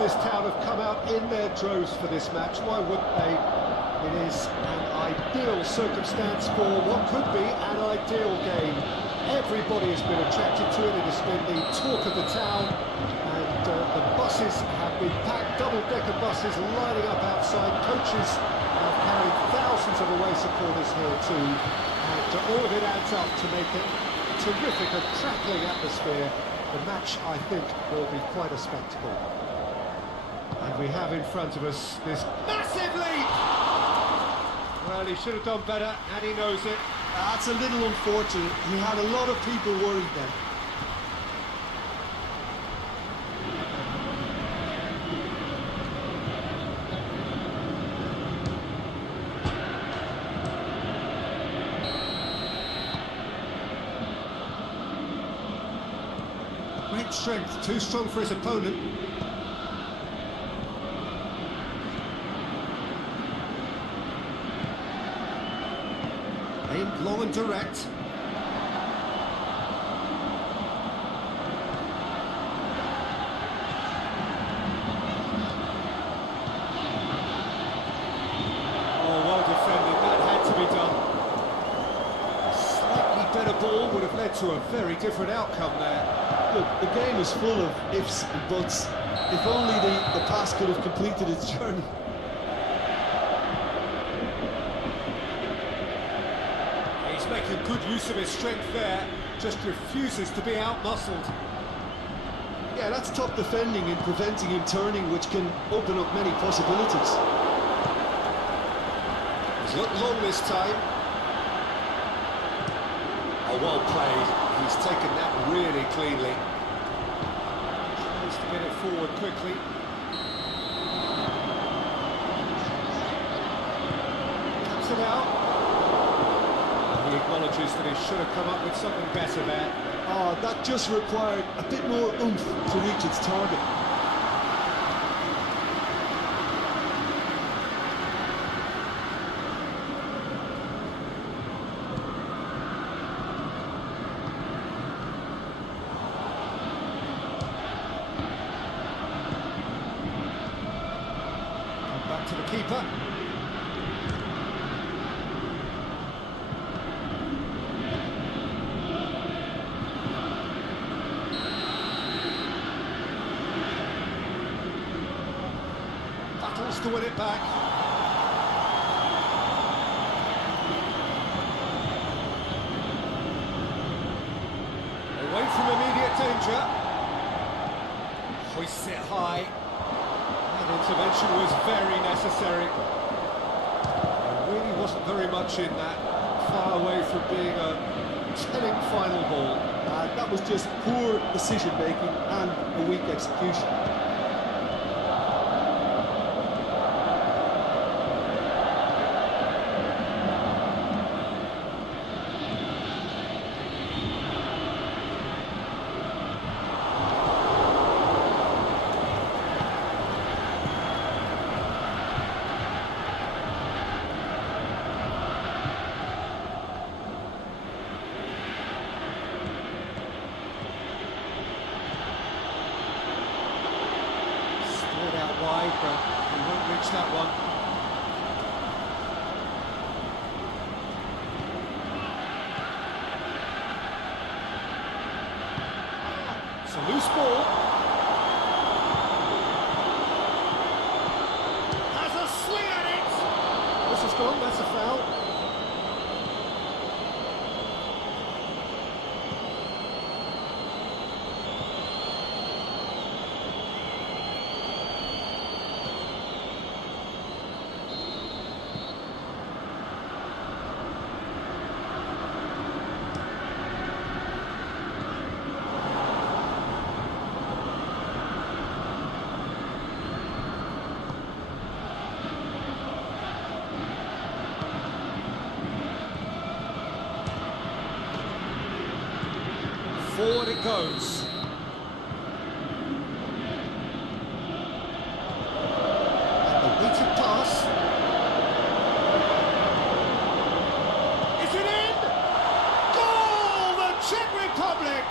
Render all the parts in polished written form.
this town have come out in their droves for this match. Why wouldn't they? It is an ideal circumstance for what could be an ideal game. Everybody has been attracted to it. It has been the talk of the town, and the buses have been packed, double-decker buses lining up outside. Coaches have carried thousands of away supporters here too, and all of it adds up to make it a terrific and crackling atmosphere. The match, I think, will be quite a spectacle. And we have in front of us this massive leap! Well, he should have done better, and he knows it. That's a little unfortunate. He had a lot of people worried then. Great strength, too strong for his opponent. Aimed long and direct. Oh, well defended, that had to be done. A slightly better ball would have led to a very different outcome there. Look, the game is full of ifs and buts. If only the pass could have completed its journey. He's making good use of his strength there, just refuses to be out-muscled. Yeah, that's top defending and preventing him turning, which can open up many possibilities. He's looked long this time. Oh, well played. He's taken that really cleanly. Tries to get it forward quickly. Cuts it out. He acknowledges that he should have come up with something better there. Oh, that just required a bit more oomph to reach its target. Back to the keeper. Battles to win it back. Away from immediate danger. Hoists it high. Intervention was very necessary. There really wasn't very much in that, far away from being a telling final ball. That was just poor decision-making and a weak execution. Wide, but he won't reach that one. It's a loose ball. Has a swing at it! This is gone, that's a foul. Forward it goes. And the weighted pass. Is it in? Goal! The Czech Republic!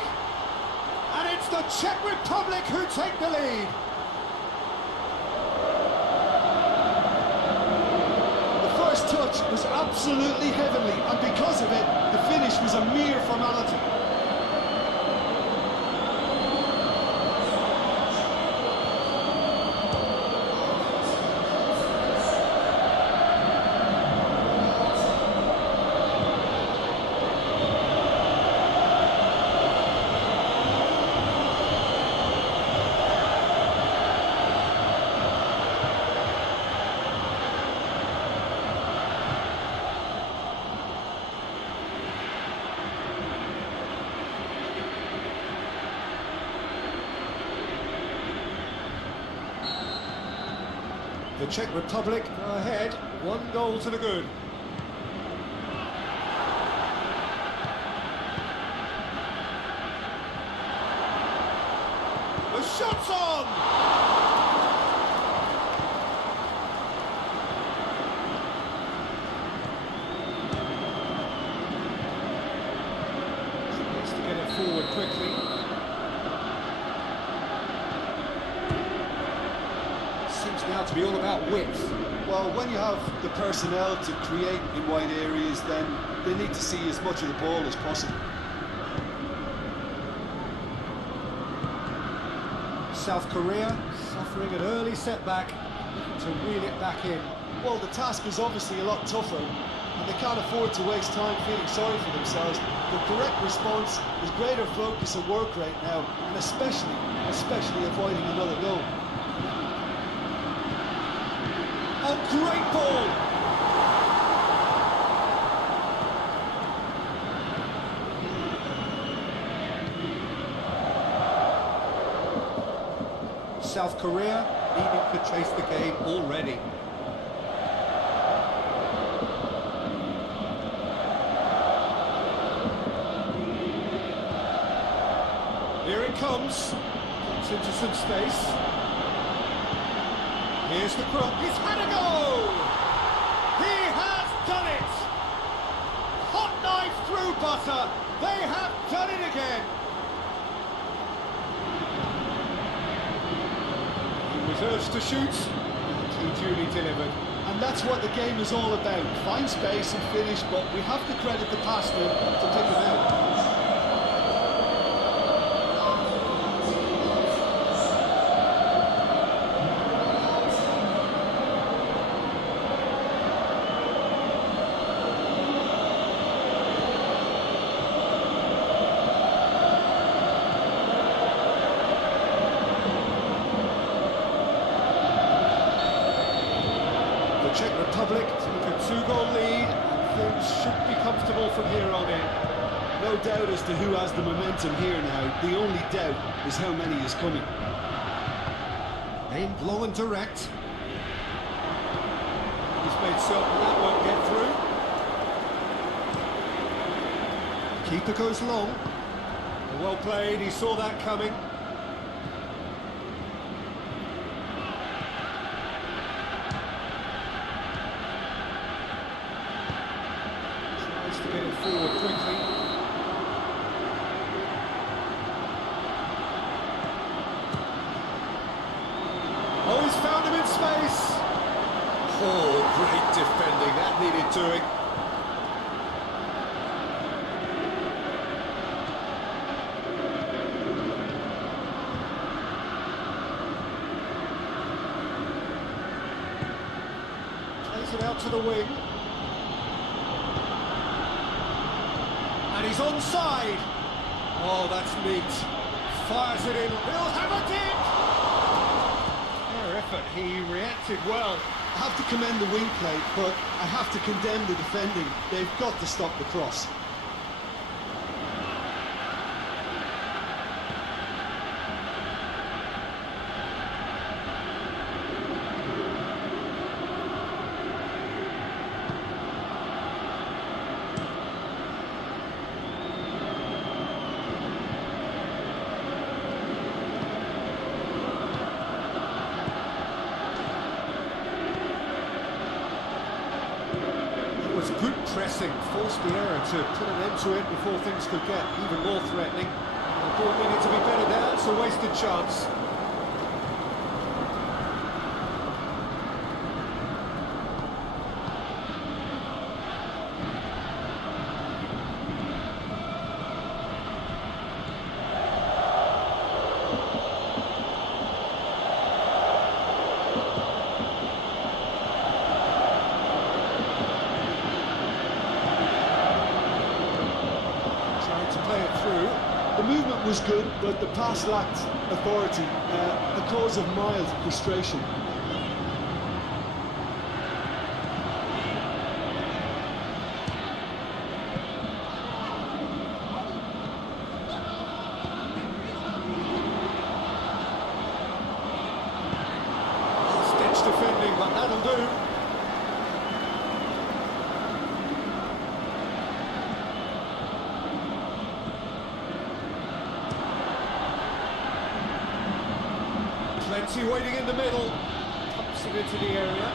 And it's the Czech Republic who take the lead. touch was absolutely heavenly, and because of it, the finish was a mere formality. The Czech Republic go ahead, 1 goal to the good. The shot's on! Needs to get it forward quickly. Seems now to be all about width. Well, when you have the personnel to create in wide areas, then they need to see as much of the ball as possible. South Korea suffering an early setback, looking to reel it back in. Well, the task is obviously a lot tougher, and they can't afford to waste time feeling sorry for themselves. The correct response is greater focus and work rate now, and especially avoiding another goal. A great ball! South Korea needing to chase the game already. Here it comes. Gets into some space. Here's the cross. He's had a go! He has done it! Hot knife through butter. They have done it again. He was urged to shoot. He duly delivered. And that's what the game is all about. Find space and finish, but we have to credit the passer to pick him out. The Czech Republic took a 2-goal lead, and things should be comfortable from here on in. No doubt as to who has the momentum here now. The only doubt is how many is coming. Aimed low and direct. He's made certain that won't get through. Keeper goes long. Well played, he saw that coming. To get it forward quickly. Oh, he's found him in space. Oh, great defending. That needed doing. Plays it out to the wing. And he's onside. Oh, that's neat. Fires it in. He'll have it in. Fair effort. He reacted well. I have to commend the wing play, but I have to condemn the defending. They've got to stop the cross. It was good pressing, forced the error to put an end to it before things could get even more threatening. The ball needed to be better there, it's a wasted chance. movement was good, but the pass lacked authority, a cause of mild frustration. Stitch defending, but that'll do. Plenty waiting in the middle. Pumps it into the area.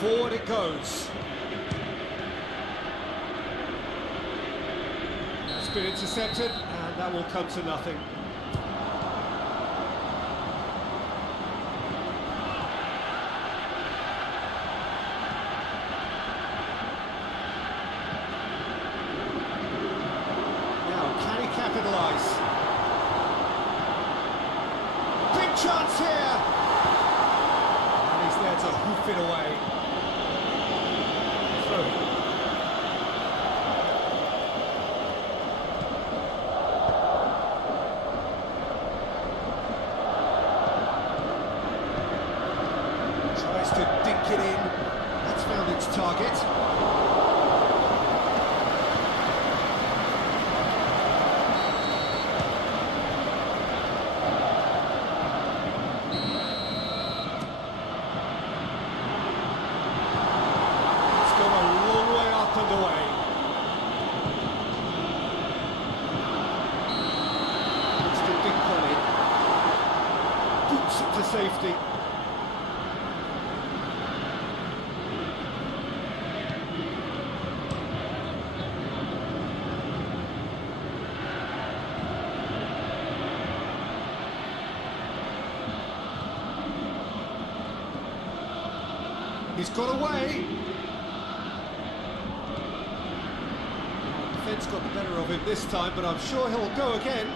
Forward it goes. That's been intercepted, and that will come to nothing. Capitalise. Big chance here. And he's there to hoof it away. Through. Tries to dink it in. That's found its target. To safety. He's got away. Defence got the better of him this time, but I'm sure he'll go again.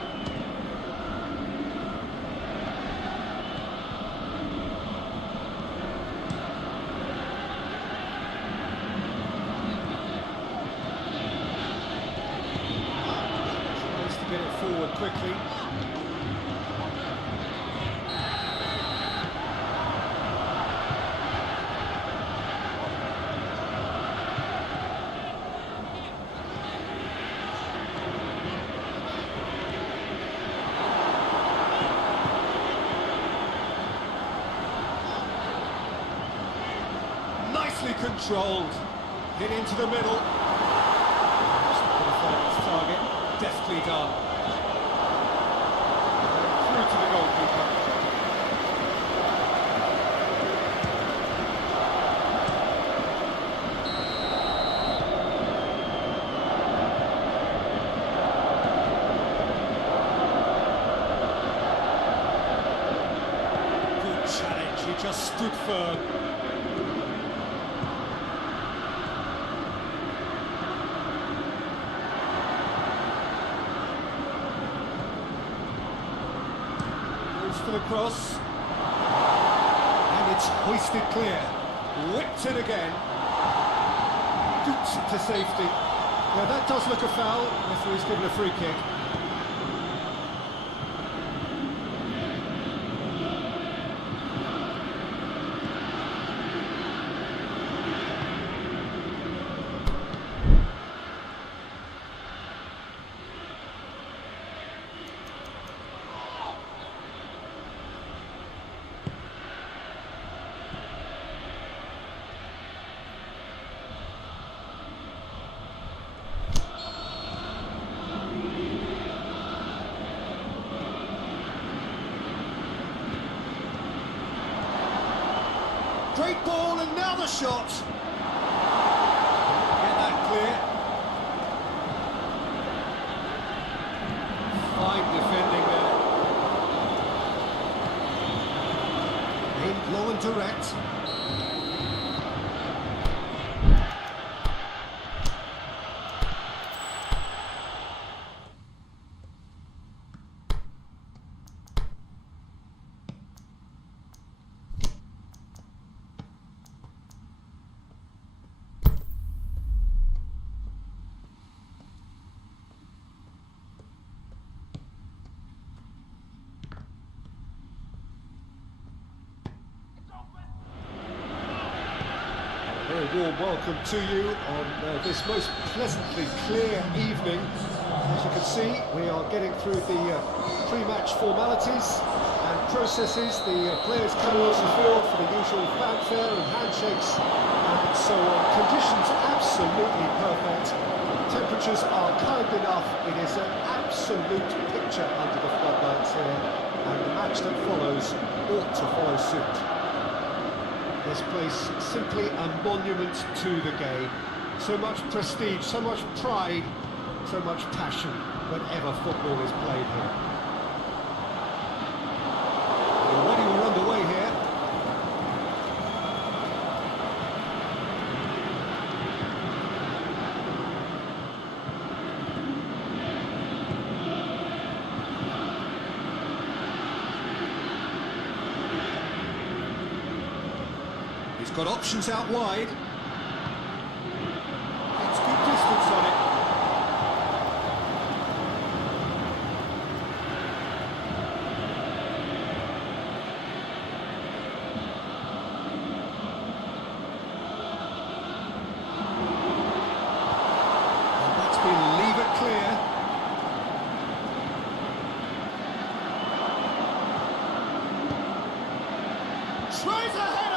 Get it forward quickly. Nicely controlled. Hit into the middle. Target. Deftly done. Through to the goalkeeper. Good challenge, he just stood firm. For the cross, and it's hoisted clear, whipped it again, boots it to safety. Now that does look a foul. Referee's given a free kick. Great ball, and now the shot. Get that clear. Fine defending there. Aimed low and direct. Very warm welcome to you on this most pleasantly clear evening. As you can see, we are getting through the pre-match formalities and processes. The players coming onto the field for the usual fanfare and handshakes and so on. Conditions absolutely perfect. Temperatures are kind enough. It is an absolute picture under the floodlights here, and the match that follows ought to follow suit. This place simply a monument to the game. So much prestige, so much pride, so much passion whenever football is played here. Already we're underway here. He's got options out wide. It's good distance on it. And that's been leave it clear. Tries a header!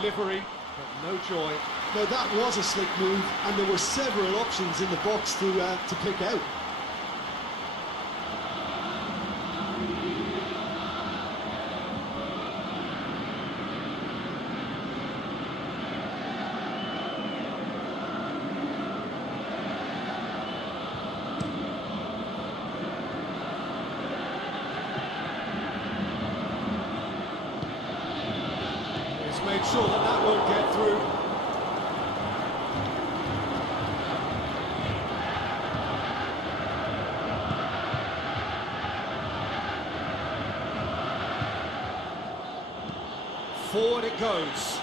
Delivery, but no joy. No, that was a slick move, and there were several options in the box to pick out. Made sure that that won't get through. Forward it goes.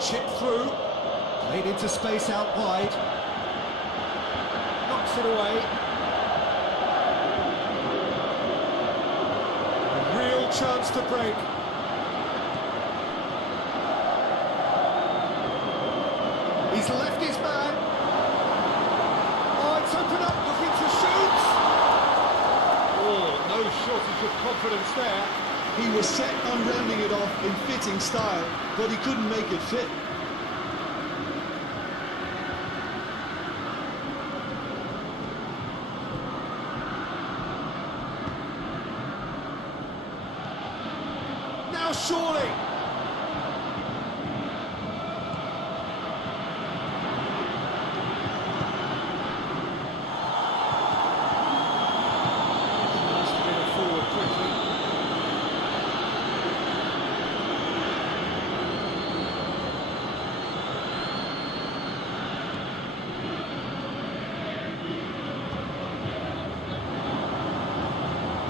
Chip through. Played into space out wide. Knocks it away. A real chance to break. He's left his man. Oh, it's opened up, looking to shoot. Oh, no shortage of confidence there. He was set on rounding it off in fitting style, but he couldn't make it fit. Surely. Must have been a forward quickly.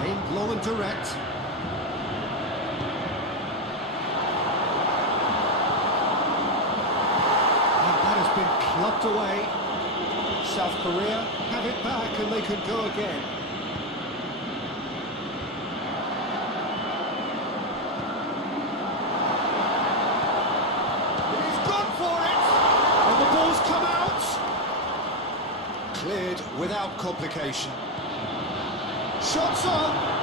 Aimed long and direct. Been clubbed away. South Korea have it back and they can go again. He's gone for it! And the ball's come out! Cleared without complication. Shots on!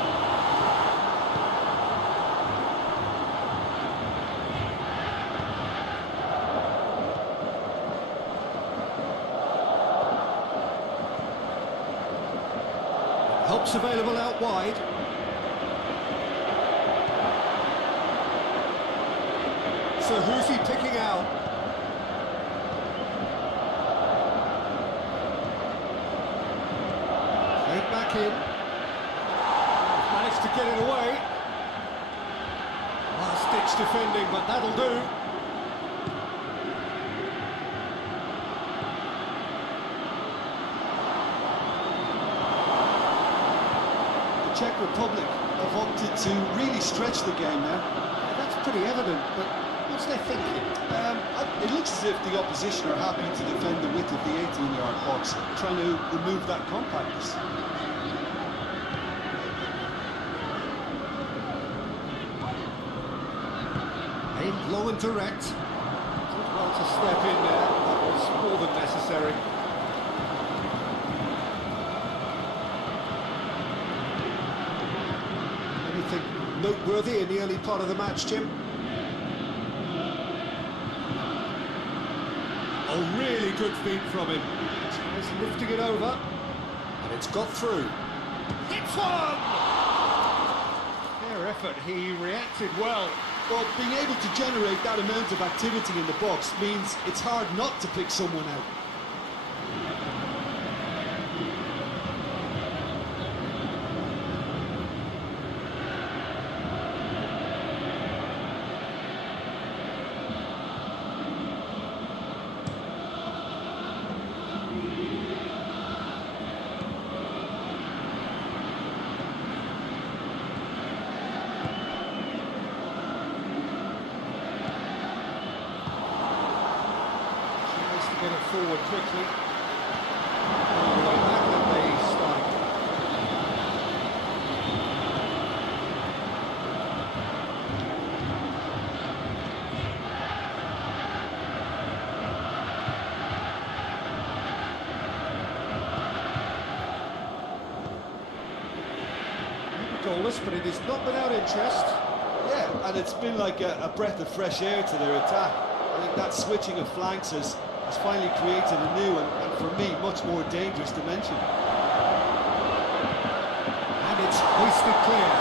Help's available out wide. So who's he picking out? Played back in. Managed to get it away. Last-ditch defending, but that'll do. Czech Republic have opted to really stretch the game now. That's pretty evident, but not What's their thinking? It looks as if the opposition are happy to defend the width of the 18-yard box, trying to remove that compactness. Aimed long and direct. Did well to step in there. That was more than necessary. Anything noteworthy in the early part of the match, Jim? Oh, really good feet from him. Tries lifting it over, and it's got through. Hits one! Fair effort, he reacted well. Well, being able to generate that amount of activity in the box means it's hard not to pick someone out. Get it forward quickly. All the way back and they start. Goalless, but it is not without interest. Yeah, and it's been like a breath of fresh air to their attack. I think that switching of flanks has finally created a new and for me, much more dangerous dimension. And it's hoisted clear.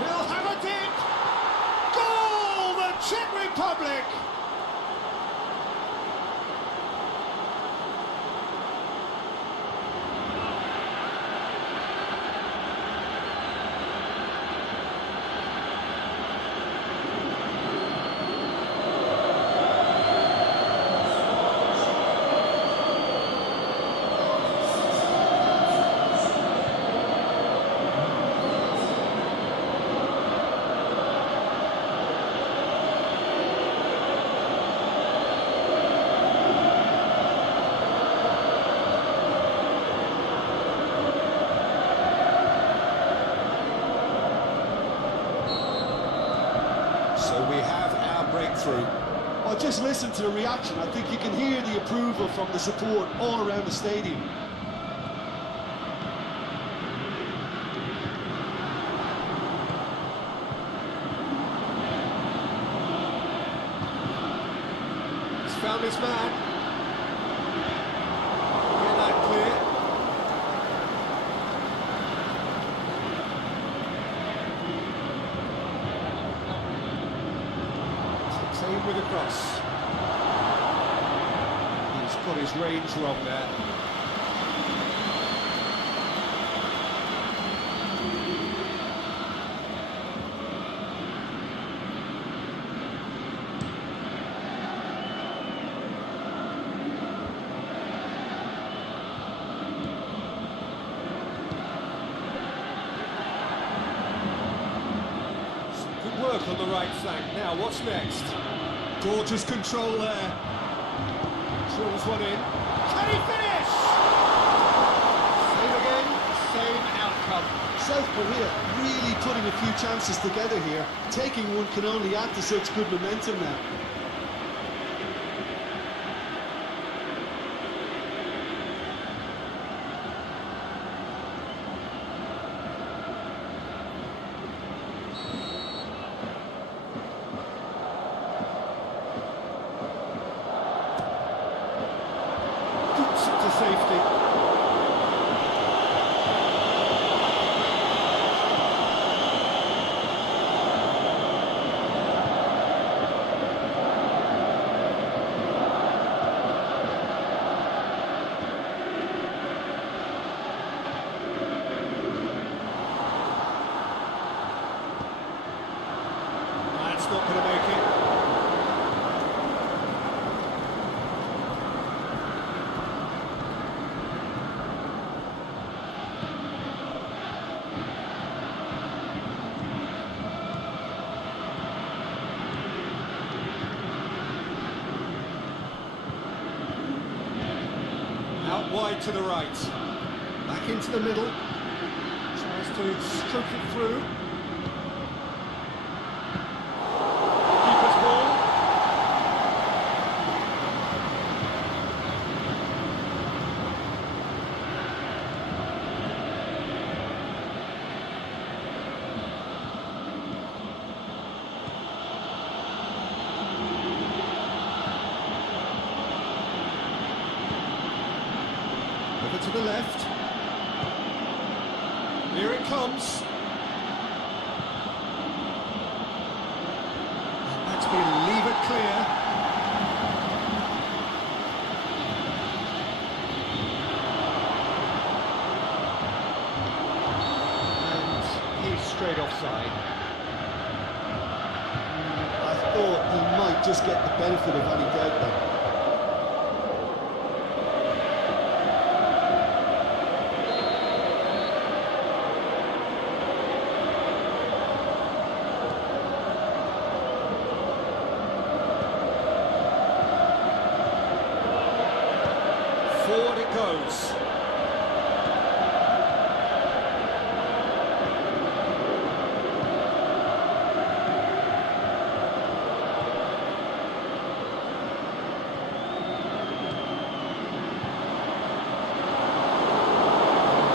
He'll have a dip! Goal! The Czech Republic! So we have our breakthrough. Oh, just listen to the reaction. I think you can hear the approval from the support all around the stadium. He's found his man. Get that clear. Same with a cross. He's got his range wrong there. Some good work on the right flank. Now, what's next? Gorgeous control there. Drills one in. Can he finish? Same again, same outcome. South Korea really putting a few chances together here. Taking one can only add to such good momentum now. To safety. That's not going to make it. wide to the right. Back into the middle. Tries to stroke it through. Keeper's ball. Over to the left. Here it comes. That's been levered clear. And he's straight offside. I thought he might just get the benefit of any doubt there. Forward it goes.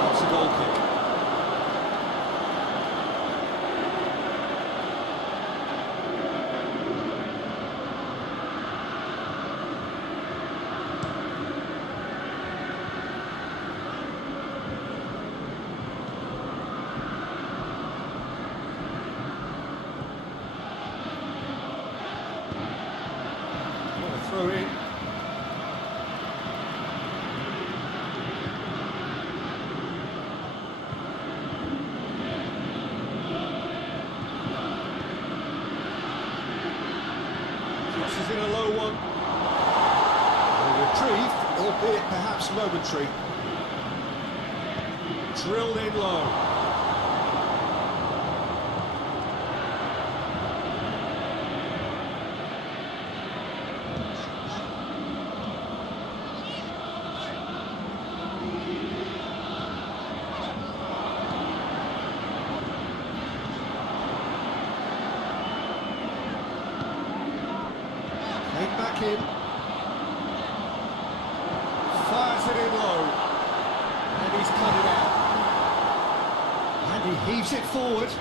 That's a goal kick. Throw in. Crosses in a low one. A retrieve, albeit perhaps momentary. Drilled in low. Back in. Fires it in low. And he's cut it out. And he heaves it forward.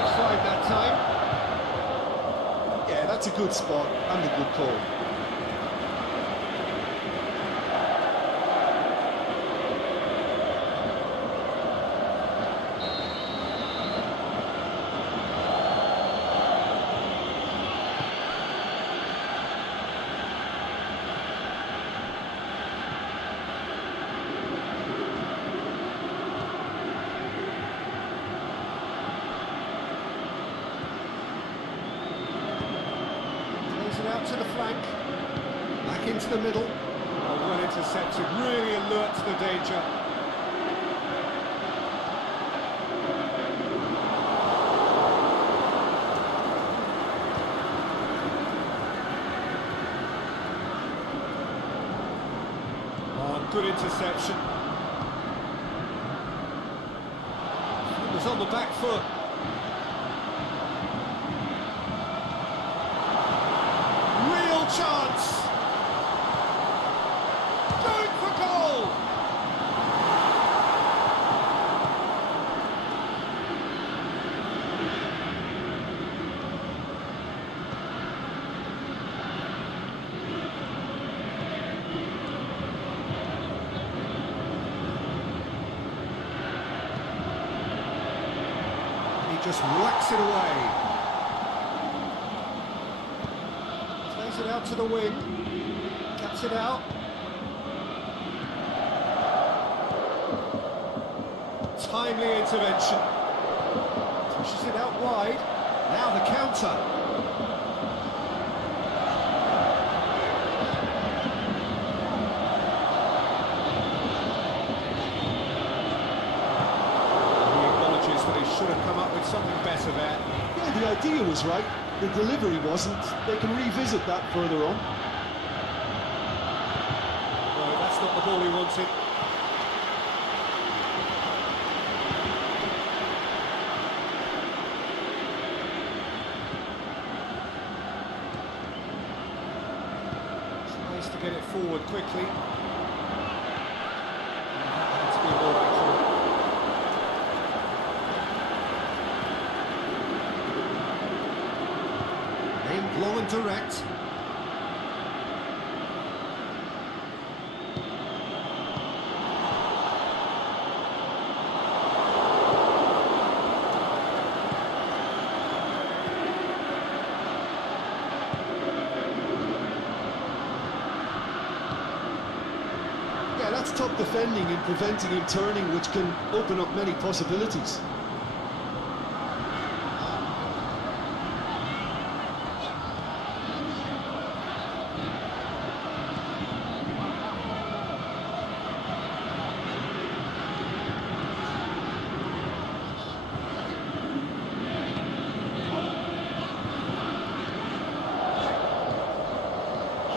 Offside that time. Yeah, that's a good spot and a good call. Out to the flank, back into the middle. Well intercepted, really alert to the danger. Oh, good interception. It was on the back foot. Chance! Going for goal! He just whacks it away. It out to the wing, cuts it out. Timely intervention. Pushes it out wide. Now the counter. He acknowledges that he should have come up with something better there. Yeah, the idea was right, the delivery wasn't. They can revisit that further on. No, that's not the ball he wanted. Tries to get it forward quickly. That had to be more accurate. Aimed long and direct. Yeah, that's top defending and preventing him turning, which can open up many possibilities.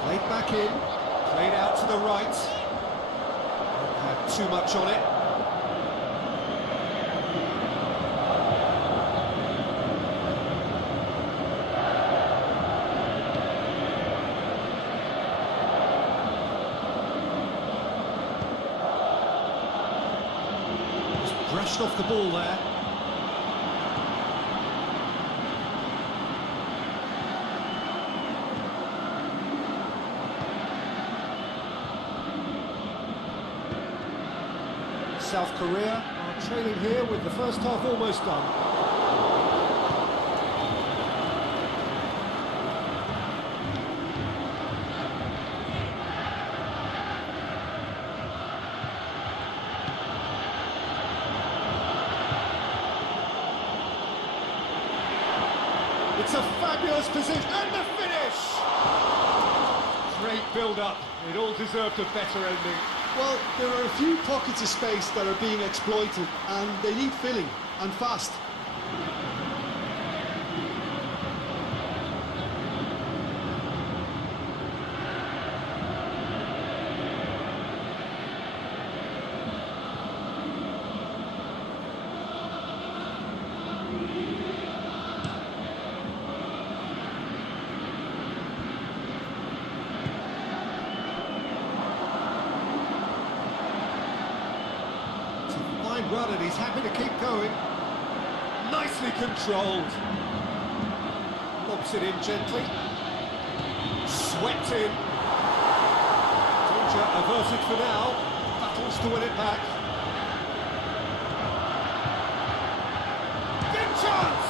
Played back in, played out to the right. Don't have too much on it. Just brushed off the ball there. South Korea are trailing here with the first half almost done. It's a fabulous position, and the finish! Great build-up, it all deserved a better ending. Well, there are a few pockets of space that are being exploited, and they need filling, and fast. Fine run, and he's happy to keep going. Nicely controlled. Lobs it in gently. Swept in. Danger averted for now. Battles to win it back. Big chance!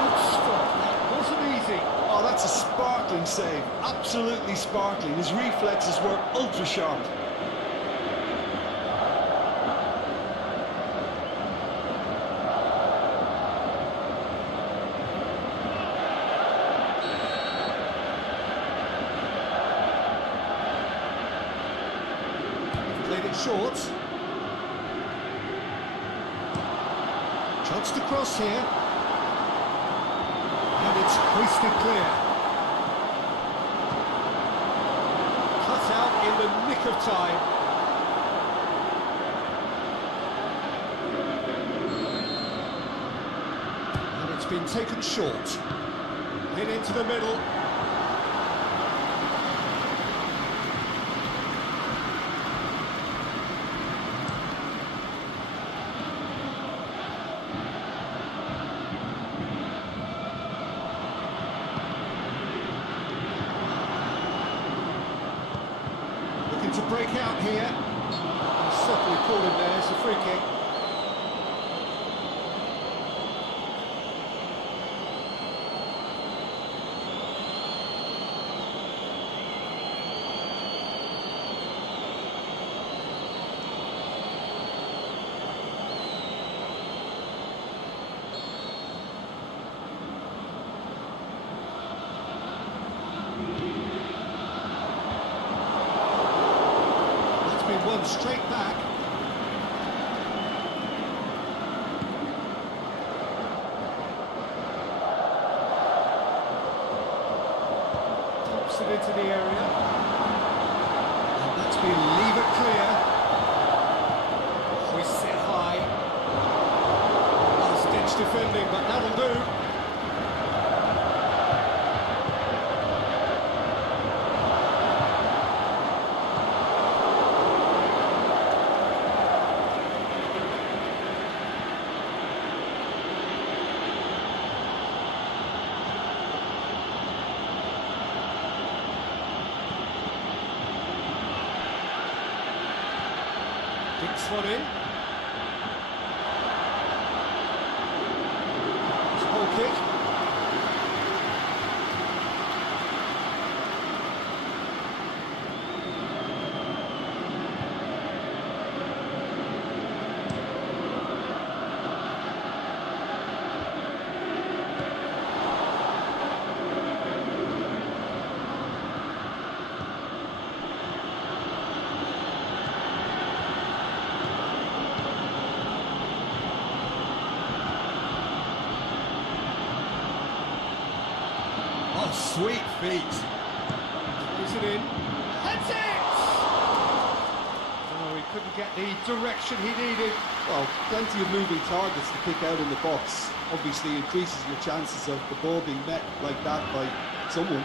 Good stop. That wasn't easy. Oh, that's a sparkling save. Absolutely sparkling. His reflexes were ultra sharp. Played it short. Chance to cross here. And it's hoisted clear. Cut out in the nick of time. And it's been taken short. Hit into the middle. To break out here. He's certainly called him there. It's a free kick. One straight back. into the area. And that's been levered clear. Hoists it high. Last-ditch defending, but that'll do. Dinks one in. Small kick. Oh, sweet feet. Is it in? That's it! Oh, he couldn't get the direction he needed. Well, plenty of moving targets to pick out in the box. Obviously increases your chances of the ball being met like that by someone.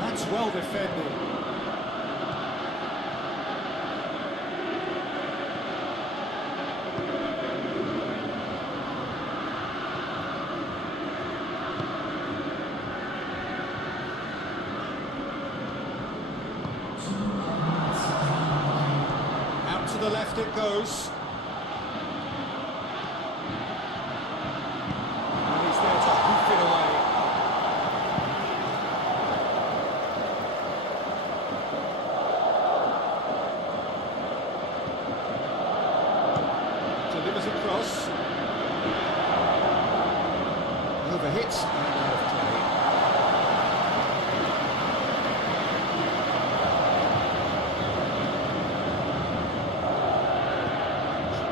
That's well defended. Out to the left it goes. And he's there to hoof it away. Delivers across. Overhits and out of play.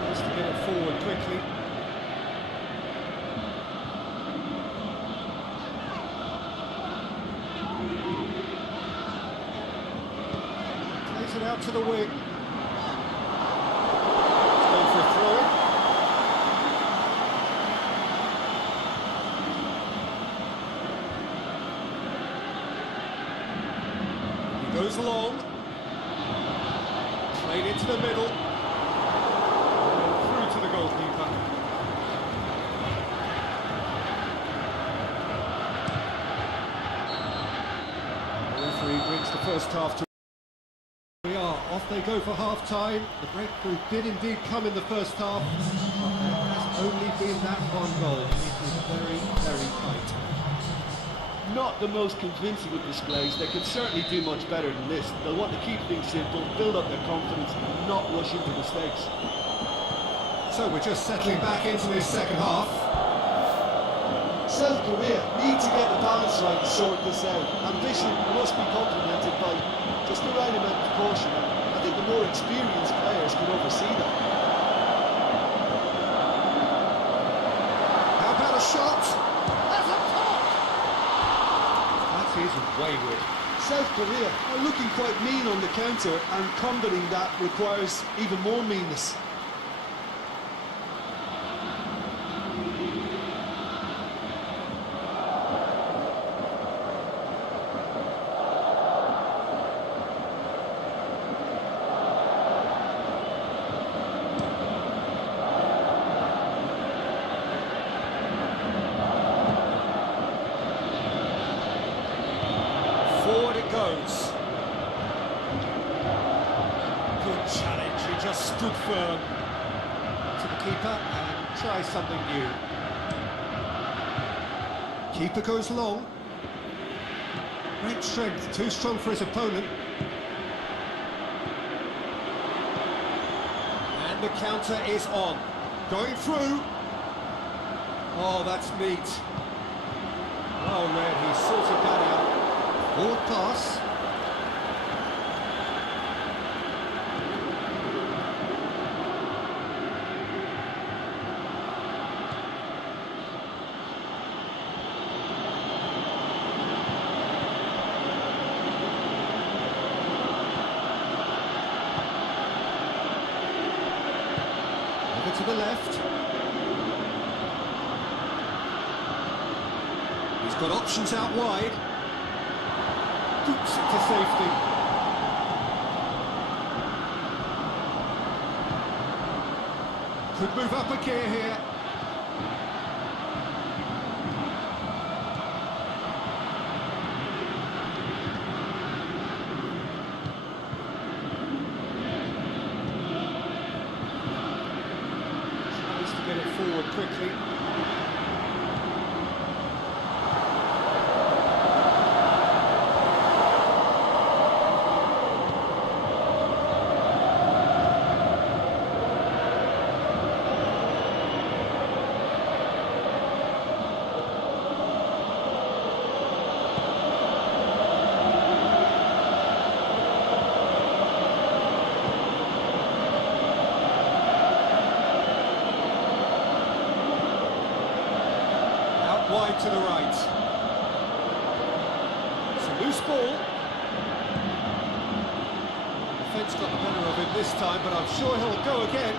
Tries to get it forward quickly. Plays it out to the wing. Going for a throw. Goes long, played into the middle, through to the goalkeeper. The referee brings the first half to. We are off. They go for half time. The breakthrough did indeed come in the first half. There has only been that one goal. It is very, very tight. Not the most convincing of displays. They could certainly do much better than this. They'll want to keep things simple, build up their confidence, and not rush into mistakes. So we're just settling back into this second half. South Korea need to get the balance right and sort this out. Ambition must be complemented by just the right amount of caution. I think the more experienced players can oversee that. How about a shot? That's a top! That is wayward. South Korea are looking quite mean on the counter, and combating that requires even more meanness. Forward it goes. Good challenge, he just stood firm to the keeper and tries something new. Keeper goes long. Great strength, too strong for his opponent. And the counter is on. Going through. Oh, that's neat. Oh, man, he sorted that out. Forward pass. Over to the left. He's got options out wide. Boots it to safety. Could move up a gear here. Tries to get it forward quickly. Wide to the right. It's a loose ball. Defence got the better of him this time, but I'm sure he'll go again.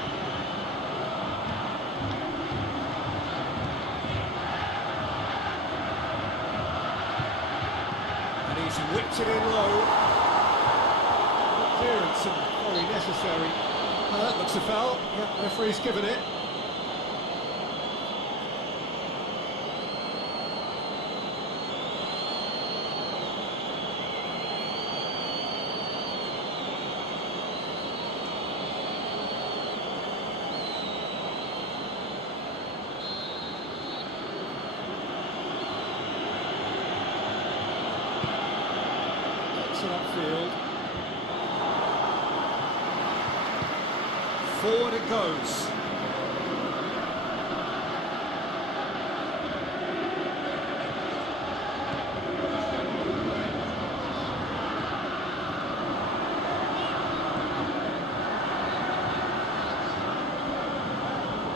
And he's whipped it in low. Clearance and very necessary. That looks a foul. Yeah, referee's given it. To that field. Forward it goes.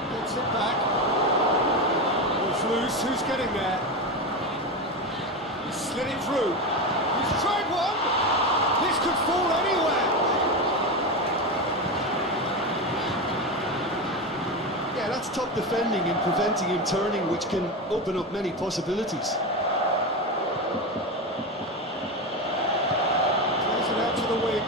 Gets it back. Ball's loose. Who's getting there? He slid it through. He's tried one. This could fall anywhere. Yeah, that's top defending and preventing him turning, which can open up many possibilities. Plays it out to the wing.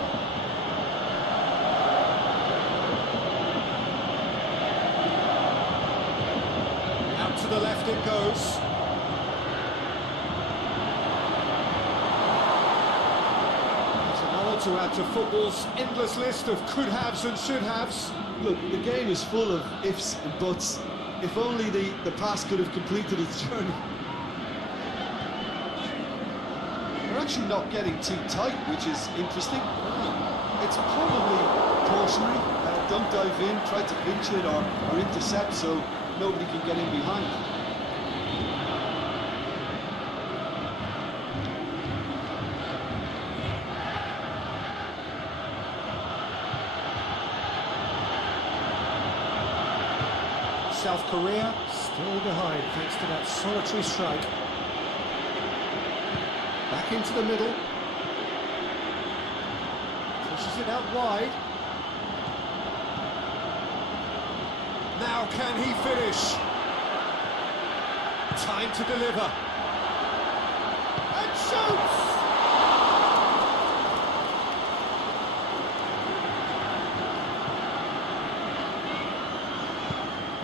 Out to the left it goes. To add to football's endless list of could-haves and should-haves. Look, the game is full of ifs and buts. If only the pass could have completed its journey. They're actually not getting too tight, which is interesting. It's probably cautionary. Don't dive in, try to pinch it or intercept so nobody can get in behind. South Korea still behind thanks to that solitary strike. Back into the middle. Pushes it out wide. Now can he finish? Time to deliver. And shoots!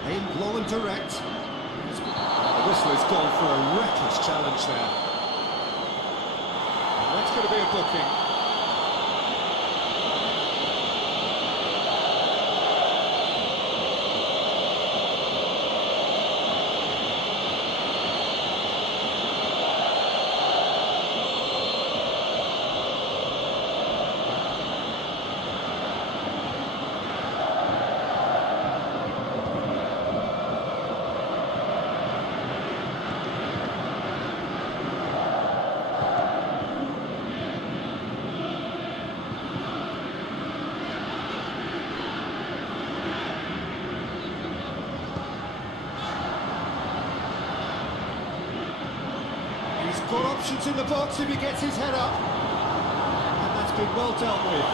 Aimed low and direct. The whistle has gone for a reckless challenge there. And that's going to be a booking. got options in the box if he gets his head up. And that's been well dealt with.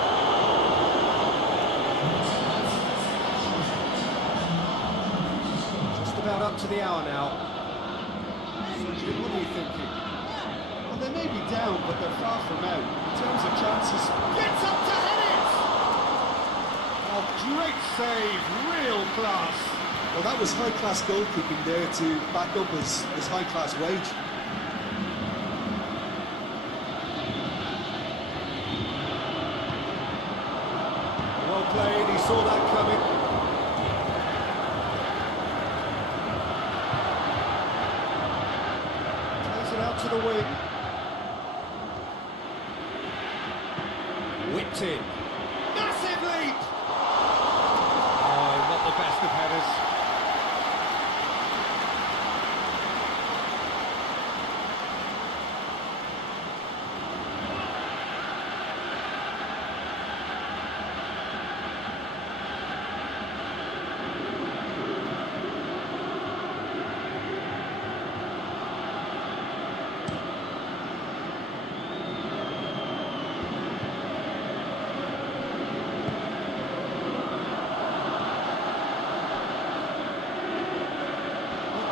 Just about up to the hour now. So, what are you thinking? Well, they may be down, but they're far from out. In terms of chances... Gets up to head it! Oh, great save, real class. Well, that was high-class goalkeeping there to back up his high-class wage. Well played, he saw that coming. Plays it out to the wing. Whipped in. Massive leap! Oh, not the best of headers.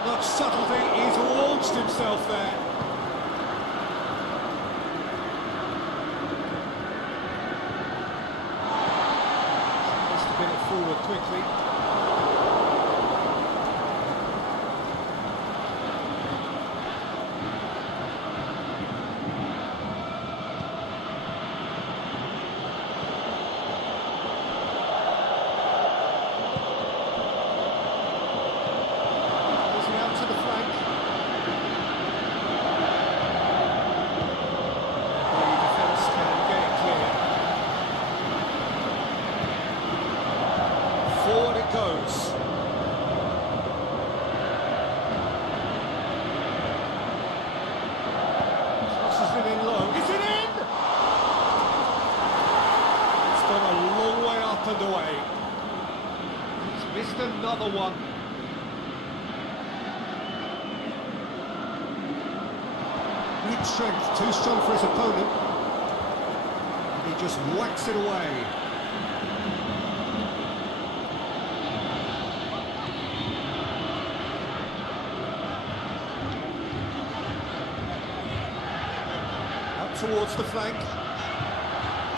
Much subtlety, he's launched himself there. Must have been it forward quickly. Forward it goes. Crosses it in low. Is it in? It's gone a long way up and away. He's missed another one. Great strength, too strong for his opponent. And he just whacks it away. Towards the flank.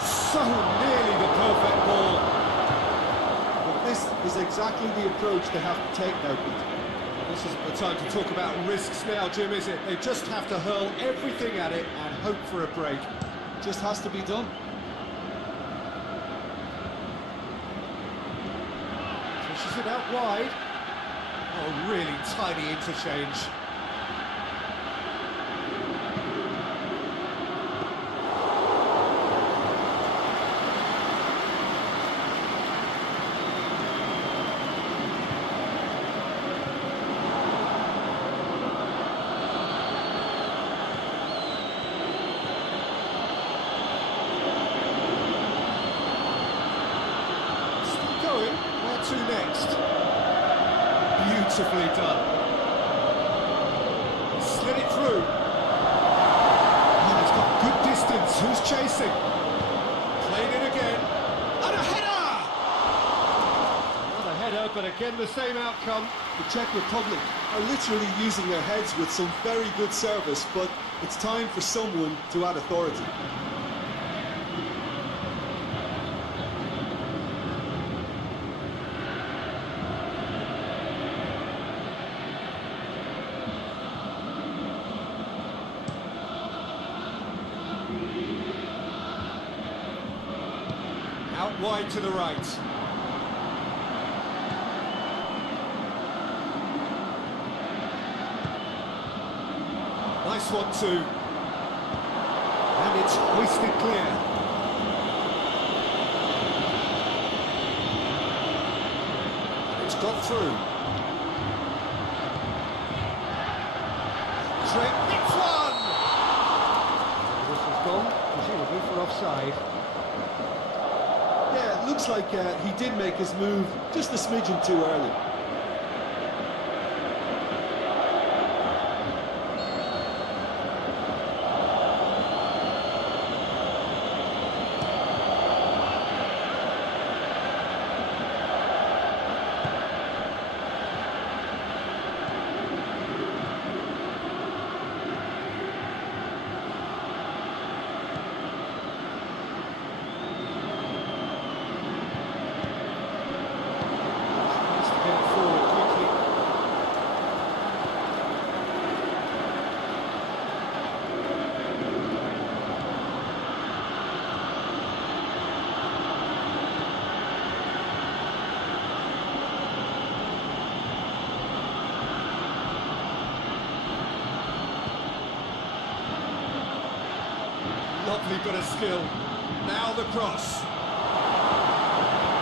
So nearly the perfect ball. But this is exactly the approach they have to take now, Pete. This isn't the time to talk about risks now, Jim, is it? They just have to hurl everything at it and hope for a break. Just has to be done. Pushes it out wide. Oh, really tiny interchange. Where to next? Beautifully done. Slid it through. Oh, it's got good distance. Who's chasing? Played it again. And a header! Another header, but again the same outcome. The Czech Republic are literally using their heads with some very good service, but it's time for someone to add authority. Out wide to the right. Nice one too. And it's hoisted clear. And it's got through. Trent hits one! This has gone, presumably for offside. Yeah, it looks like he did make his move just a smidgen too early. lovely bit of skill. Now the cross.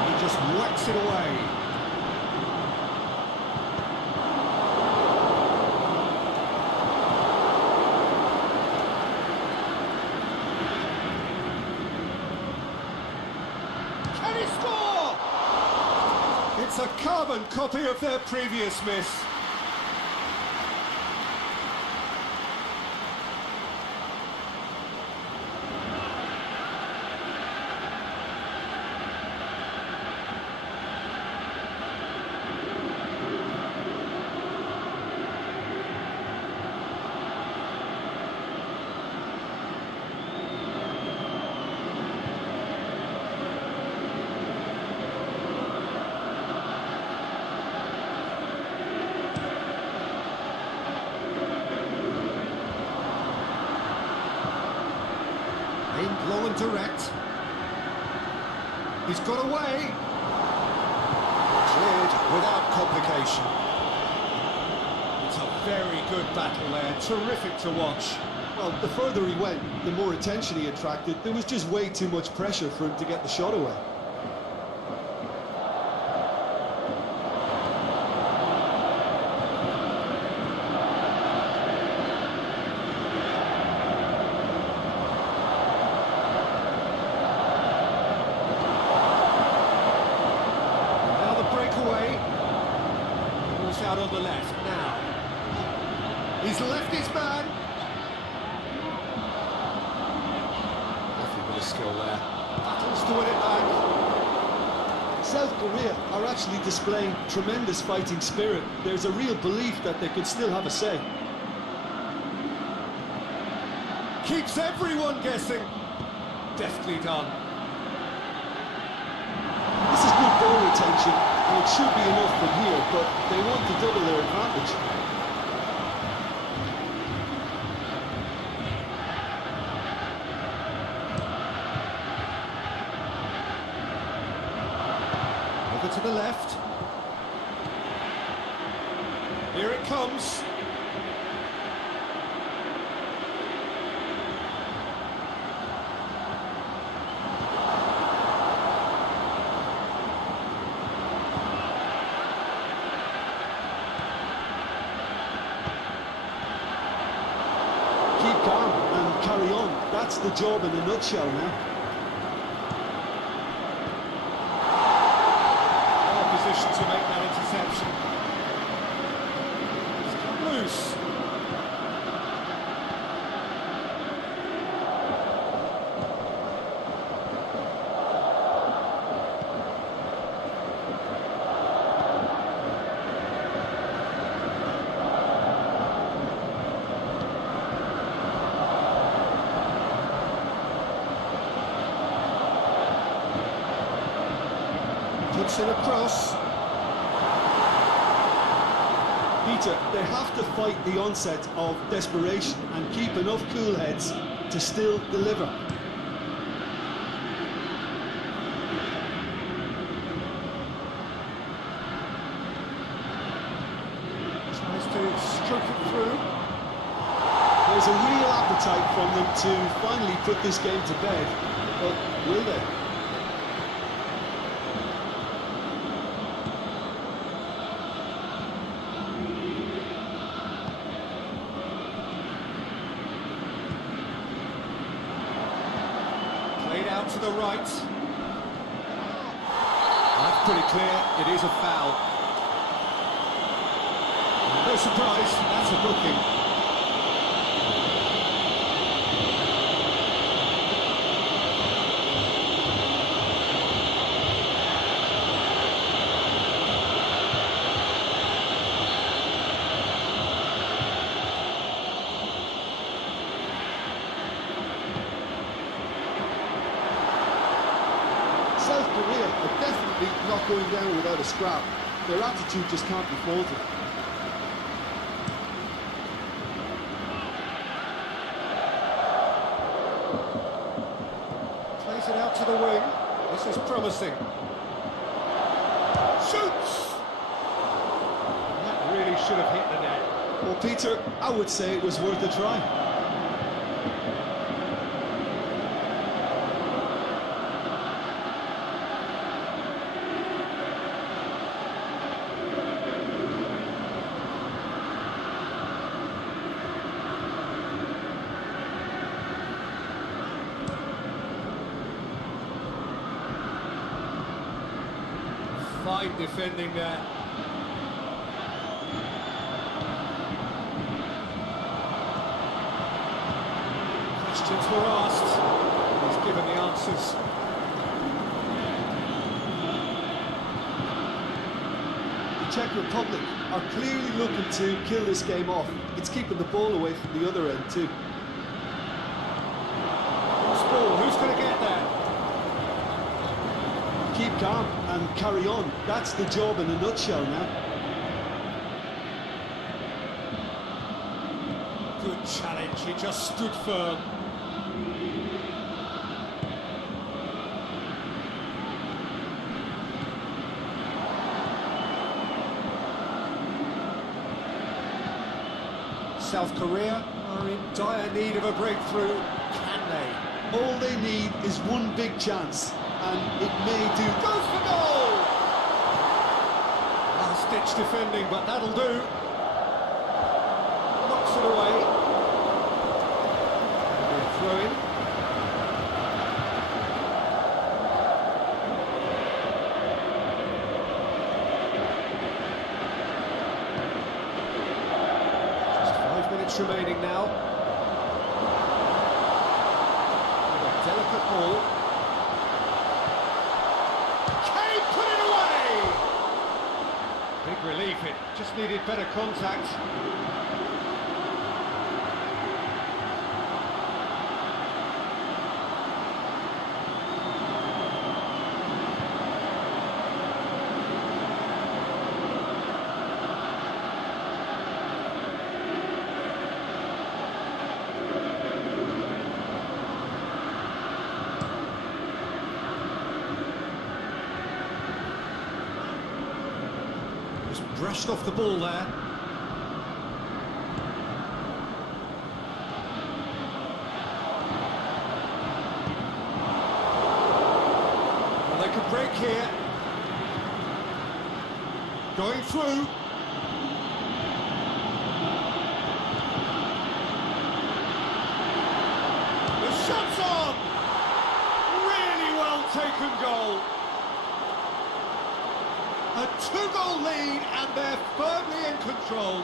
He just whacks it away. Can he score? It's a carbon copy of their previous miss. Aimed low and direct. He's got away. Cleared without complication. It's a very good battle there. Terrific to watch. Well, the further he went, the more attention he attracted. There was just way too much pressure for him to get the shot away. Out on the left now. He's left his man. Lovely bit of skill there. Battles to win it back. South Korea are actually displaying tremendous fighting spirit. There's a real belief that they could still have a say. Keeps everyone guessing. Deftly done. This is good ball retention, and it should be enough from here, but they want to double their advantage. Over to the left. Here it comes. Keep calm and carry on. That's the job in a nutshell now. Well positioned to make that interception. It's come loose. Puts in a cross. Peter, they have to fight the onset of desperation and keep enough cool heads to still deliver. Tries to stroke it through. There's a real appetite from them to finally put this game to bed, but will they? Played out to the right. That's pretty clear, it is a foul. No surprise, that's a booking. South Korea are definitely not going down without a scrap. Their attitude just can't be faulted. Plays it out to the wing. This is promising. Shoots! That really should have hit the net. Well, Peter, I would say it was worth a try. Fine defending there. Questions were asked. He's given the answers. The Czech Republic are clearly looking to kill this game off. It's keeping the ball away from the other end too. Loose ball, who's going to get there? Keep calm and carry on. That's the job in a nutshell now. Good challenge, he just stood firm. South Korea are in dire need of a breakthrough. Can they? All they need is one big chance, and it may do. Goes for goal! Last-ditch defending, but that'll do. Knocks it away. Throw-in. Remaining now. With a delicate ball. Can he put it away? Big relief, it just needed better contact. Brushed off the ball there. Well, they could break here. Going through. The shot's on! Really well taken goal. A two-goal lead, and they're firmly in control.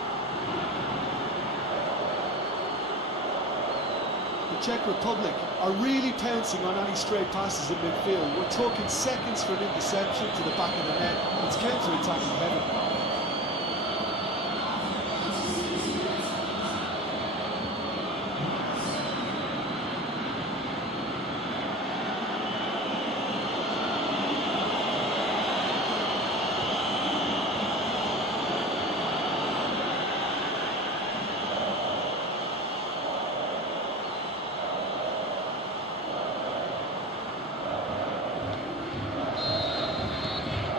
The Czech Republic are really pouncing on any stray passes in midfield. We're talking seconds for an interception to the back of the net. It's counter-attacking heavy.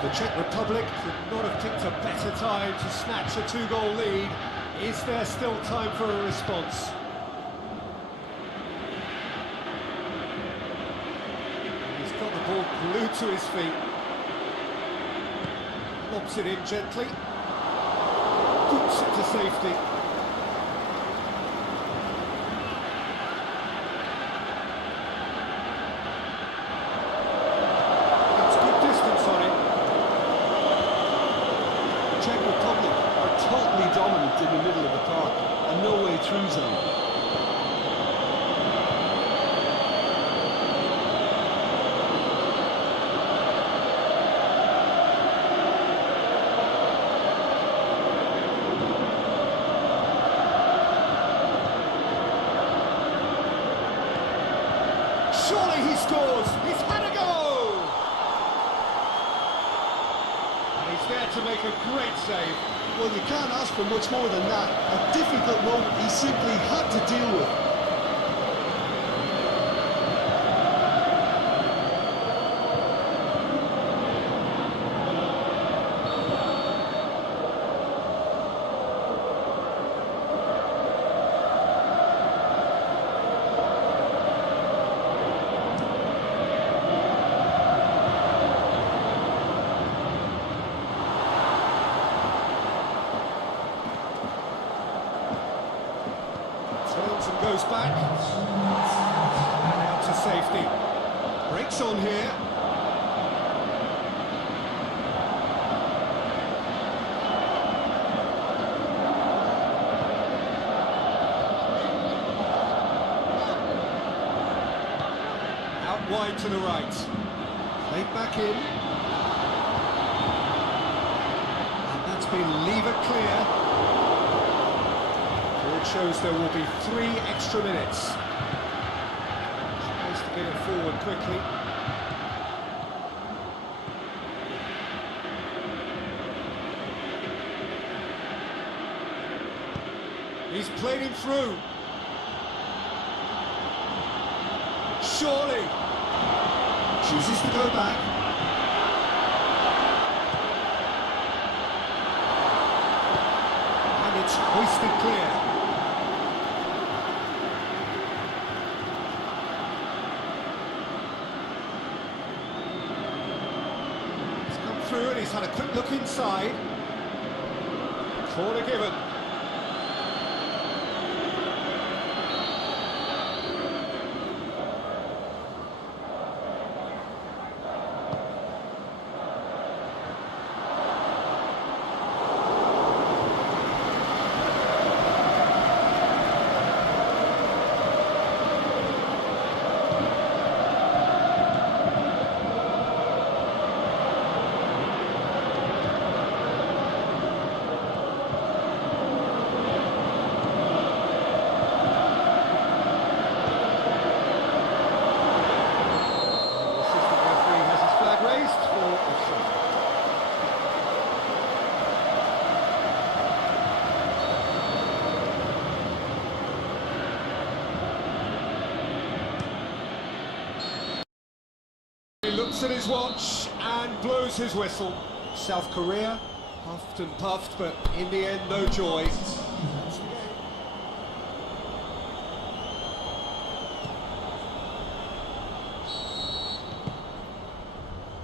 The Czech Republic could not have picked a better time to snatch a two-goal lead. Is there still time for a response? He's got the ball glued to his feet. Lobs it in gently. Boots it to safety. Dominant in the middle of the park and no way through zone. Surely he scores! He's had a go! And he's there to make a great save. Well, you can't ask for much more than that. A difficult moment he simply had to deal with. Turns and goes back. And out to safety. Breaks on here. wide to the right. Played back in. And that's been lever clear. It shows there will be 3 extra minutes. Tries to get it forward quickly. He's played him through. Surely. Chooses to go back. And it's hoisted clear. He's come through and he's had a quick look inside. Corner given. He looks at his watch and blows his whistle. South Korea puffed and puffed, but in the end, no joy.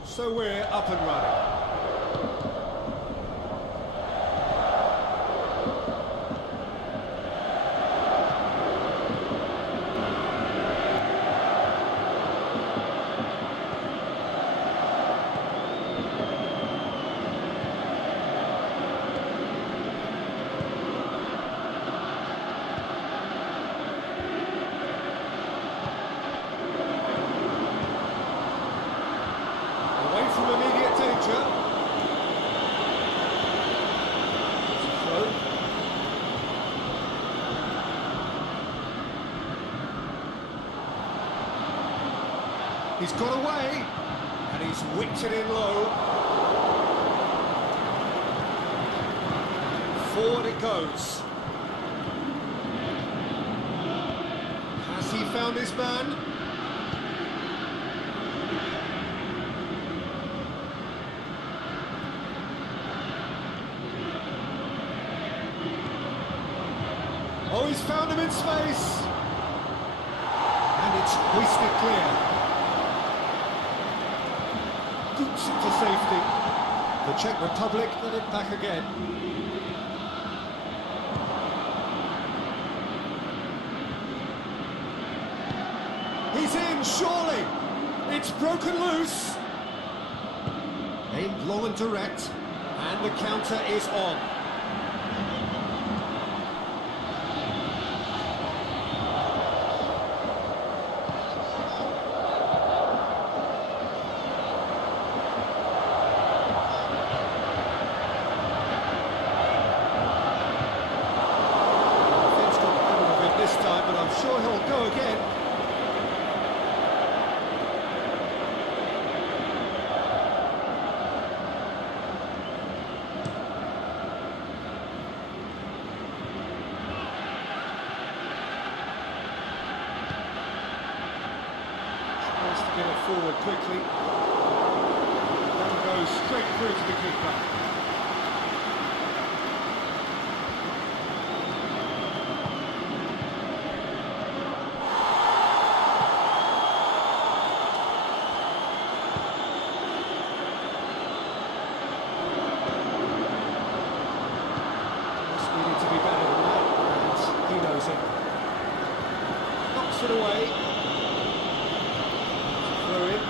So we're up and running. Immediate danger. He's got away, and he's whipped it in low. Forward it goes. Has he found his man? Oh, he's found him in space! And it's hoisted clear. Goops it for safety. The Czech Republic get it back again. He's in, surely! It's broken loose! Aimed low and direct, and the counter is on. Sure, he'll go again. Tries to get it forward quickly. One goes straight through to the keeper. Knocks it away. Throw in.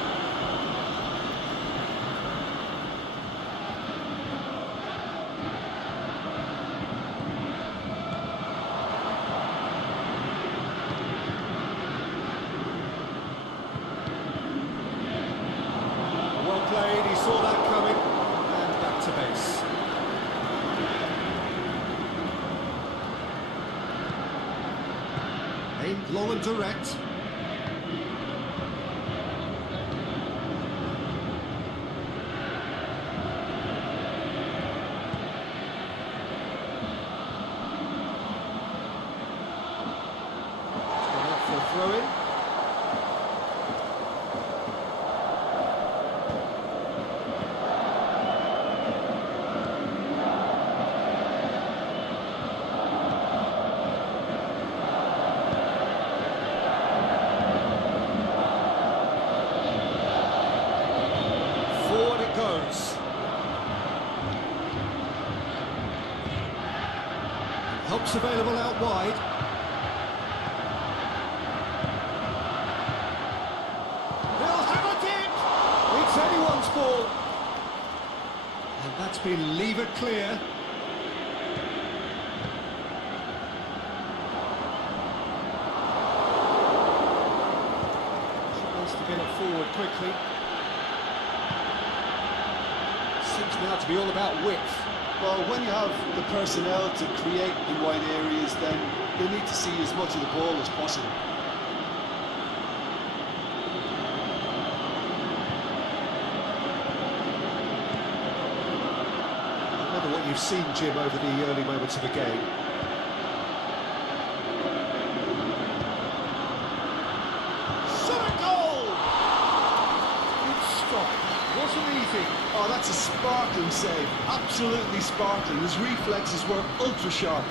Aimed long and direct. For a throw-in. Forward it goes. Help's available out wide. They'll have a dip! It's anyone's ball. And that's been levered clear. She wants to get it forward quickly. Seems now to be all about width. Well, when you have the personnel to create in wide areas, then they need to see as much of the ball as possible. I wonder what you've seen, Jim, over the early moments of the game. Shot a goal! Good stop. Wasn't easy. Oh, that's a sparkling save. Absolutely sparkling. His reflexes were ultra sharp.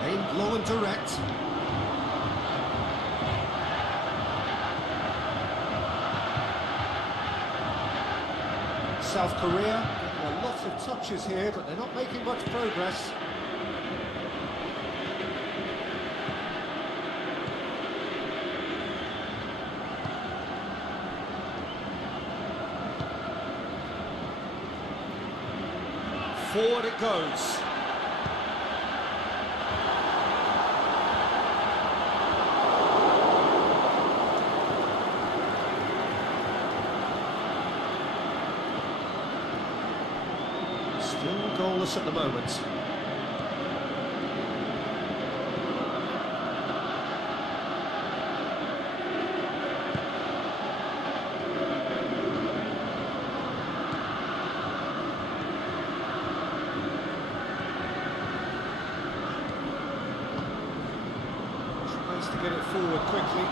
Aimed low and direct. South Korea getting a lot of touches here, but they're not making much progress. Forward it goes. Still goalless at the moment. Tries to get it forward quickly.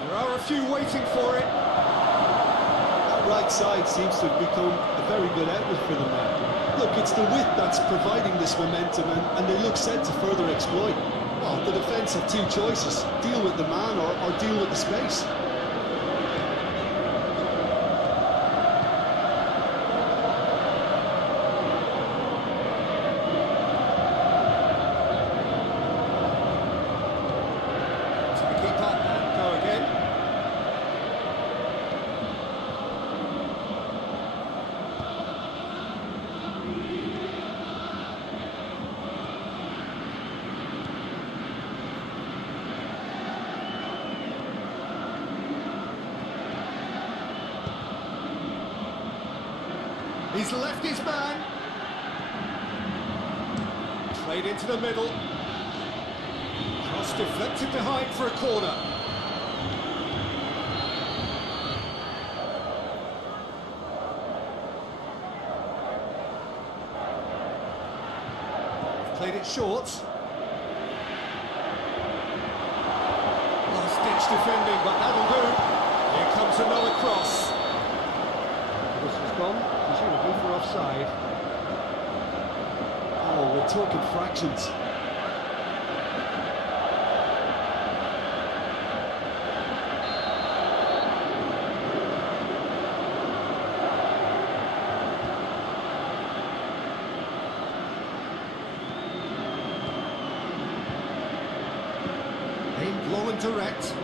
There are a few waiting for it. Right side seems to have become a very good outlet for them now. Look, it's the width that's providing this momentum, and they look set to further exploit. Well, the defence have two choices: deal with the man or deal with the space. To keep up and go again. He's left his man. Played into the middle. Cross deflected behind for a corner. Played it short. Last-ditch defending, but that'll do. Here comes another cross. This has gone, presumably for offside. Oh, we're talking fractions. Aimed long and direct.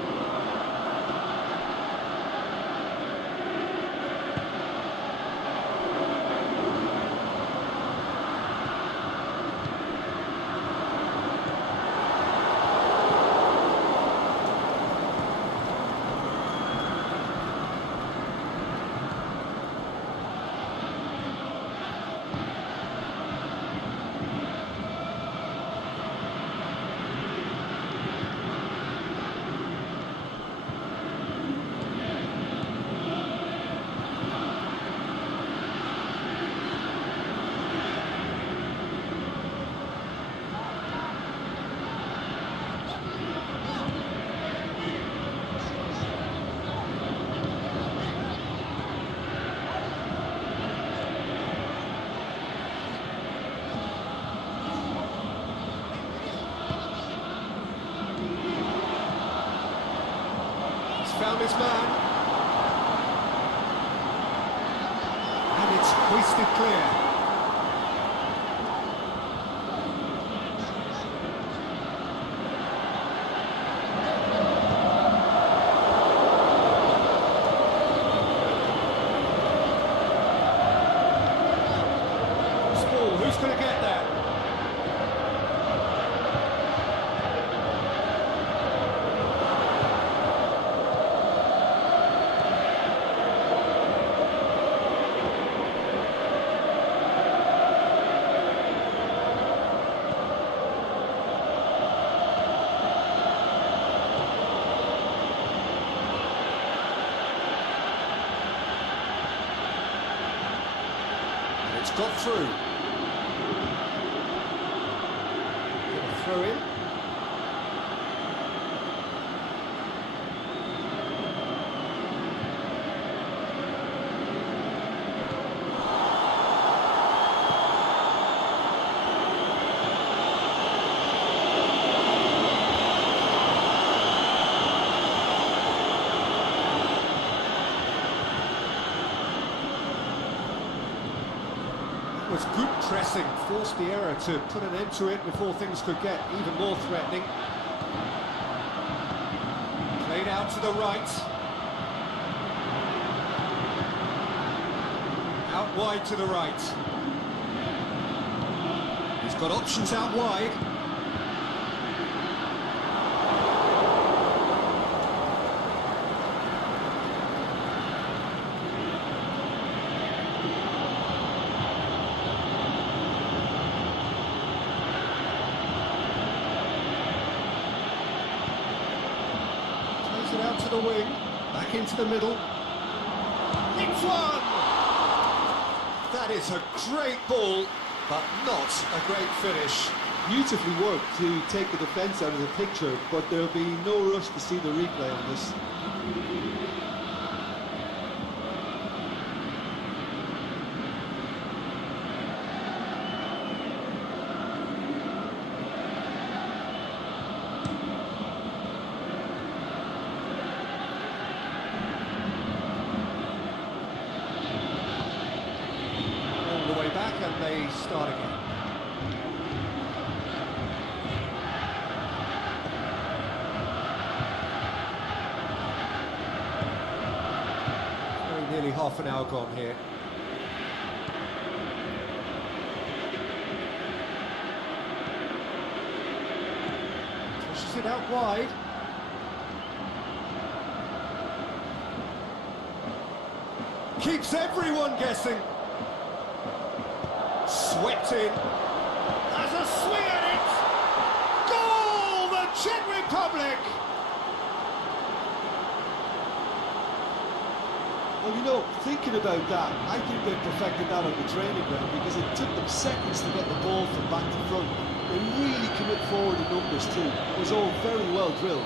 Found his man. And it's hoisted clear. This ball, who's going to get there? It's got through. Throw in. Was good pressing, forced the error to put an end to it before things could get even more threatening. Played out to the right. Out wide to the right. He's got options out wide. It out to the wing, back into the middle. It's one! That is a great ball, but not a great finish. Beautifully worked to take the defence out of the picture, but there'll be no rush to see the replay on this. Back and they start again. Very nearly half an hour gone here. Pushes it out wide. Keeps everyone guessing. Swept in. Has a swing at it. Goal! The Czech Republic. Well, you know, thinking about that, I think they perfected that on the training ground because it took them seconds to get the ball from back to front. They really commit forward in numbers too. It was all very well drilled.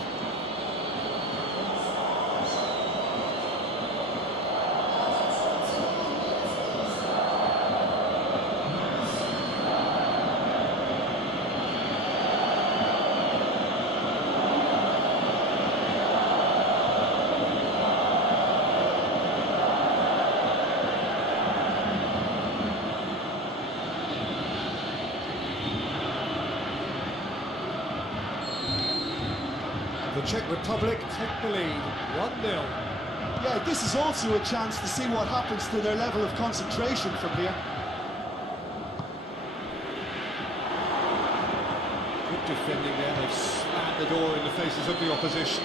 The Czech Republic take the lead, 1-0. Yeah, this is also a chance to see what happens to their level of concentration from here. Good defending there, they've slammed the door in the faces of the opposition.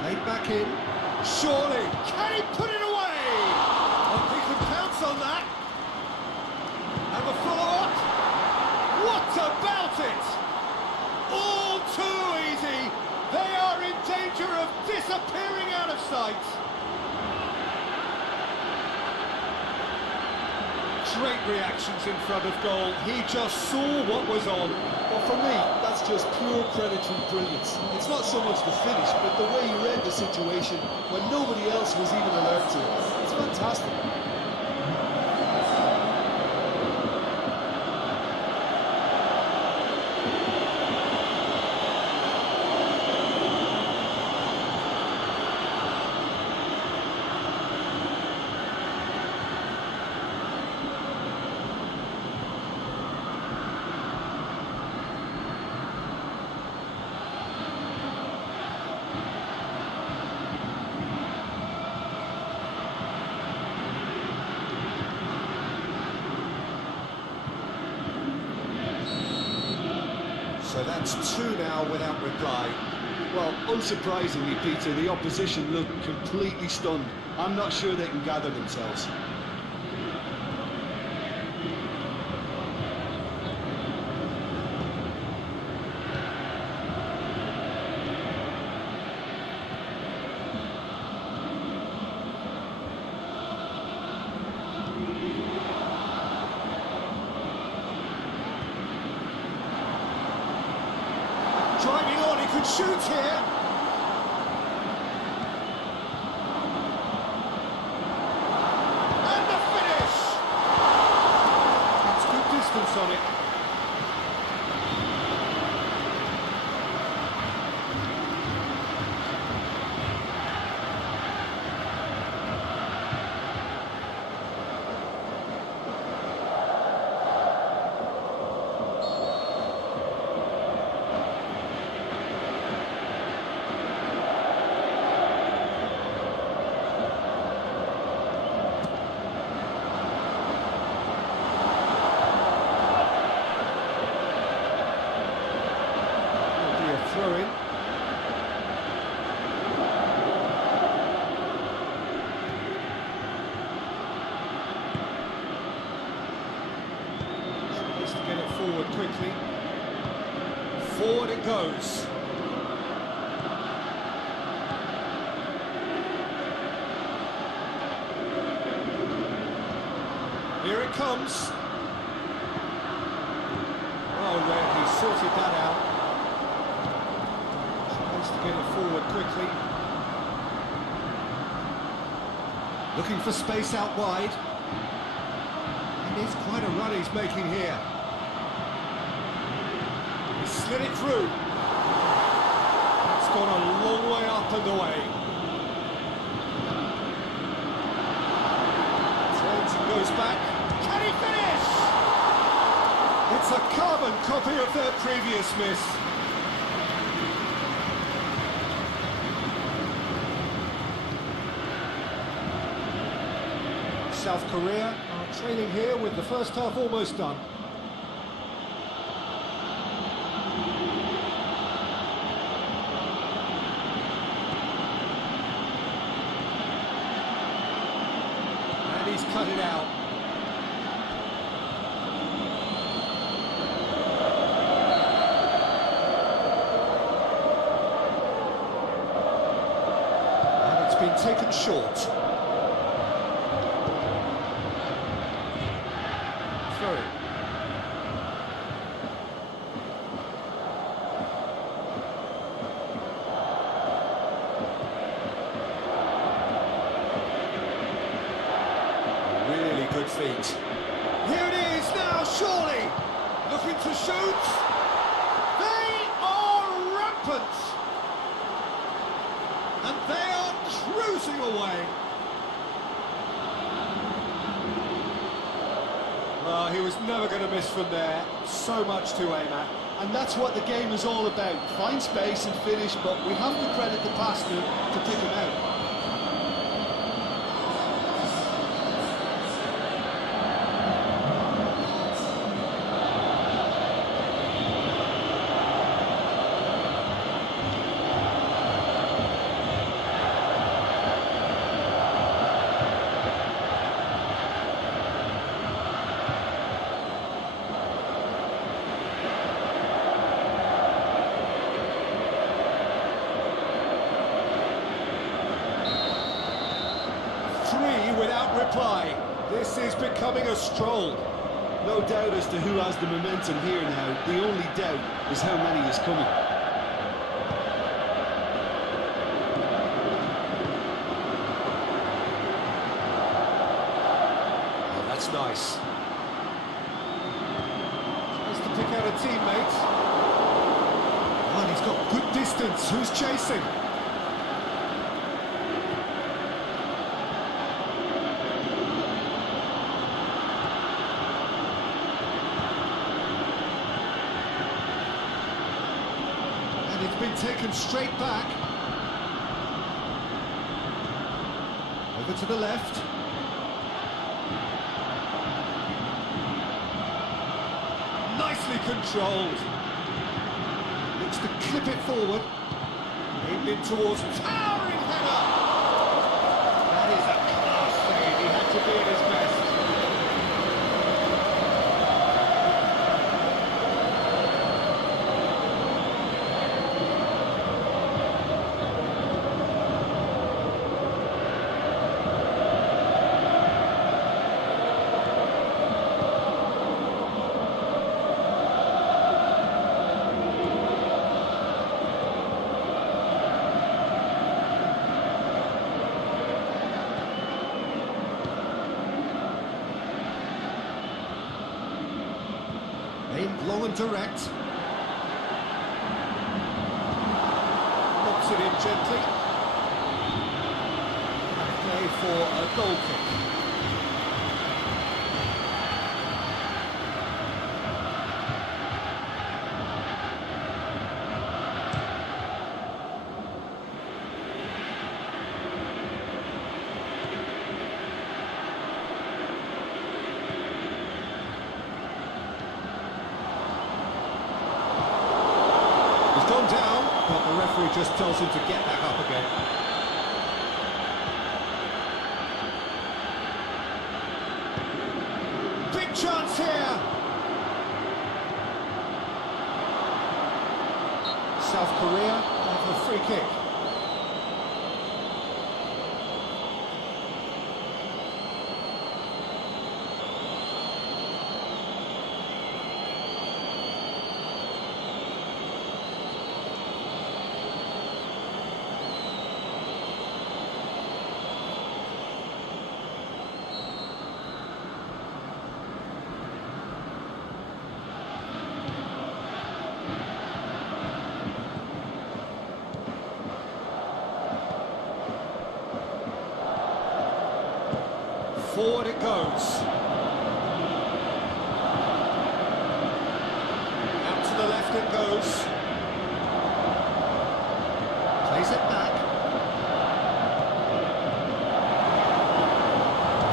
Played back in, surely, can he put it away? Oh, he could pounce on that. And the follow-up, what about it? All too easy, they are in danger of disappearing out of sight. Great reactions in front of goal, he just saw what was on. Well, for me, that's just pure predatory brilliance. It's not so much the finish, but the way he read the situation when nobody else was even alert to it. It's fantastic. So that's two now without reply. Well, unsurprisingly, Peter, the opposition looked completely stunned. I'm not sure they can gather themselves. Driving on, he could shoot here. And the finish! It's good distance on it. Throw-in. Needs to get it forward quickly. Forward it goes. Here it comes. Oh, Red, he sorted that out. To get it forward quickly. Looking for space out wide. And it's quite a run he's making here. He slid it through. It's gone a long way up and away. Turns and goes back. Can he finish? It's a carbon copy of their previous miss. South Korea are trailing here with the first half almost done. cut it out. And it's been taken short. Through. Good feet. Here it is now, surely. Looking to shoot. They are rampant. And they are cruising away. Well, he was never going to miss from there. So much to aim at. And that's what the game is all about. Find space and finish, but we have to credit the passer to pick him out. Without reply. This is becoming a stroll. No doubt as to who has the momentum here now. The only doubt is how many is coming. Oh, that's nice. Tries to pick out a teammate. Oh, and he's got good distance. Who's chasing? It's been taken straight back. Over to the left. Nicely controlled. Looks to clip it forward. Aimed in towards towering header. That is a class save. He had to be at his best. Aimed long and direct. Knocks it in gently. And play for a goal kick. Gone down, but the referee just tells him to get back up again. Big chance here! South Korea have a free kick. Forward it goes. Out to the left it goes. Plays it back.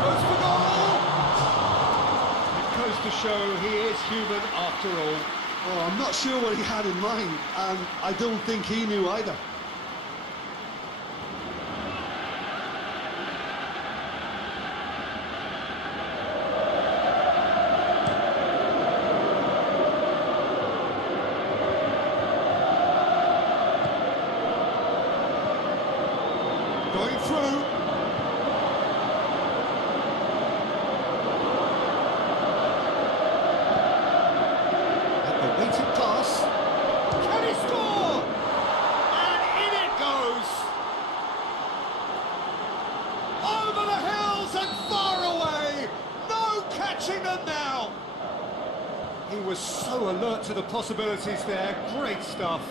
Goes for goal! It goes to show he is human after all. Oh, I'm not sure what he had in mind, and I don't think he knew either. was so alert to the possibilities there. Great stuff.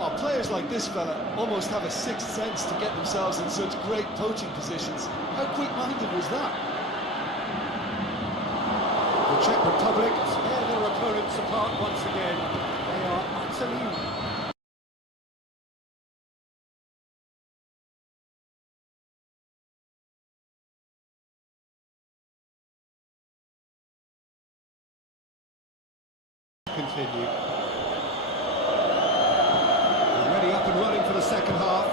Oh, players like this fella almost have a sixth sense to get themselves in such great poaching positions. How quick-minded was that? The Czech Republic tear their opponents apart once again. They are utterly... continue. Already up and running for the second half.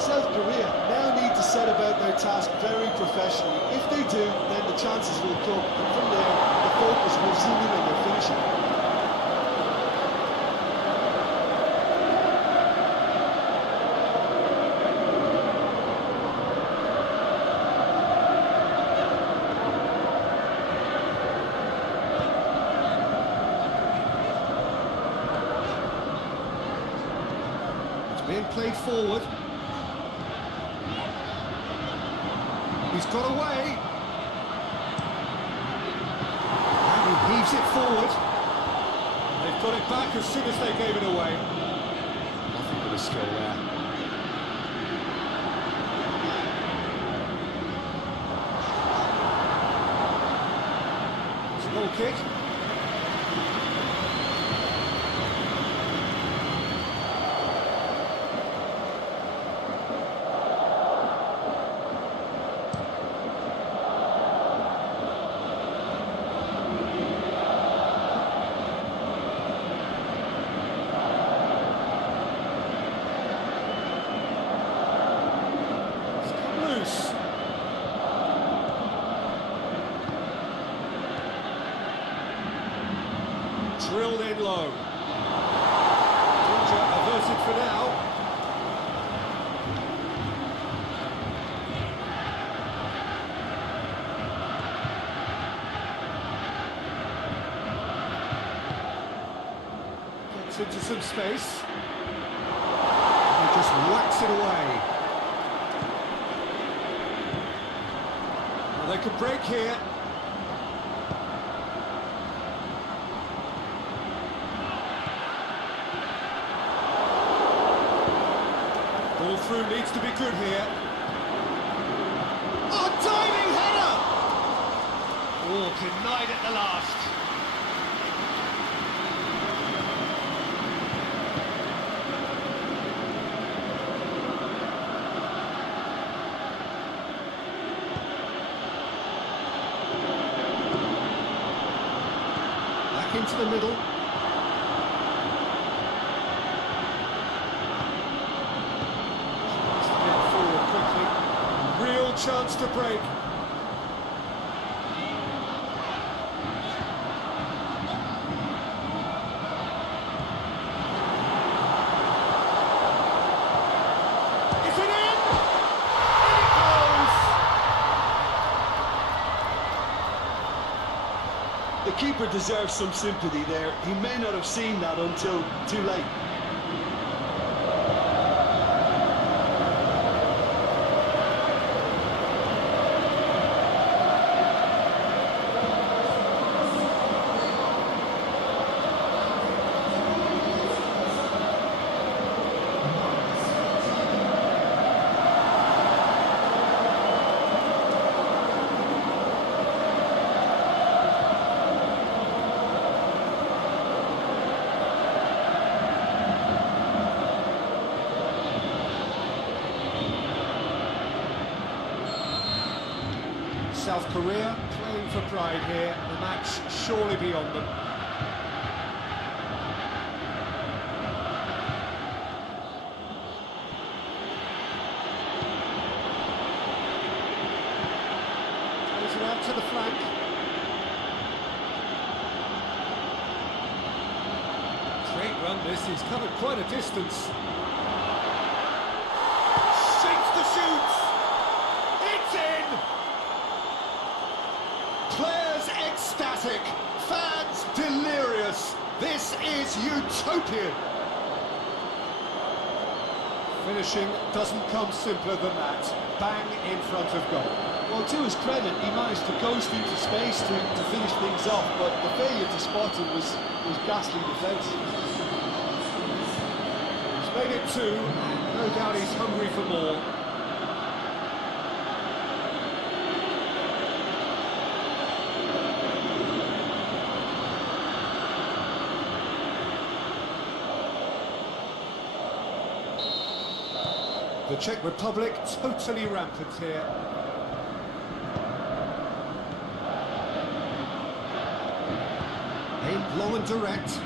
South Korea now need to set about their task very professionally. If they do, then the chances will come, and from there, the focus will zoom in on their finishing. Being played forward. He's got away. And he heaves it forward. They've got it back as soon as they gave it away. Nothing but a skill there. It's a goal kick. Drilled in low. Danger averted for now. Gets into some space. He just whacks it away. Well, they could break here. Ball through needs to be good here. Oh, diving header! Oh, denied at the last. Back into the middle. Real chance to break. Is it in? In it goes! The keeper deserves some sympathy there. He may not have seen that until too late. South Korea playing for pride here, the match surely beyond them. Plays it out to the flank. Great run this, he's covered quite a distance. Shapes the shoots! It's in! Players ecstatic, fans delirious. This is utopian. Finishing doesn't come simpler than that. Bang in front of goal. Well, to his credit, he managed to ghost into space to finish things off, but the failure to spot him was ghastly defence. He's made it 2, and no doubt he's hungry for more. The Czech Republic totally rampant here. Aimed long and direct.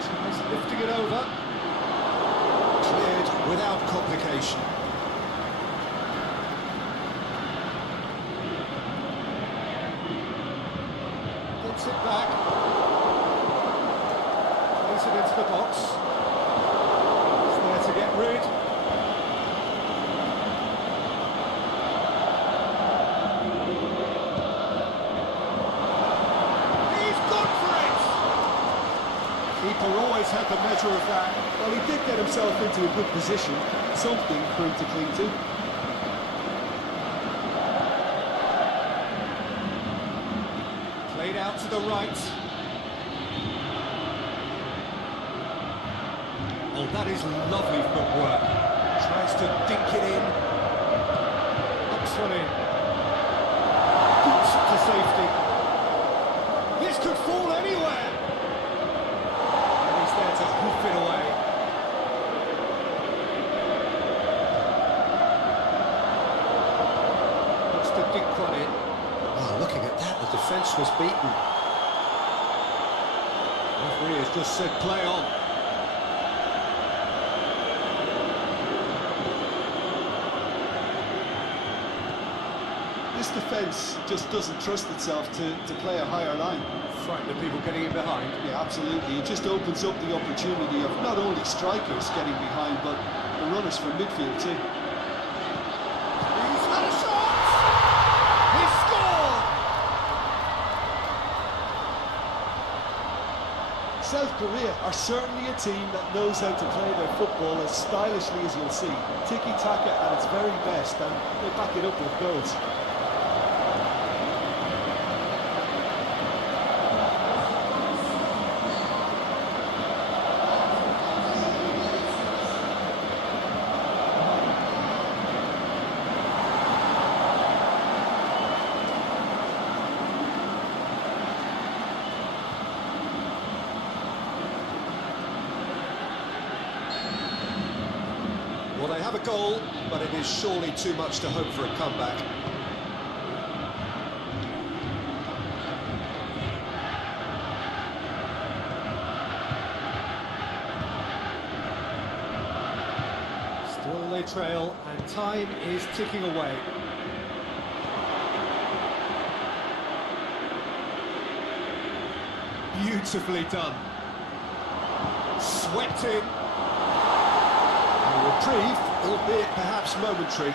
Tries lifting it over. Cleared without complication. Gets it back. Plays it into the box. It's there to get rid. He's gone for it! Keeper always had the measure of that. Well, he did get himself into a good position, something for him to cling to. Played out to the right. Oh, that is lovely footwork. Tries to dink it in. Knocks one in. Boots to safety. This could fall anywhere. And he's there to hoof it away. Wants to dink one in. Oh, looking at that, the defence was beaten. Referee has just said play on. This defence just doesn't trust itself to play a higher line. Frightened of people getting in behind. Yeah, absolutely. It just opens up the opportunity of not only strikers getting behind, but the runners from midfield too. He's had a shot! He scored! South Korea are certainly a team that knows how to play their football as stylishly as you'll see. Tiki-taka at its very best, and they back it up with goals. Well, they have a goal, but it is surely too much to hope for a comeback. Still they trail, and time is ticking away. Beautifully done. Swept in. Reprieve, albeit perhaps momentary. And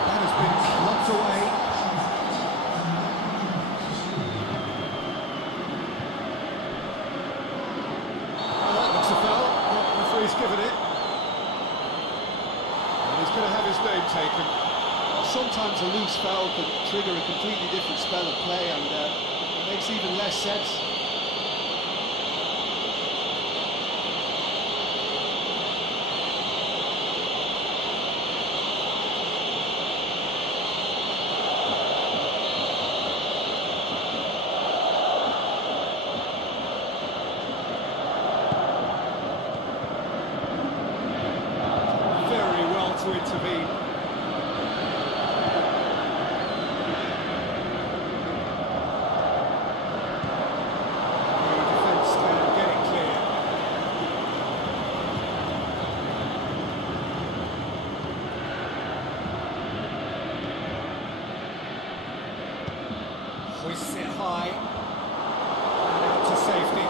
that has been locked away. Well, that looks a foul. The referee's given it. And he's going to have his name taken. Sometimes a loose foul could trigger a completely different spell of play, and it makes even less sense. Very well to intervene. Hoists it high, and out to safety.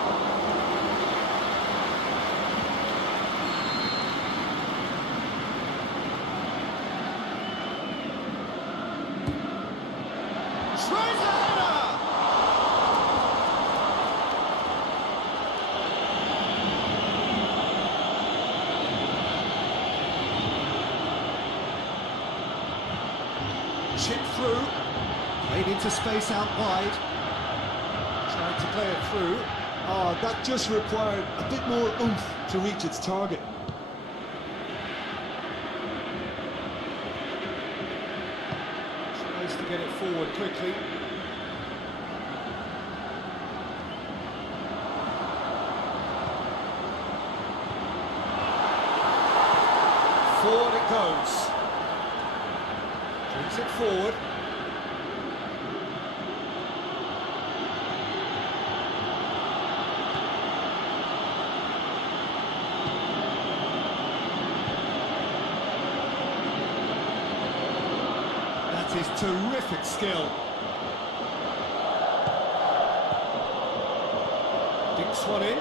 Chip through. Played into space out wide. Trying to play it through. Oh, that just required a bit more oomph to reach its target. Tries to get it forward quickly. Forward it goes. Brings it forward. That is terrific skill. Dinks one in.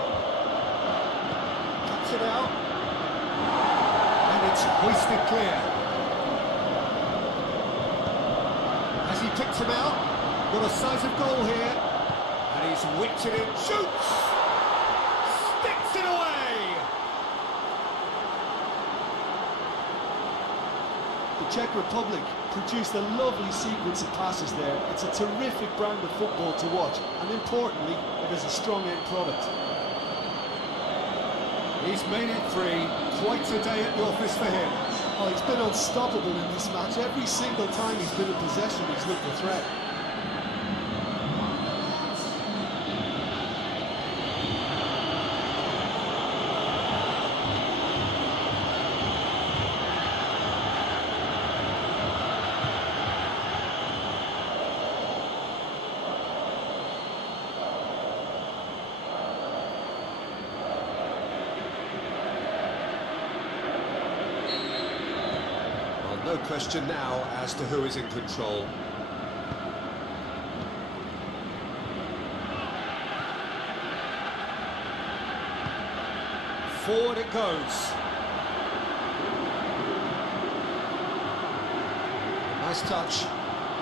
Cuts it out. And it's hoisted clear. As he picks him out, got a size of goal here. And he's whipped it in. Shoots! Sticks it away! The Czech Republic produced a lovely sequence of passes there. It's a terrific brand of football to watch, and importantly, it is a strong end product. He's made it three. Quite a day at the office for him. Oh, he's been unstoppable in this match. Every single time he's been in possession, he's looked a threat. No question now as to who is in control. Forward it goes. Nice touch.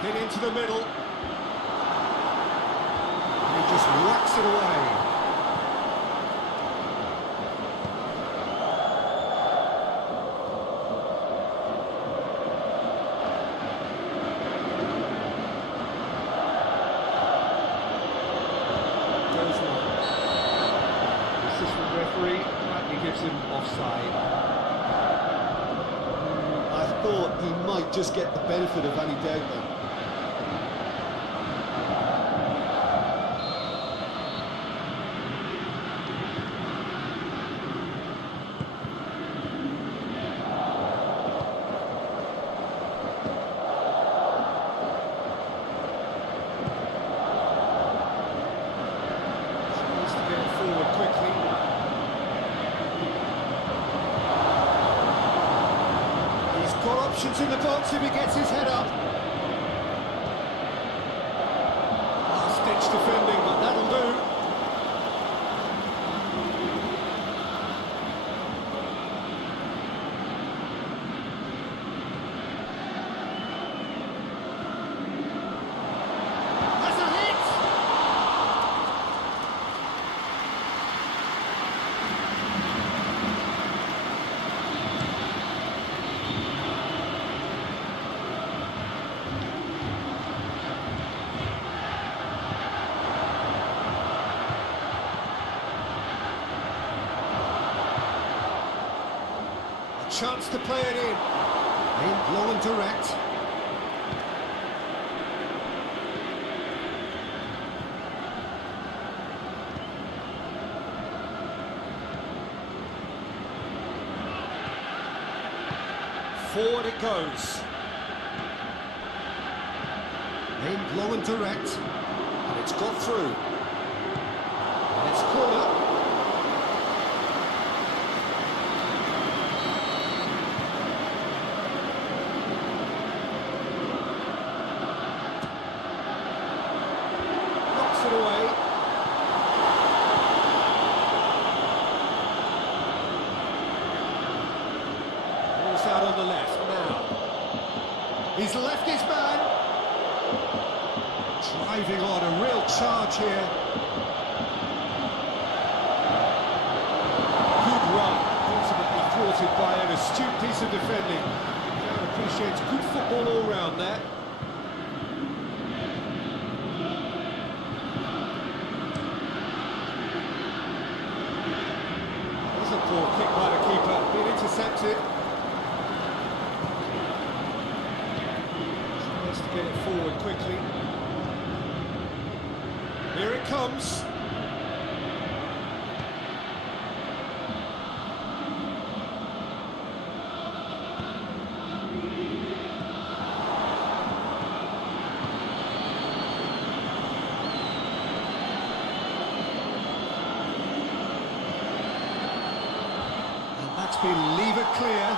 Hit into the middle. And he just whacks it away. Referee rightly gives him offside. I thought he might just get the benefit of any doubt then. Tries to get it forward quickly. Got options in the box if he gets his head up. Last-ditch defending, but that'll do. That's a hit! Chance to play it in. Aimed long and direct. Forward it goes. Aimed long and direct. And it's got through. And it's corner. It away. Ball's out on the left now. He's left his man. Driving on, a real charge here. Good run, ultimately thwarted by an astute piece of defending. Crowd appreciates good football all round there. to get it forward quickly. Here it comes. And that's been levered clear.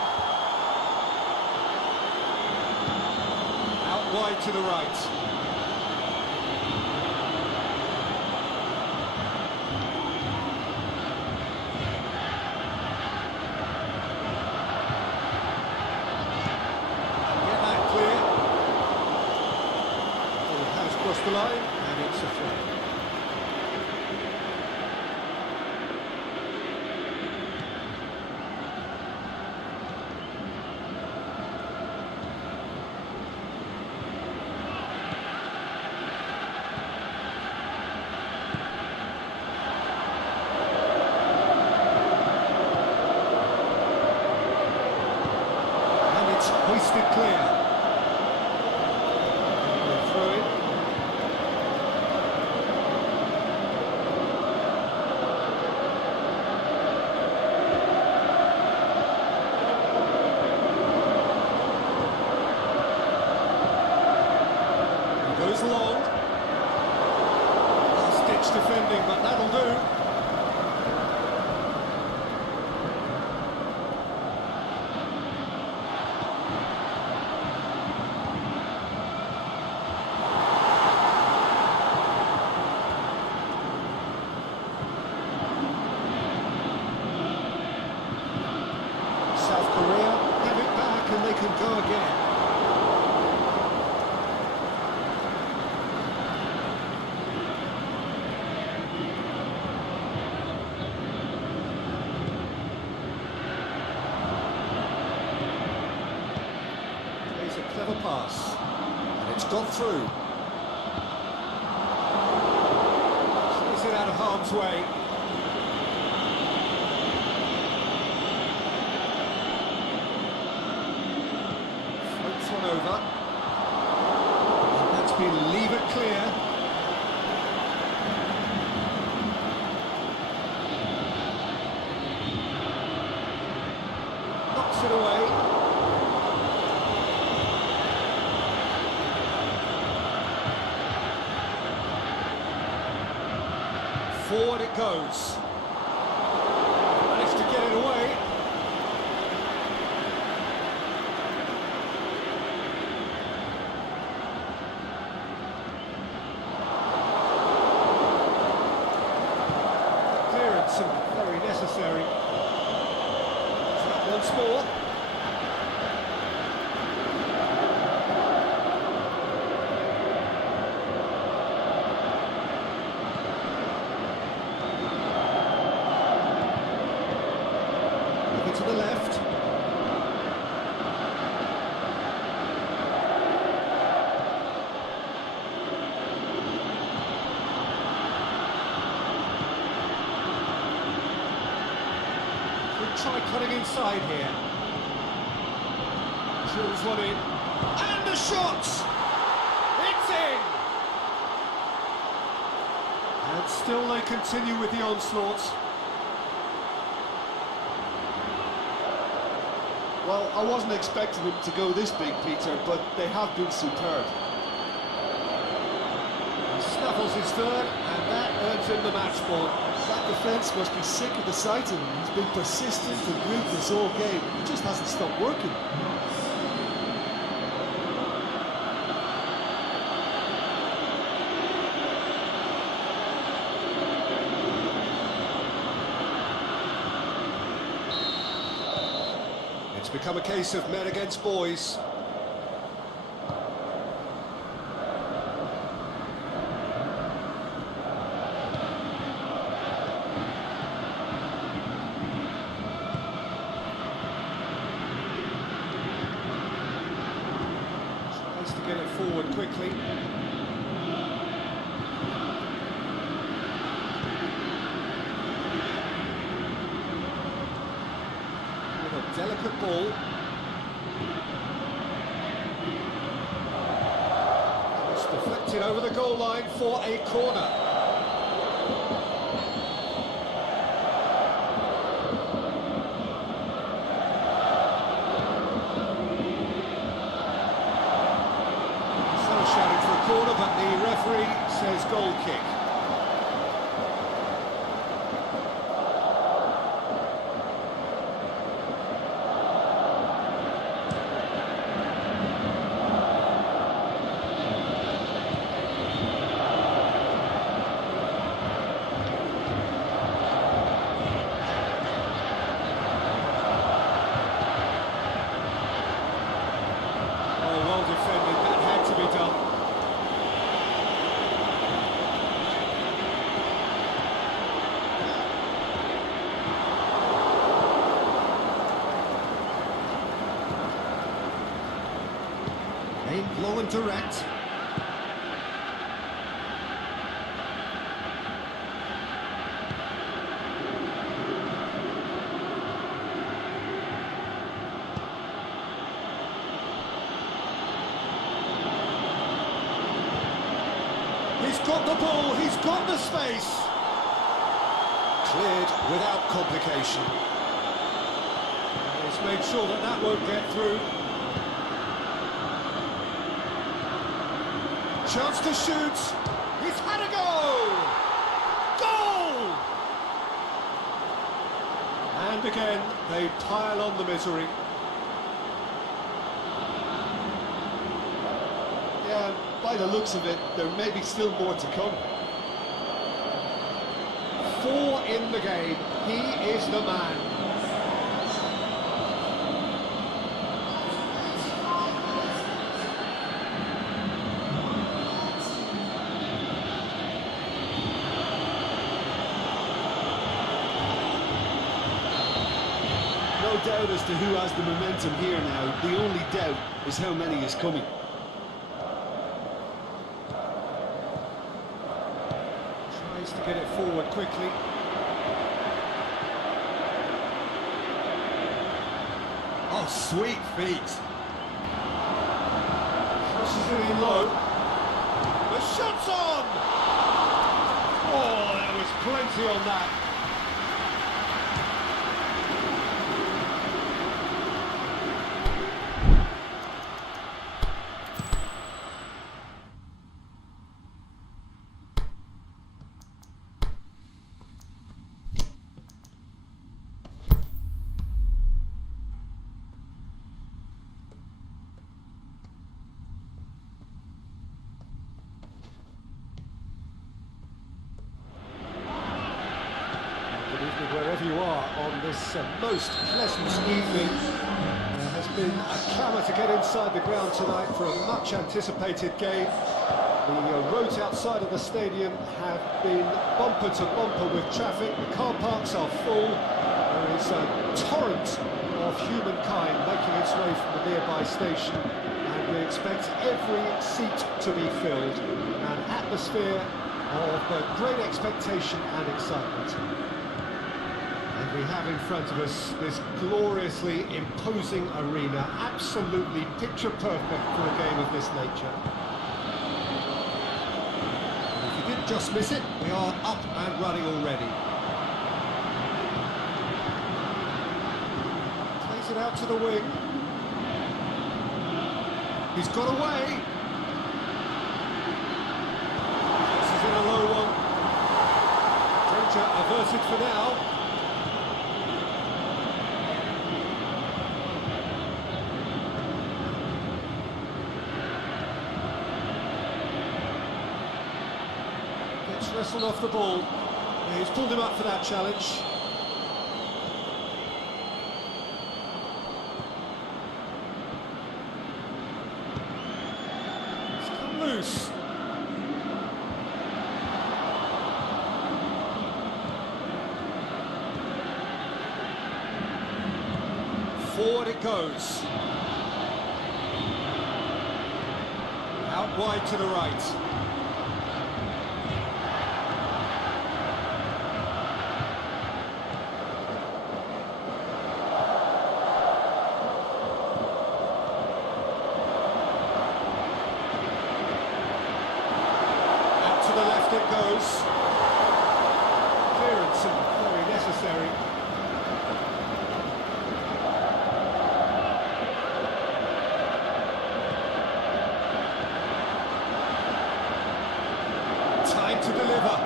Out wide to the right. Across the line, and it's a throw. And it's hoisted clear. Throw it. Goes long. Last-ditch defending, but that'll do. South Korea have it back and they can go again. A clever pass, and it's got through. Stays it out of harm's way. Floats one over, and that's been levered clear. Knocks it away. Forward it goes. Managed to get it away. Clearance and very necessary. Once more. To the left. Could try cutting inside here. Drills one in. And the shot! It's in! And still they continue with the onslaught. Well, I wasn't expecting them to go this big, Peter, but they have been superb. He snuffles his third, and that earns him the match ball. That defence must be sick of the sight of him. He's been persistent and ruthless all game. He just hasn't stopped working. It's become a case of men against boys. Tries to get it forward quickly. Delicate ball. it over the goal line for a corner. So shouting for a corner, but the referee says goal kick. Aimed low and direct. He's got the ball, he's got the space. Cleared without complication. He's made sure that that won't get through. Chance to shoot. He's had a go! Goal! And again, they pile on the misery. Yeah, by the looks of it, there may be still more to come. 4 in the game. He is the man. No doubt as to who has the momentum here now. The only doubt is how many is coming. Tries to get it forward quickly. Oh, sweet feet. Crosses it in low. The shot's on! Oh, there was plenty on that. Wherever you are on this most pleasant evening, there has been a clamour to get inside the ground tonight for a much anticipated game. The roads outside of the stadium have been bumper to bumper with traffic. The car parks are full. There is a torrent of humankind making its way from the nearby station, and we expect every seat to be filled. An atmosphere of great expectation and excitement. And we have in front of us this gloriously imposing arena, absolutely picture perfect for a game of this nature. And if you did just miss it, we are up and running already. Plays it out to the wing. He's got away. This is in a low one. Danger averted for now. Wrestled off the ball. He's pulled him up for that challenge. It's come loose. Forward it goes. Out wide to the right. Time to deliver.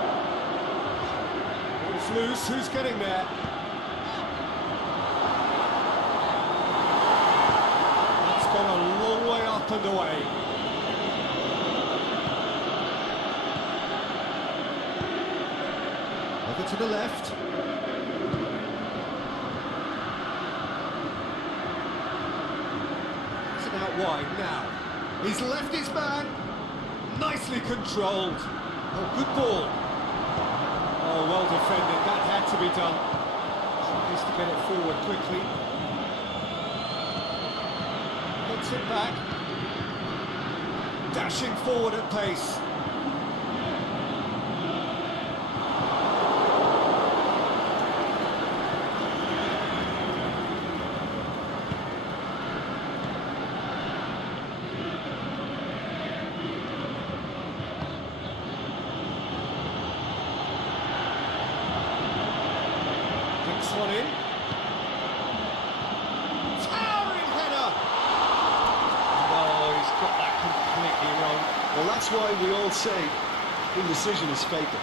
It's loose, who's getting there? It's gone a long way up and away. Over to the left. It's out wide now. He's left his man. Nicely controlled. Oh, good ball. Oh, well defended. That had to be done. Tries to get it forward quickly. Puts it back. Dashing forward at pace. One in. Towering header! No, he's got that completely wrong. Well, that's why we all say indecision is fatal.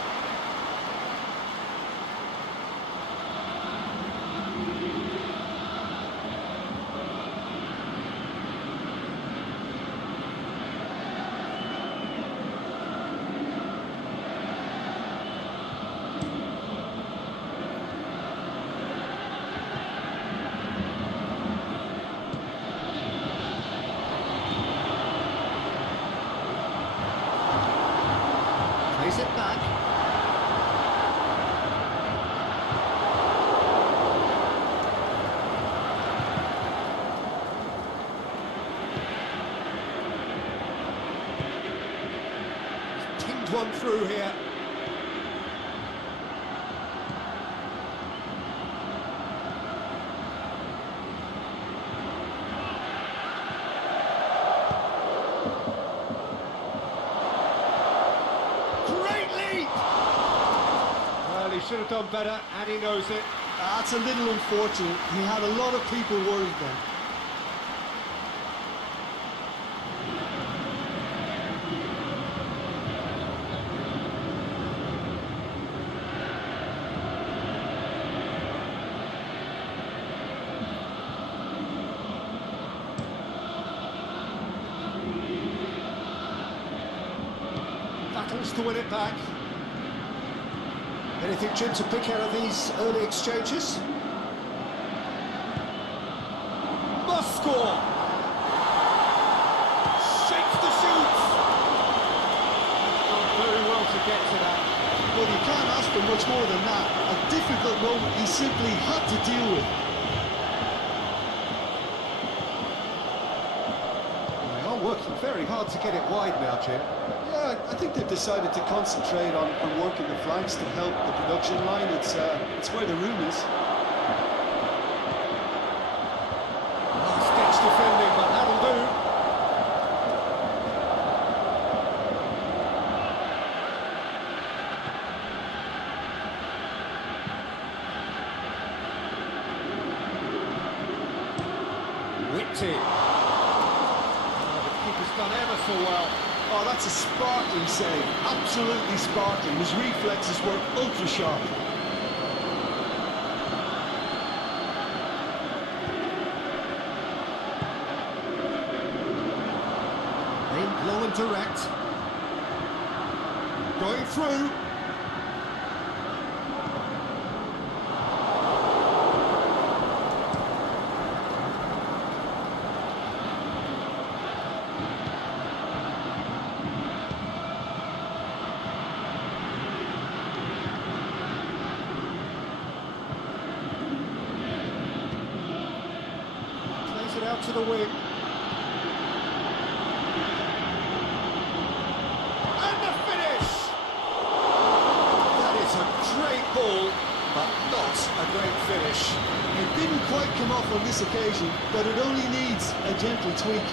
Plays it back. He's pinged one through here. Well, he should have done better, and he knows it. That's a little unfortunate. He had a lot of people worried then. Battles to win it back. Anything, Jim, to pick out of these early exchanges? Must score! Shakes the shoots! Done very well to get to that. Well, you can't ask for much more than that. A difficult moment he simply had to deal with. They are working very hard to get it wide now, Jim. Yeah, I think they've decided to concentrate on working the flanks to help the production line. It's where the room is. Last-ditch defending, but that'll do. Whipped in. Oh, the keeper's done ever so well. Oh, that's a sparkling save. Absolutely sparkling. His reflexes were ultra sharp. Aimed low and direct. Going through. Plays it out to the wing. Great ball, but not a great finish. It didn't quite come off on this occasion, but it only needs a gentle tweak.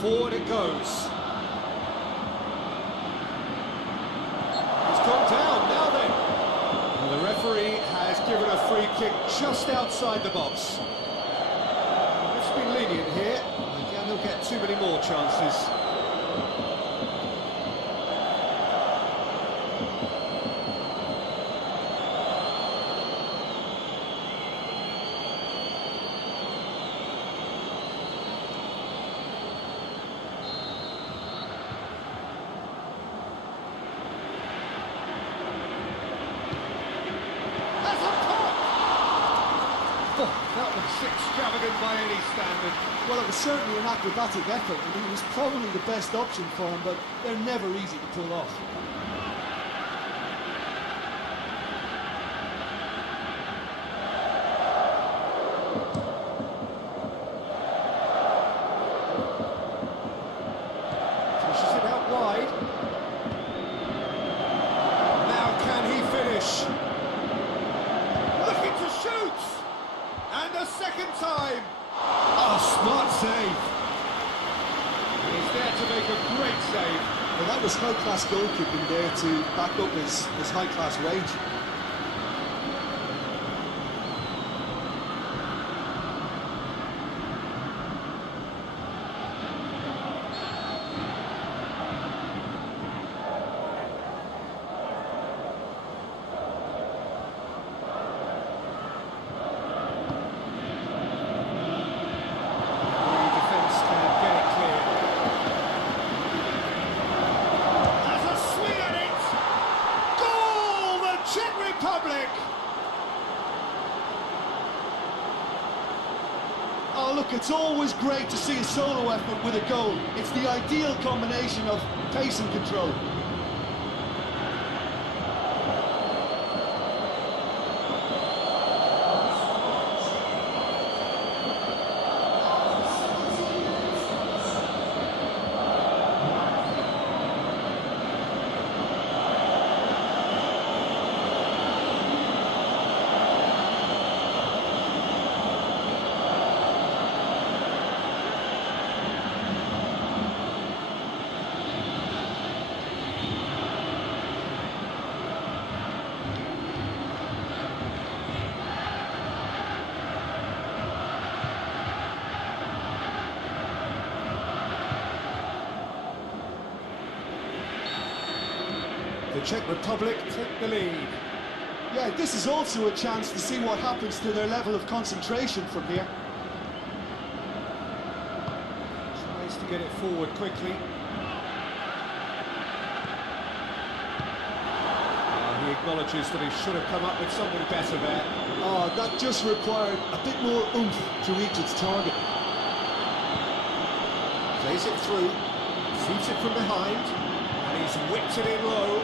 Forward it goes. It's gone down, now then. And the referee has given a free kick just outside the box. Let's ref's been lenient here. Again, he'll get too many more chances. That looks extravagant by any standard. Well, it was certainly an acrobatic effort, and it was probably the best option for him, but they're never easy to pull off. Pushes it out wide. Now can he finish? Looking to shoot! And a second time! Oh, smart save! And he's there to make a great save. Well, that was high-class goalkeeping there to back up his high-class range. Oh, look, it's always great to see a solo effort with a goal. It's the ideal combination of pace and control. The Czech Republic take the lead. Yeah, this is also a chance to see what happens to their level of concentration from here. Tries to get it forward quickly. He acknowledges that he should have come up with something better there. Oh, that just required a bit more oomph to reach its target. Plays it through, sees it from behind, and he's whipped it in low.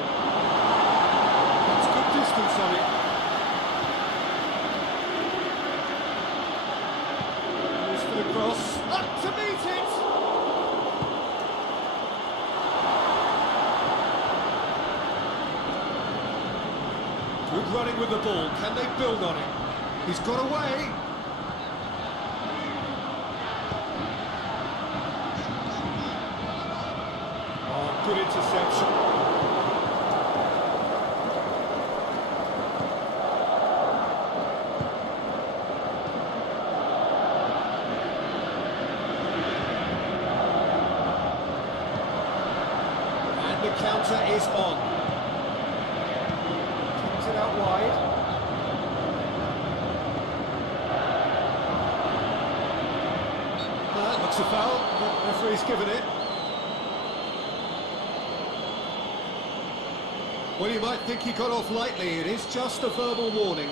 That's good distance on it. Goes for the cross, up to meet it! Good running with the ball, can they build on it? He's got away! Oh, good interception. And the counter is on. Kicks it out wide. That looks a foul. The referee's given it. Well, you might think he got off lightly. It is just a verbal warning.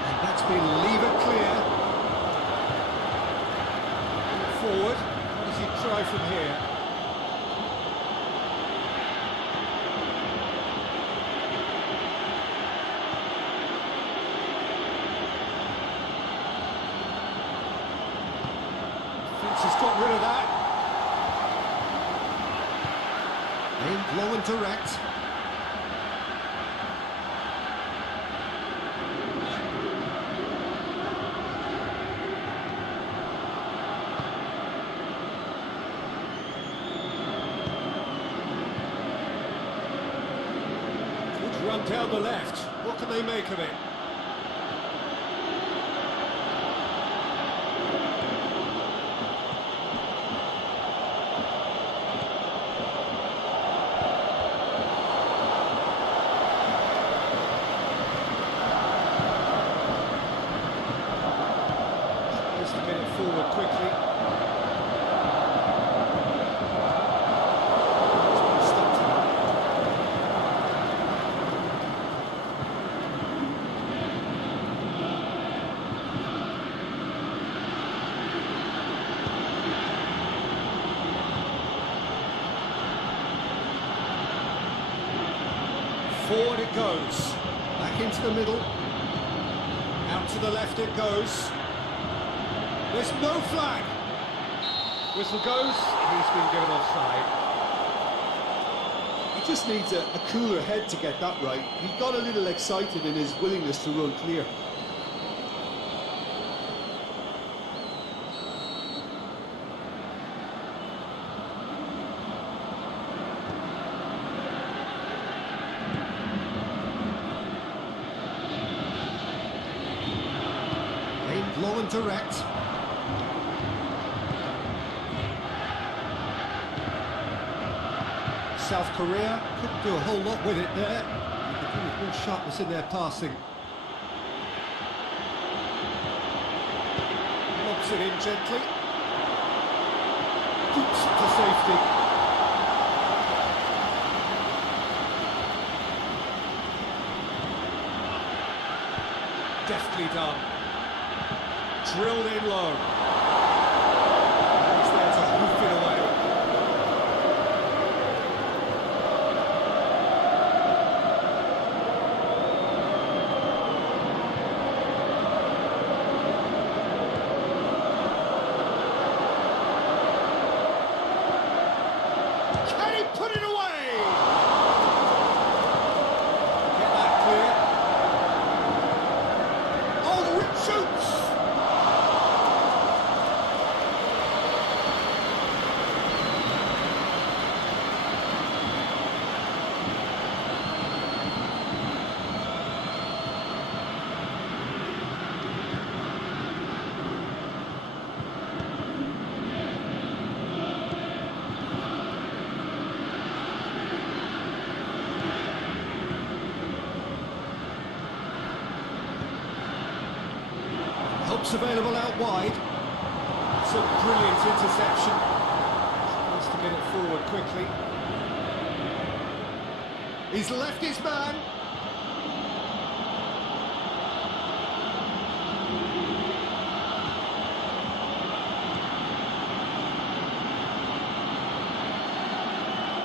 And that's been lever clear. Forward. What does he try from here? Defence has got rid of that. Aimed low and direct. run down the left. What can they make of it? Tries to get it forward quickly. Forward it goes, back into the middle, out to the left it goes. There's no flag. Whistle goes, he's been given offside. He just needs a cooler head to get that right. He got a little excited in his willingness to run clear. Long and direct. South Korea couldn't do a whole lot with it there. They could do with more sharpness in their passing. Lobs it in gently. Keeps it to safety. Deftly done. Drilled in low. He's there to hoof it away. Can he put it away? Get that clear. Oh, it shoots! Help's available out wide. It's a brilliant interception. Tries to get it forward quickly. He's left his man.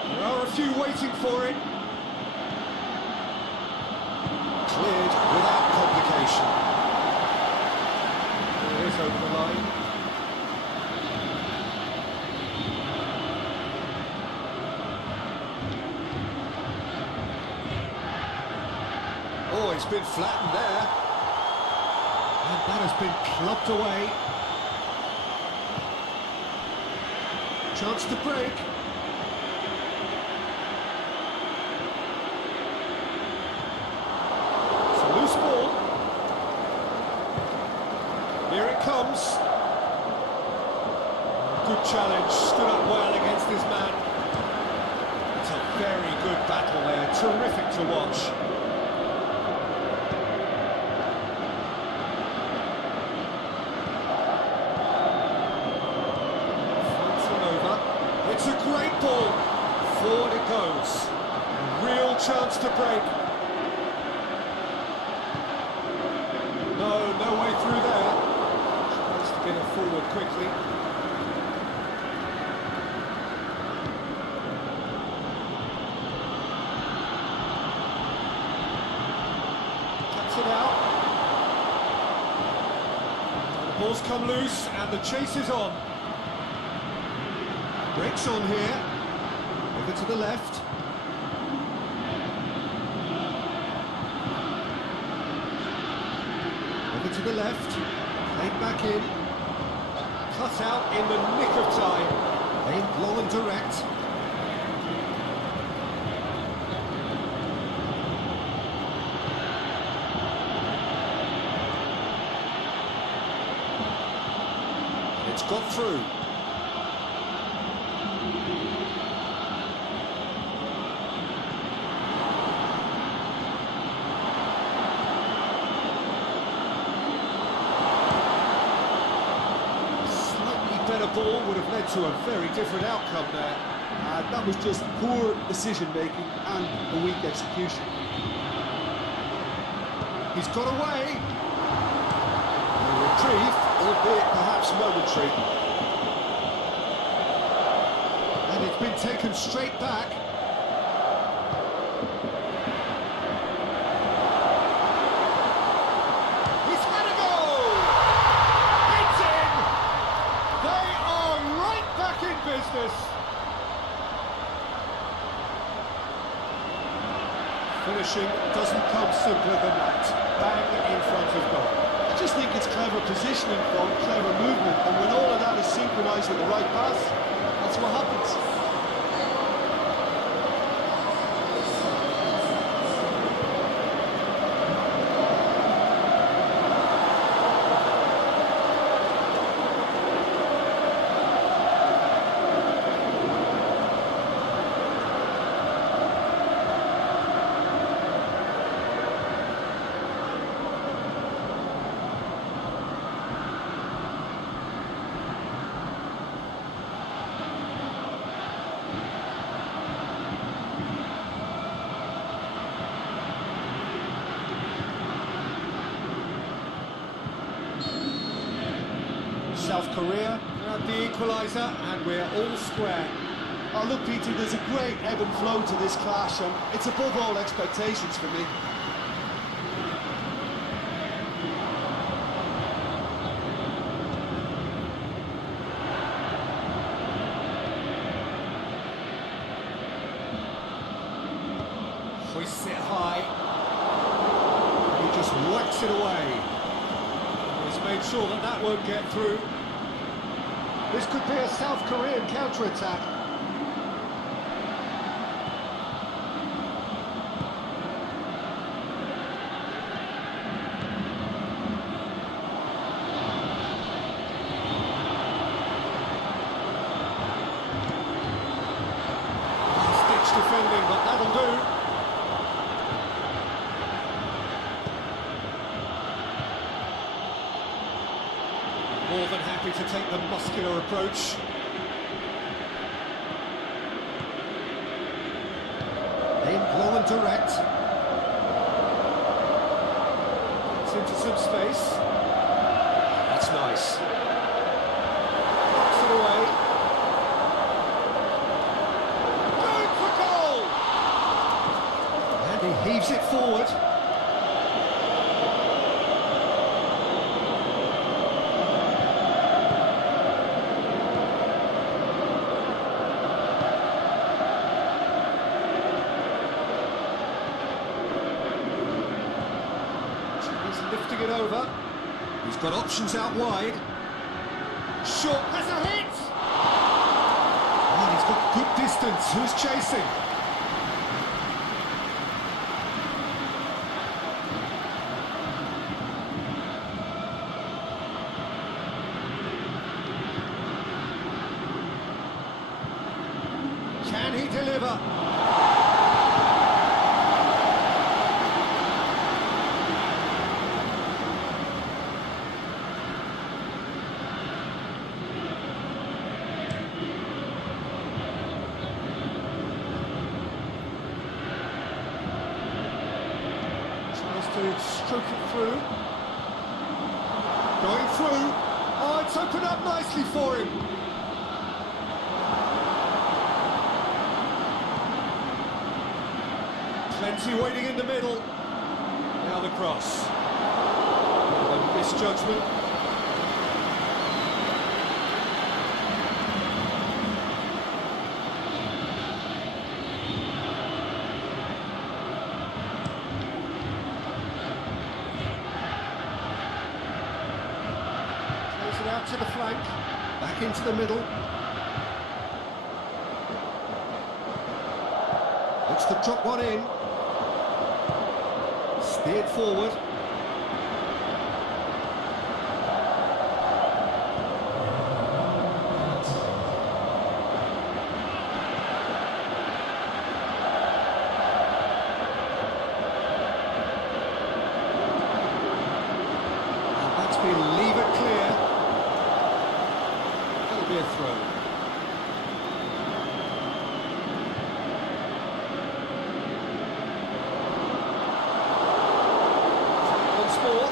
There are a few waiting for it. Cleared without complication. Over the line. Oh, it's been flattened there. And that has been clubbed away. Chance to break. It's a loose ball. Here it comes. Good challenge, stood up well against his man. It's a very good battle there, terrific to watch. Floats one over. It's a great ball. Forward it goes. A real chance to break. No way through there. Get it forward quickly. Cuts it out. The ball's come loose and the chase is on. Breaks on here. Over to the left. Over to the left. Played back in. Cut out in the nick of time. Aimed long and direct. got through. Better ball would have led to a very different outcome there. That was just poor decision-making and a weak execution. He's got away. A reprieve, albeit perhaps momentary. And it's been taken straight back. He's had a goal! It's in! They are right back in business. Finishing doesn't come simpler than that. Bang in front of goal. I just think it's clever positioning, though, clever movement, and when all of that is synchronised with the right pass, that's what happens. South Korea grab the equaliser, and we're all square. Oh, look, Peter, there's a great ebb and flow to this clash, and it's above all expectations for me. Hoists it high. He just whacks it away. He's made sure that that won't get through. This could be a South Korean counter-attack. Last-ditch defending, but that'll do. More than happy to take the muscular approach. In long and direct. Gets into some space. That's nice. Knocks it away. Going for goal! And he heaves it forward. Lifting it over. He's got options out wide. Short has a hit! And he's got good distance. Who's chasing? Can he deliver? To stroke it through. Going through. Oh, it's opened up nicely for him. Plenty waiting in the middle. Now the cross. A misjudgment. Out to the flank, back into the middle. Looks to drop one in. Steered forward. He'll leave it clear. That'll be a throw. Once more.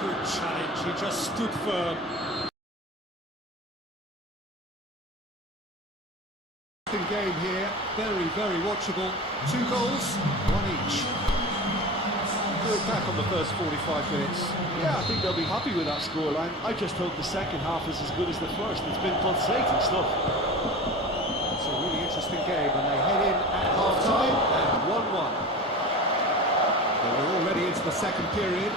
Good challenge, he just stood firm. Game here, very, very watchable. 2 goals, 1 each. Look back on the first 45 minutes. Yeah, I think they'll be happy with that scoreline. I just hope the second half is as good as the first. It's been pulsating stuff. It's a really interesting game, and they head in at half-time and 1-1. We're already into the second period.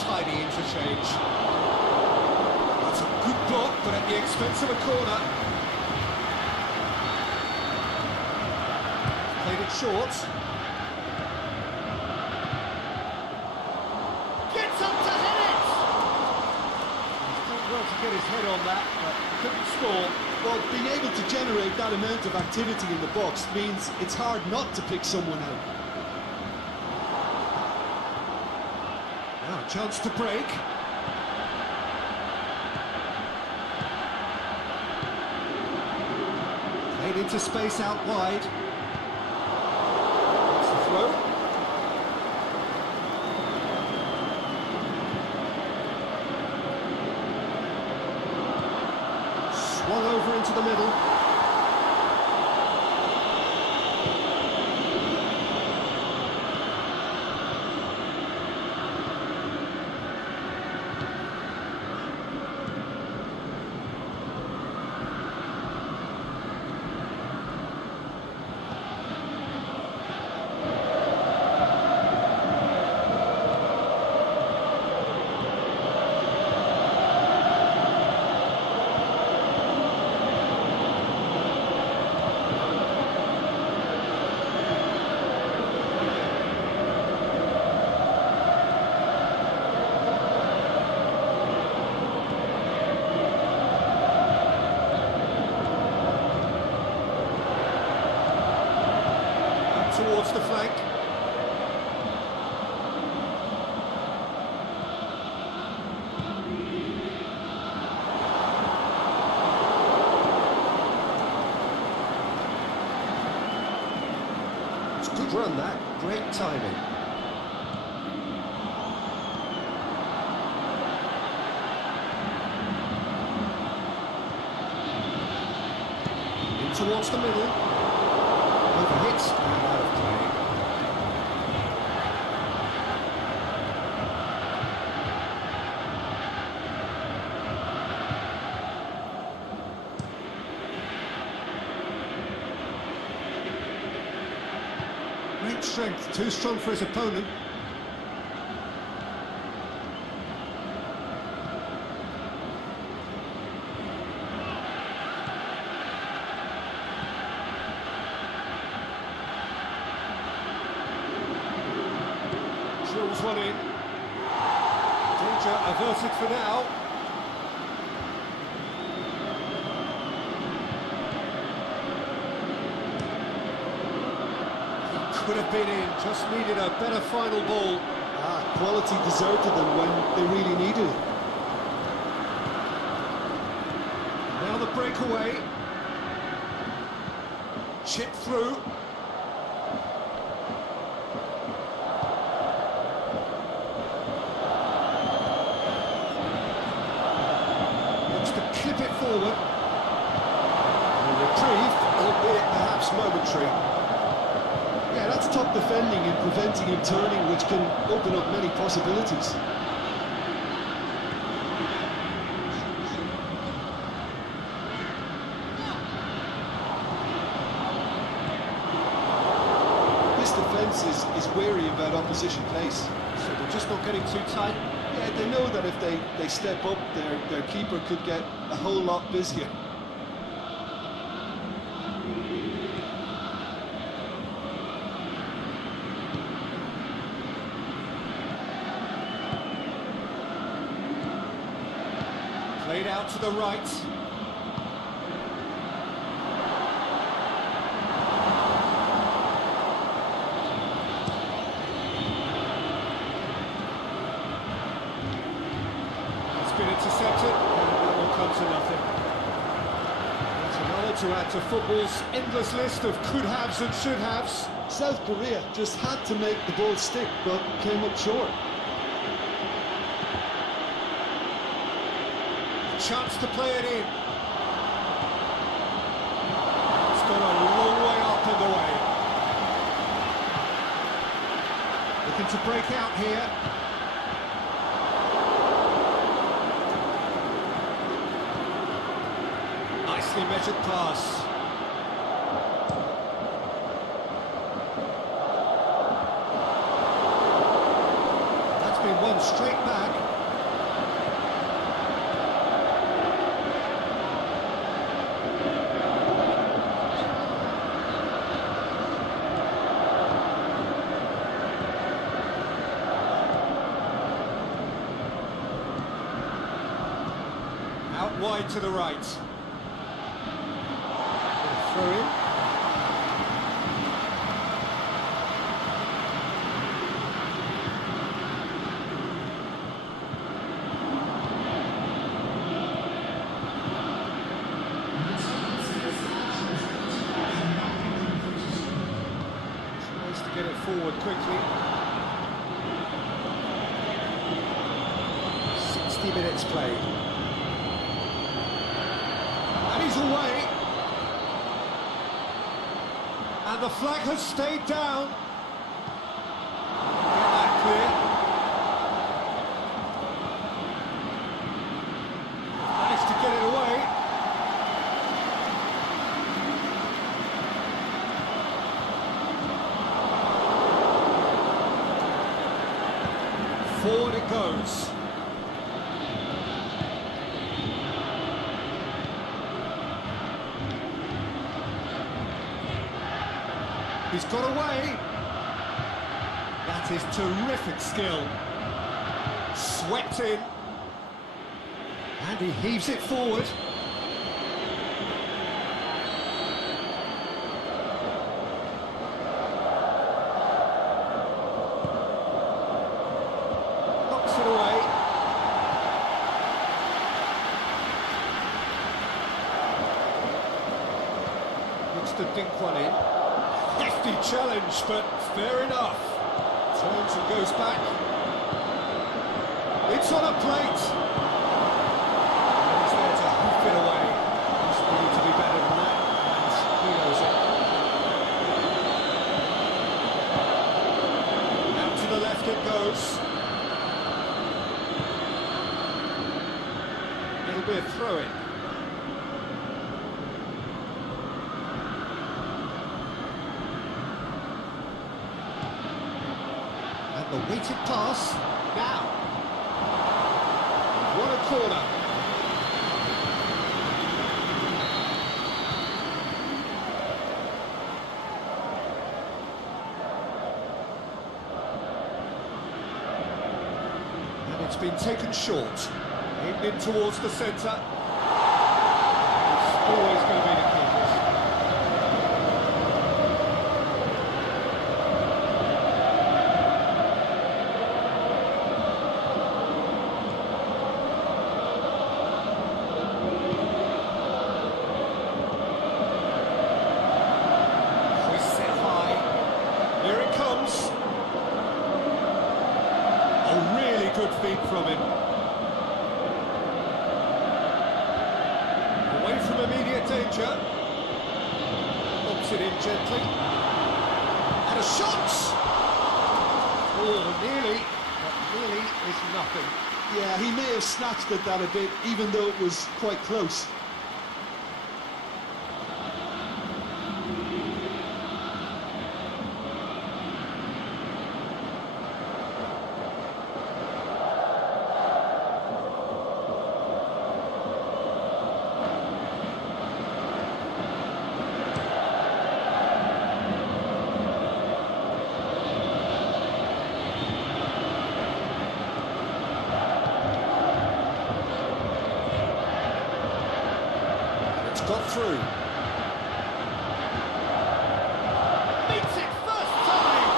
Tidy interchange. That's a good block, but at the expense of a corner. Played it short. Gets up to hit it! He's done well to get his head on that, but couldn't score. Well, being able to generate that amount of activity in the box means it's hard not to pick someone out. Now a chance to break. Played into space out wide. That's the throw. Swung over into the middle. Towards the flank. It's a good run, that. Great timing. In towards the middle. Overhit and out of play. Great strength, too strong for his opponent. Drills one in. Danger averted for now. Could have been in, just needed a better final ball. Quality deserted them when they really needed it. Now the breakaway. Chip through. Looks to clip it forward. And retrieved, albeit perhaps momentary. Yeah, that's top defending and preventing him turning, which can open up many possibilities. This defence is wary about opposition pace. So they're just not getting too tight. Yeah, they know that if they step up, their keeper could get a whole lot busier. Played out to the right. It's been intercepted, and that will come to nothing. That's another to add to football's endless list of could-haves and should-haves. South Korea just had to make the ball stick, but came up short. Chance to play it in. It's gone a long way up and away. Looking to break out here. Nicely measured pass. That's been won straight back. Out wide to the right. Throw in. Tries to get it forward quickly. 60 minutes played. And he's away. And the flag has stayed down. Get that clear. Managed to get it away. Forward it goes. He's got away. That is terrific skill. Swept in. And he heaves it forward. Knocks it away. Looks to dink one in. Hefty challenge, but fair enough. Turns and goes back. It's on a plate. And he's there to hoof it away. He's needed to be better than that, and he knows it. Out to the left it goes. It'll be a throw-in. The weighted pass, now. What a corner. And it's been taken short. Aimed in towards the centre. It's always going to be the keepers. Good feet from him. Away from immediate danger. Lobs it in gently. And a shot! Oh, nearly, but nearly is nothing. Yeah, he may have snatched at that a bit, even though it was quite close. got through. Beats it first time!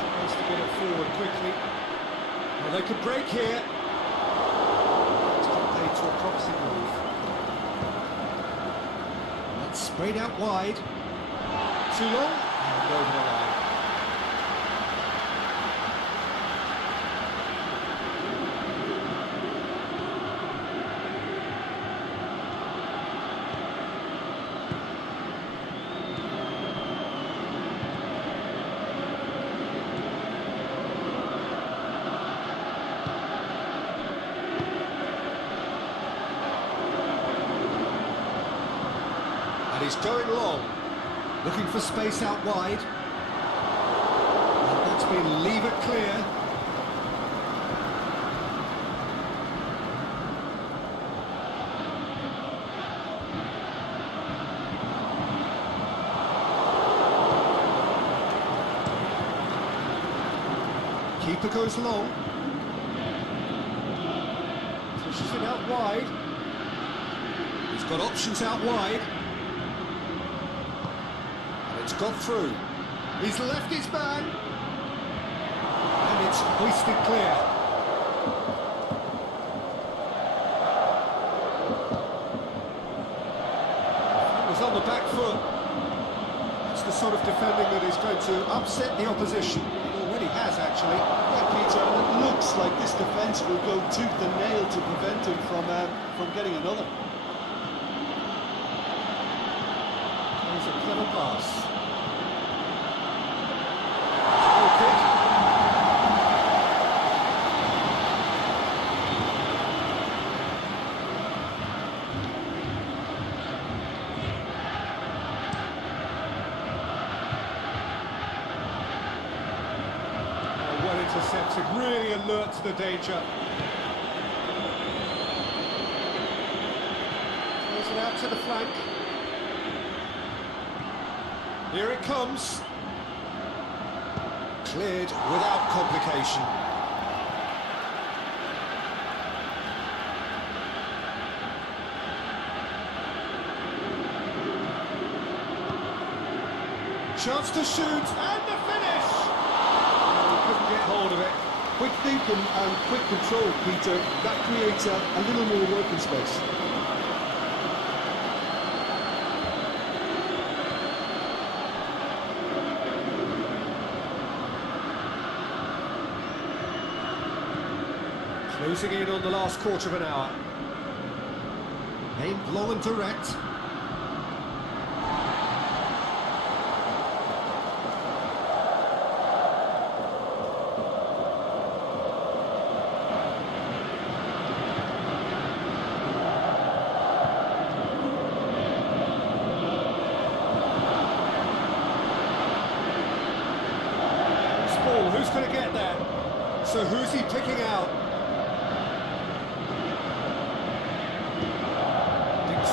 Tries to get it forward quickly. Well, they could break here. It's got paid to a promising move. That's sprayed out wide. Too long? And over the line. And he's going long. Looking for space out wide. And that's been levered clear. Keeper goes long. Pushes it out wide. He's got options out wide. It's got through. He's left his man. And it's hoisted clear. It was on the back foot. It's the sort of defending that is going to upset the opposition. It already has, actually. Yeah, Peter, and it looks like this defence will go tooth and nail to prevent him from getting another. It's a clever pass. Well intercepted, really alert to the danger. Throws it out to the flank. Here it comes. Cleared without complication. Chance to shoot, and the finish! Oh, he couldn't get hold of it. Quick thinking and quick control, Peter. That creates a little more working space. Closing in on the last quarter of an hour. Aimed long and direct. This ball, who's going to get there? So who's he picking out?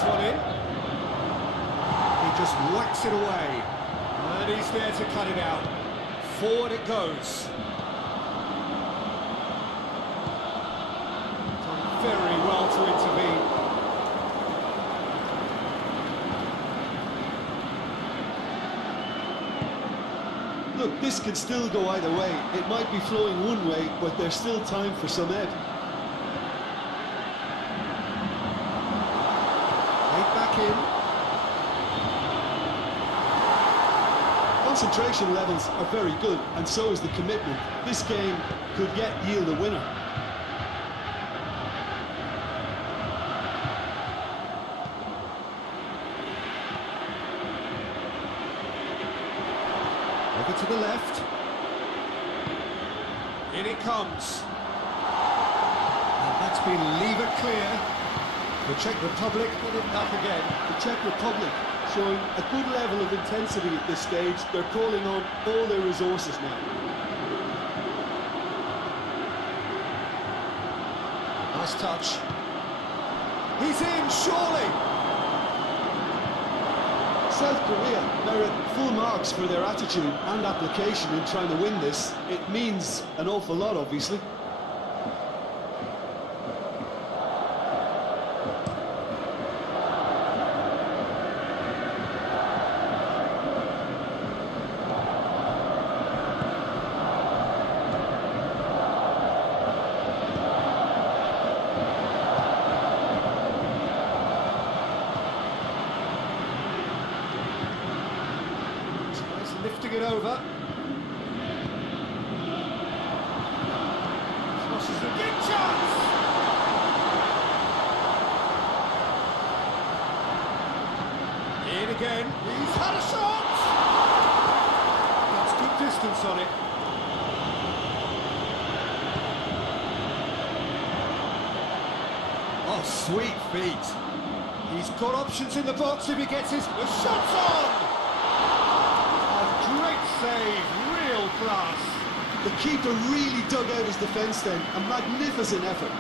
One in. He just whacks it away. And he's there to cut it out. Forward it goes. Done very well to intervene. Look, this can still go either way. It might be flowing one way, but there's still time for some ebb. Concentration levels are very good, and so is the commitment. This game could yet yield a winner. Over to the left. In it comes. And that's been levered clear. The Czech Republic put it back again. The Czech Republic showing a good level of intensity at this stage. They're calling on all their resources now. Nice touch. He's in, surely! South Korea, they're at full marks for their attitude and application in trying to win this. It means an awful lot, obviously. lofting it over. Crosses the big chance! In again, he's had a shot! That's good distance on it. Oh, sweet feet. He's got options in the box if he gets his... The shot's on! A great save, real class. The keeper really dug out his defence then, a magnificent effort.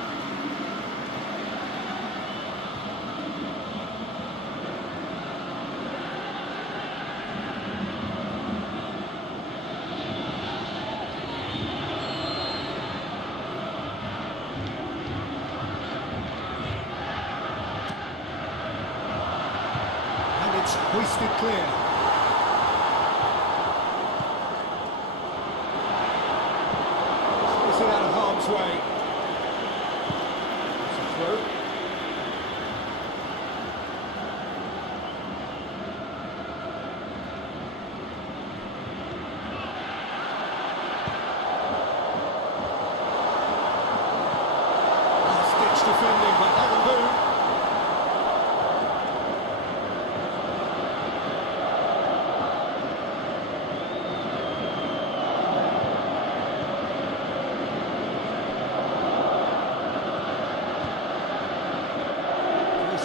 It's hoisted clear. It's out of harm's way. It's a throw. Last-ditch defending, but that'll do.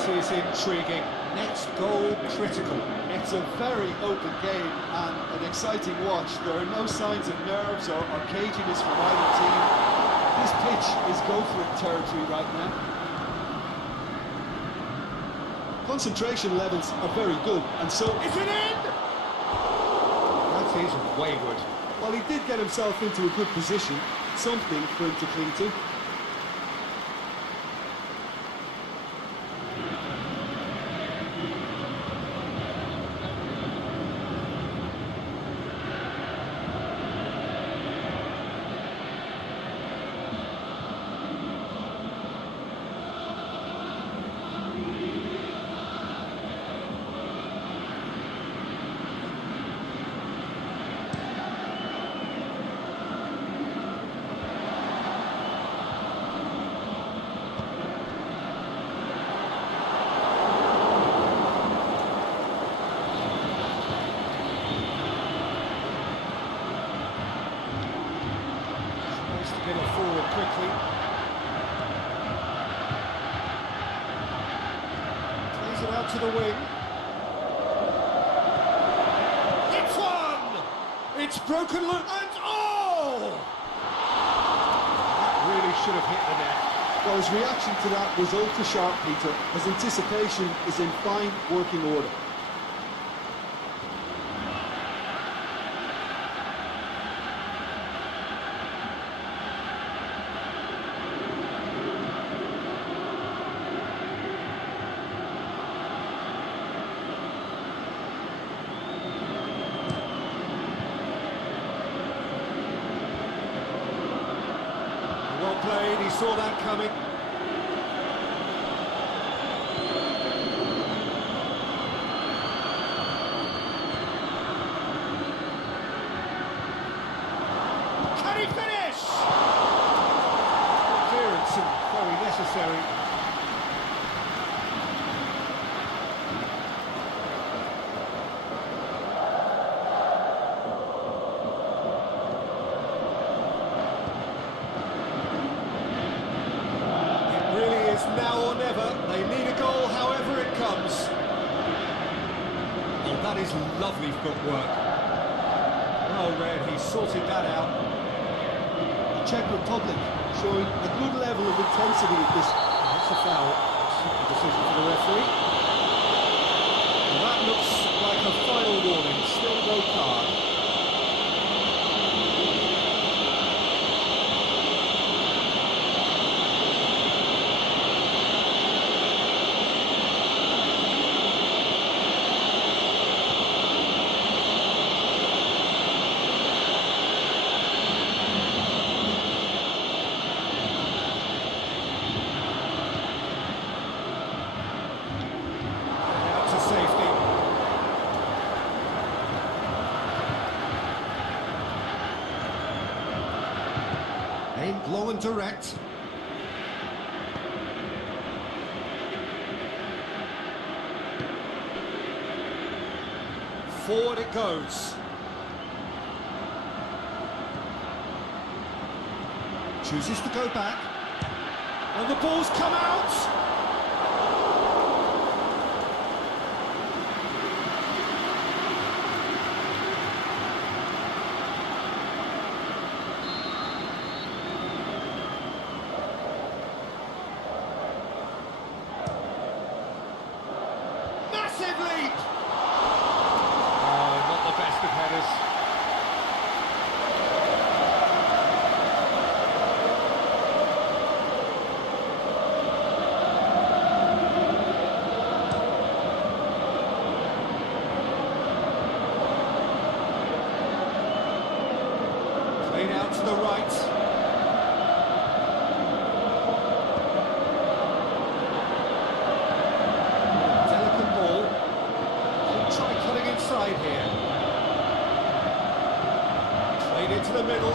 Is intriguing. Next goal critical. It's a very open game and an exciting watch. There are no signs of nerves or caginess from either team. This pitch is go-for-it territory right now. Concentration levels are very good, and so... Is it in? That is wayward. Well, he did get himself into a good position, something for him to cling to. Get it forward quickly. Plays it out to the wing. It's one! It's broken loose and oh! That really should have hit the net. Well, his reaction to that was ultra sharp, Peter. His anticipation is in fine working order. Well played, he saw that coming. Can he finish? Clearance and very necessary. Now or never, they need a goal however it comes. Oh, that is lovely footwork. Well read, he sorted that out. The Czech Republic showing a good level of intensity at this. That's a foul. Simple decision for the referee. Well, that looks like a final warning, still no card. control and direct. Forward it goes. Chooses to go back. And the ball's come out! Massive leap! Oh, not the best of headers. Played out to the right. Delicate ball. He'll try cutting inside here. Played into the middle.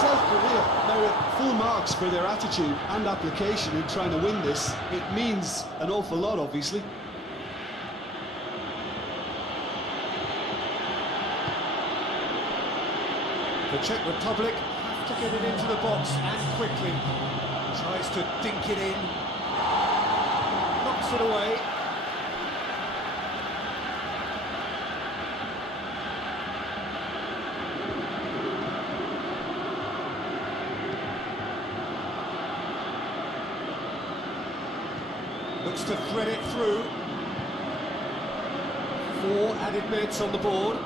South Korea merit full marks for their attitude and application in trying to win this. It means an awful lot, obviously. The Czech Republic have to get it into the box and quickly. Tries to dink it in. Knocks it away. Looks to thread it through. 4 added minutes on the board.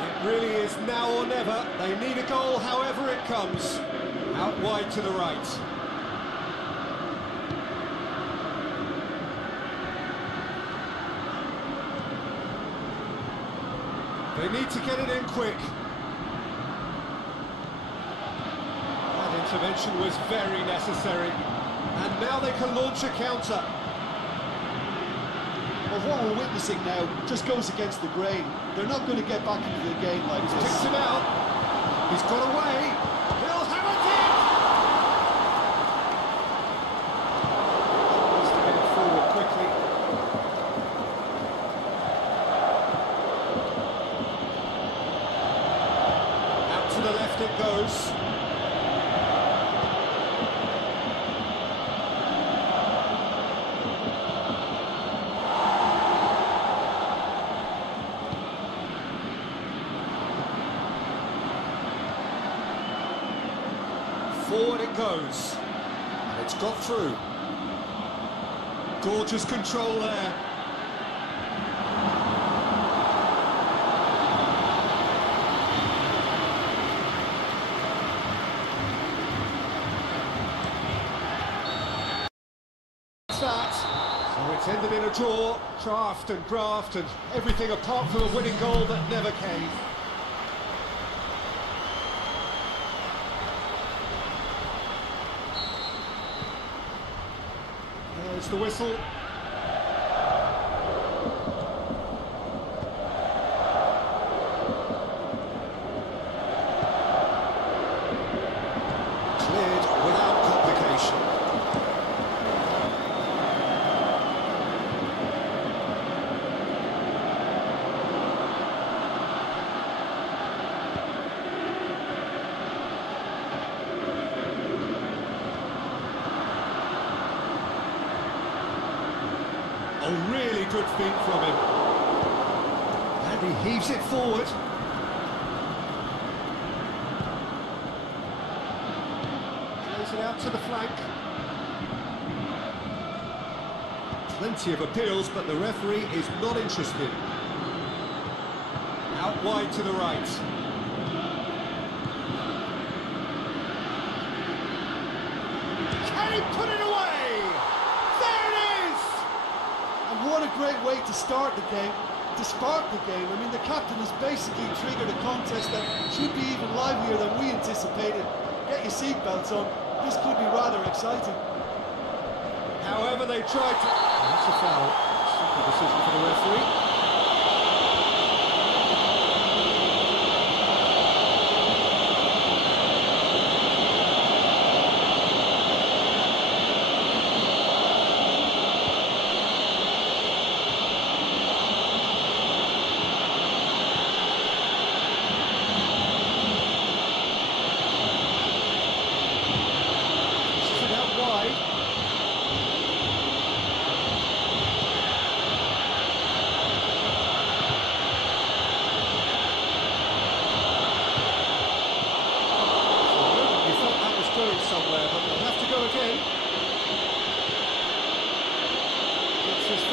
It really is now or never. They need a goal however it comes. Out wide to the right. They need to get it in quick. That intervention was very necessary. And now they can launch a counter. Well, what we're witnessing now just goes against the grain. They're not going to get back into the game like He's this. picked him out. He's got away. He'll have it in. Needs to get it forward quickly. Out to the left it goes. Forward it goes. And it's got through. Gorgeous control there. That's that. So it's ended in a draw. Draft and graft and everything apart from a winning goal that never came. There's the whistle. Cleared without complication. A really good feat from him. And he heaves it forward. Plays it out to the flank. Plenty of appeals, but the referee is not interested. Out wide to the right. Can he put it away? There it is! And what a great way to start the game, to spark the game. I mean, the captain has basically triggered a contest that should be even livelier than we anticipated. Get your seatbelts on. This could be rather exciting. However, they tried to... That's a foul. Simple decision for the referee.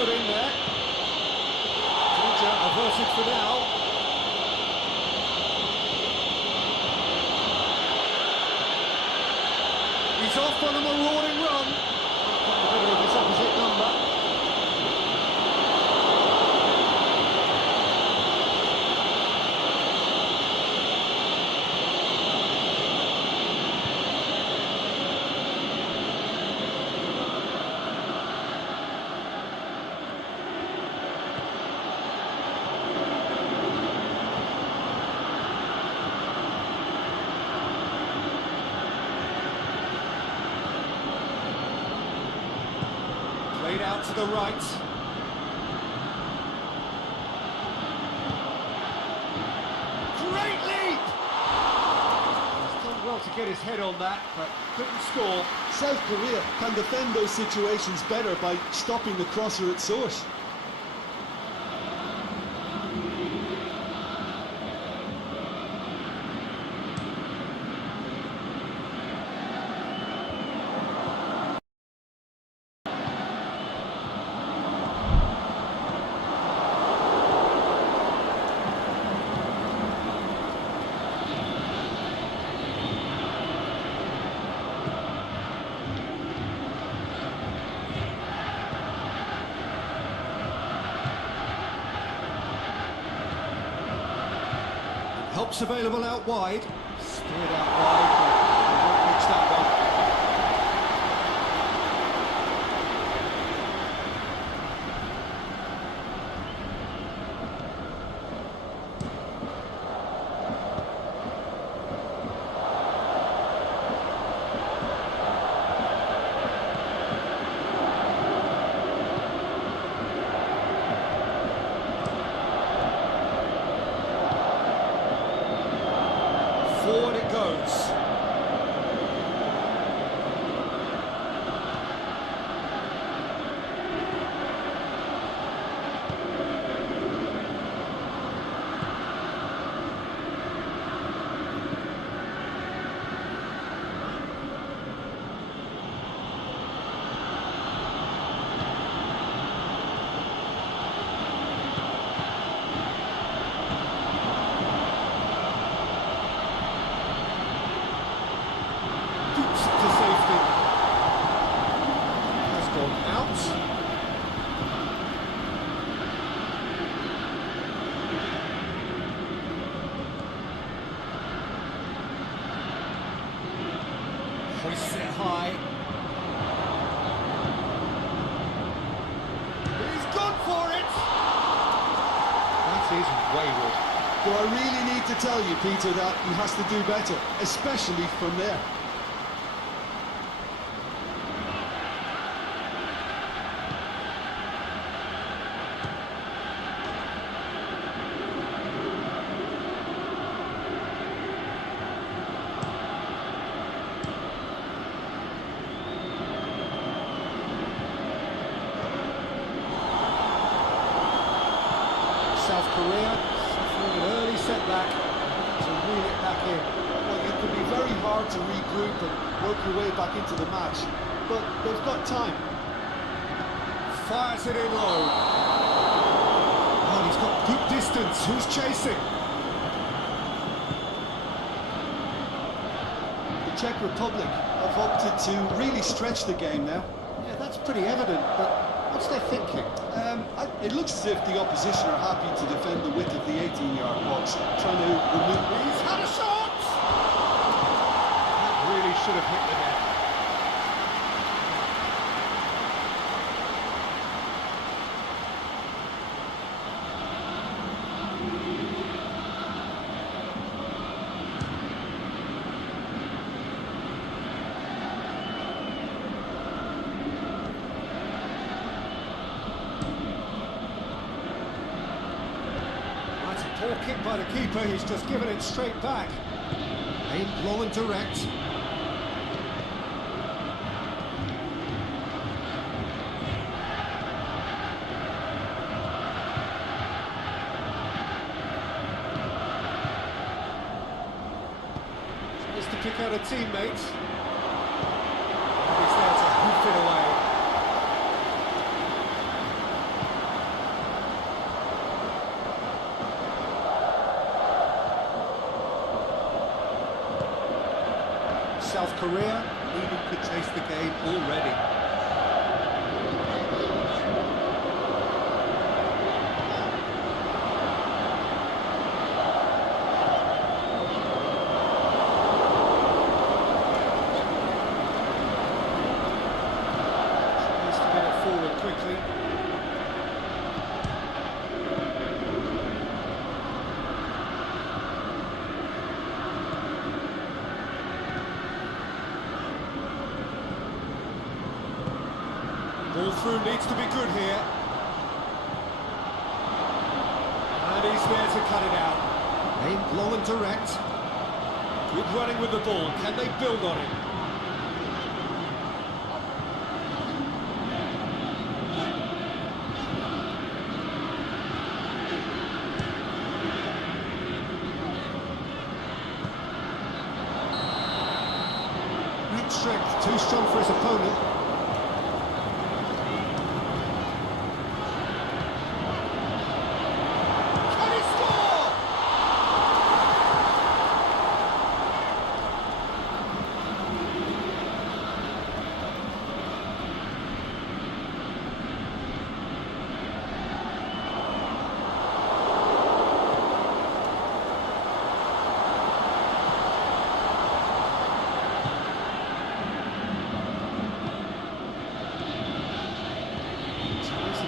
stood in there. Danger averted for now. He's off on a marauding run. Got the better of his opposite number. Played out to the right. Great leap! He's done well to get his head on that, but couldn't score. South Korea can defend those situations better by stopping the crosser at source. Help's available out wide. Steered out wide, but he won't reach that one. Forward it goes. To safety. Has gone out. Hoists it high. He's gone for it. That is wayward. Do I really need to tell you, Peter, that he has to do better, especially from there? South Korea suffering an early setback to reel it back in. Well, it can be very hard to regroup and work your way back into the match, but they've got time. Fires it in low. Oh, he's got good distance. Who's chasing? The Czech Republic have opted to really stretch the game now. Yeah, that's pretty evident, but what's their thinking? It looks as if the opposition are happy to defend the width of the 18-yard box, trying to remove... He's had a shot! That really should have hit the net. Poor kick by the keeper, he's just given it straight back. Aimed long and direct. Tries to pick out a teammate. And he's there to hoof it away. South Korea even could taste the game already. Needs to get it forward quickly. Ball through needs to be good here. And he's there to cut it out. Aimed long and direct. Good running with the ball. Can they build on it? Great strength, too strong for his opponent.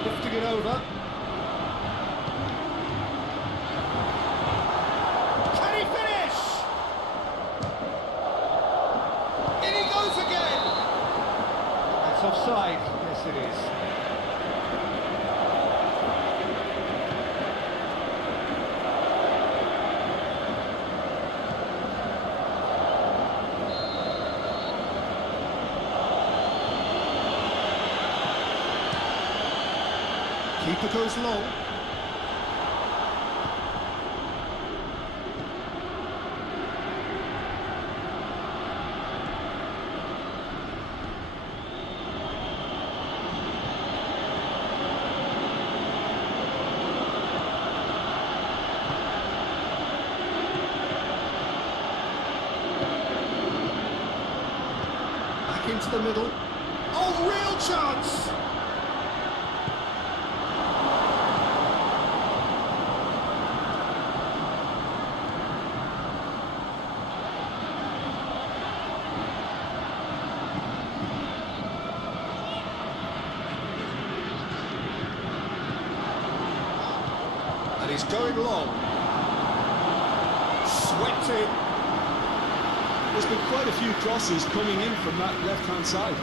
Lifting it over. Can he finish? In he goes again. That's offside. Yes, it is. Keeper goes long. Back into the middle. Oh, real chance! And he's going long. Swept in. There's been quite a few crosses coming in from that left-hand side.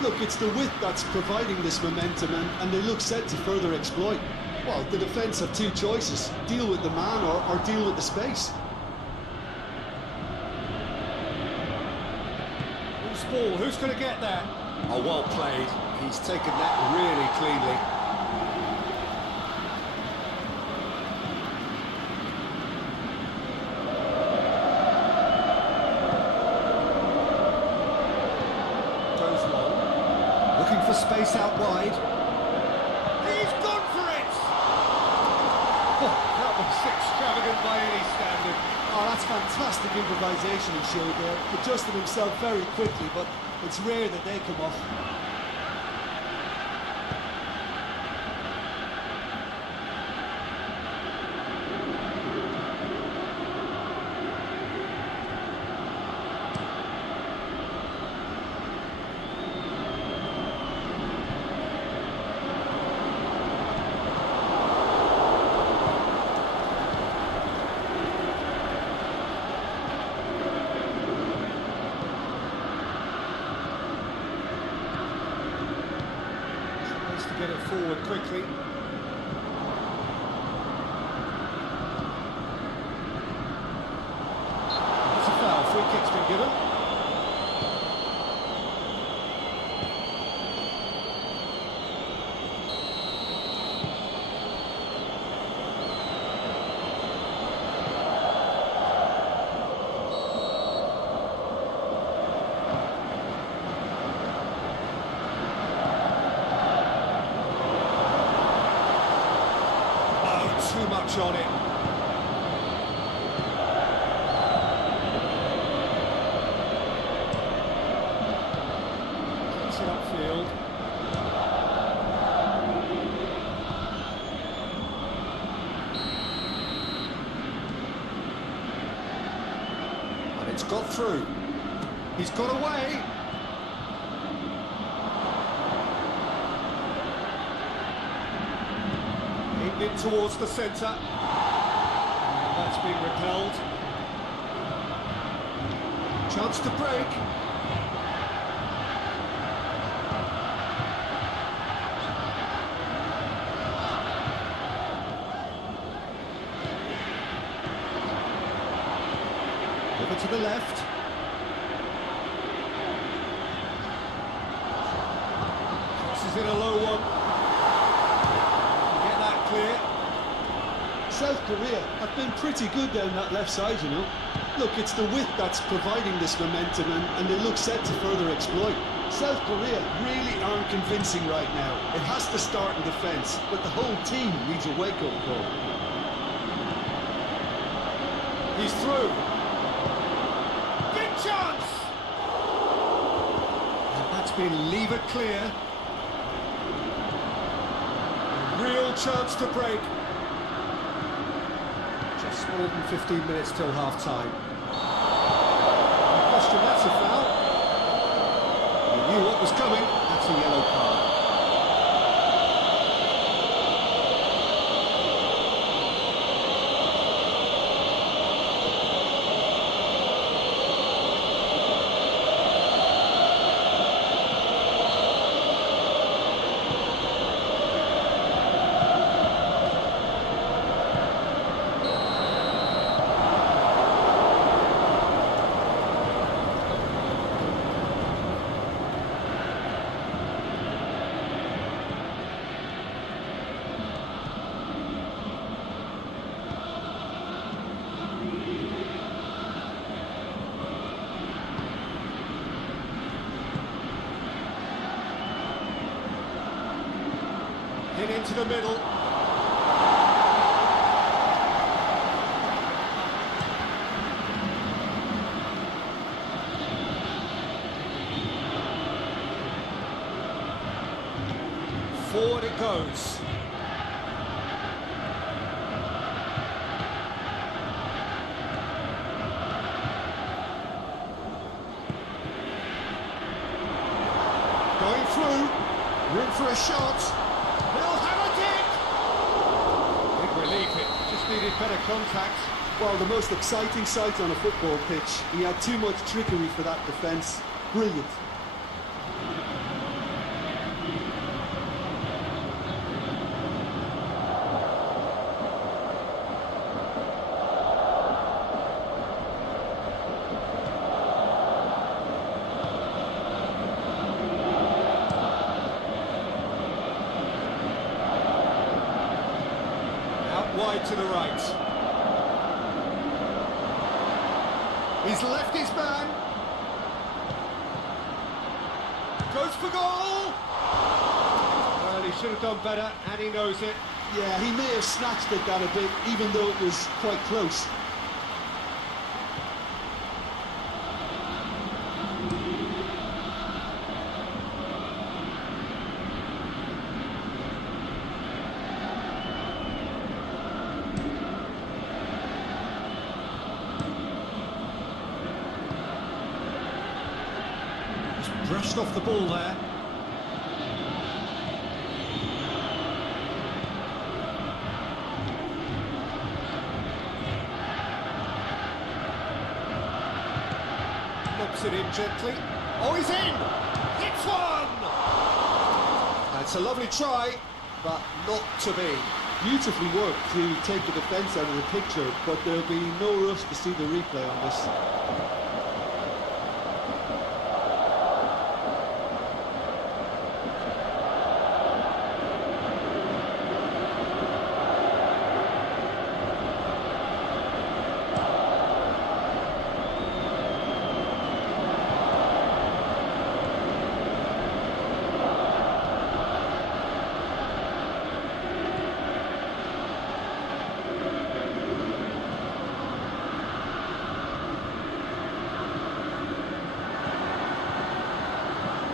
Look, it's the width that's providing this momentum, and they look set to further exploit. Well, the defence have two choices: deal with the man or deal with the space. Who's ball? Who's going to get that? Oh, well played. He's taken that really cleanly. Looking for space out wide. He's gone for it! Oh, that was extravagant by any standard. Oh, that's fantastic improvisation he showed there. Adjusted himself very quickly, but it's rare that they come off. Get it forward quickly. That's a foul. Free kick's been given. Too much on it. through. He's got away. Aimed in towards the centre. That's been repelled. Chance to break. Over to the left. Crosses in a low one. Get that clear. South Korea have been pretty good down that left side, you know. Look, it's the width that's providing this momentum, and they look set to further exploit. South Korea really aren't convincing right now. It has to start in defence, but the whole team needs a wake-up call. He's through. Big chance! And that's been levered clear. Real chance to break. Just more than 15 minutes till half-time. No question, that's a foul. He knew what was coming. That's a yellow card. In into the middle. Forward it goes. Going through. Room for a shot. He'll have a kick! Big relief, it just needed better contact. Well, the most exciting sight on a football pitch. He had too much trickery for that defence. Brilliant. Wide to the right. He's left his man. Goes for goal. Well, he should have done better, and he knows it. Yeah, he may have snatched at that a bit, even though it was quite close. Brushed off the ball there. Looks it in gently. Oh, he's in! Hits one! That's a lovely try, but not to be. Beautifully worked to take the defence out of the picture, but there'll be no rush to see the replay on this.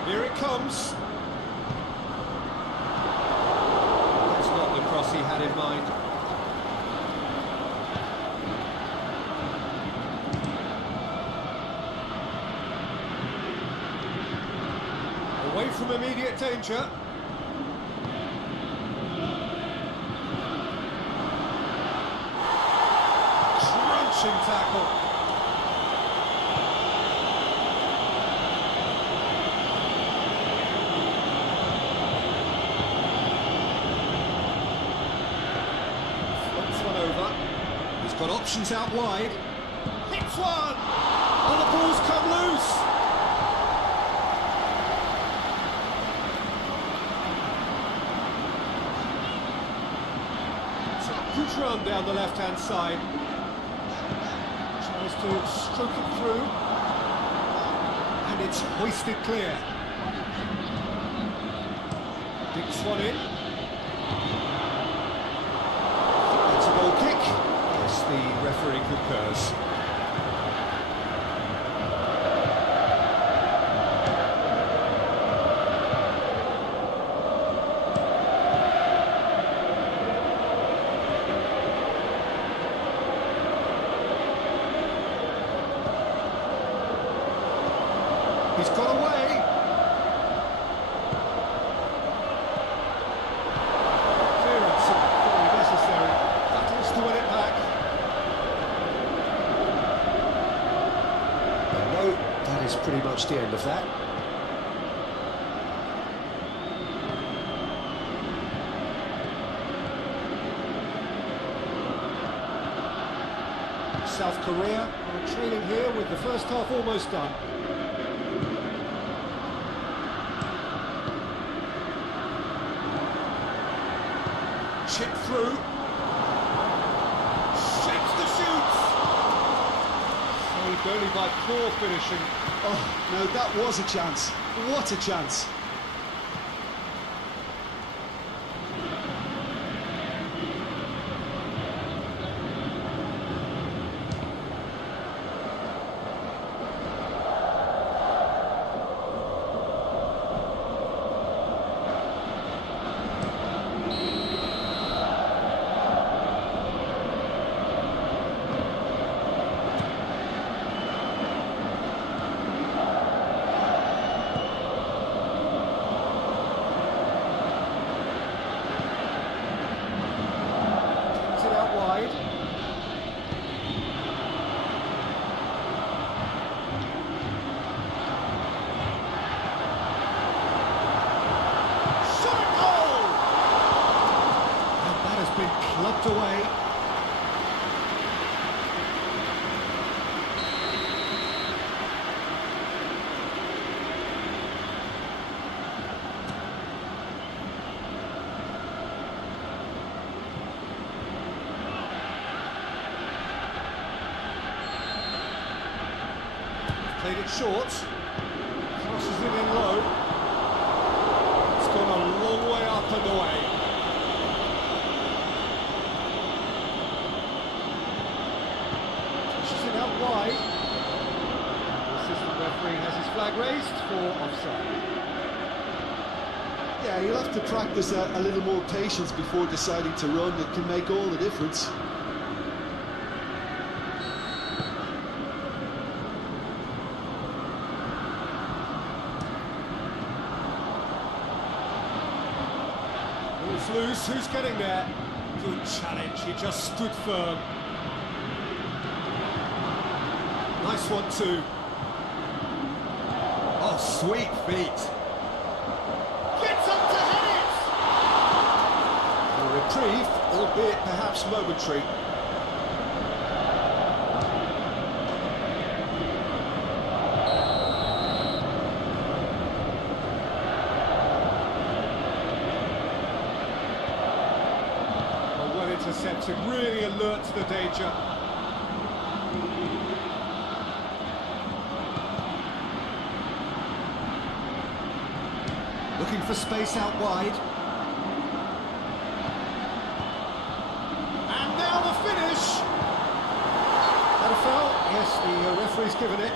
Here it comes. That's not the cross he had in mind. Away from immediate danger. Crunching tackle. Flips one over. He's got options out wide. Hits one! And the ball's come loose! Good run down the left-hand side. Tries to stroke it through. And it's hoisted clear. Dicks one in. It's a goal kick. Yes, the referee concurs. He's got away. Clearance very necessary. Battles to win it back. And no, that is pretty much the end of that. South Korea are trailing here with the first half almost done. Chip through. Shapes the shoots. Saved only by poor finishing. Oh, no, that was a chance. What a chance. Clubbed away. Played it short. Crosses it in low. It's gone a long way up and away. Out wide. The assistant referee has his flag raised for offside. Yeah, you'll have to practice a little more patience before deciding to run. It can make all the difference. Ball's loose, who's getting there? Good challenge, he just stood firm. Nice one too. Oh, sweet feet. Gets up to head it! A reprieve, albeit perhaps momentary. Well intercepted, really alert to the danger. Looking for space out wide. And now the finish! That a foul? Yes, the referee's given it.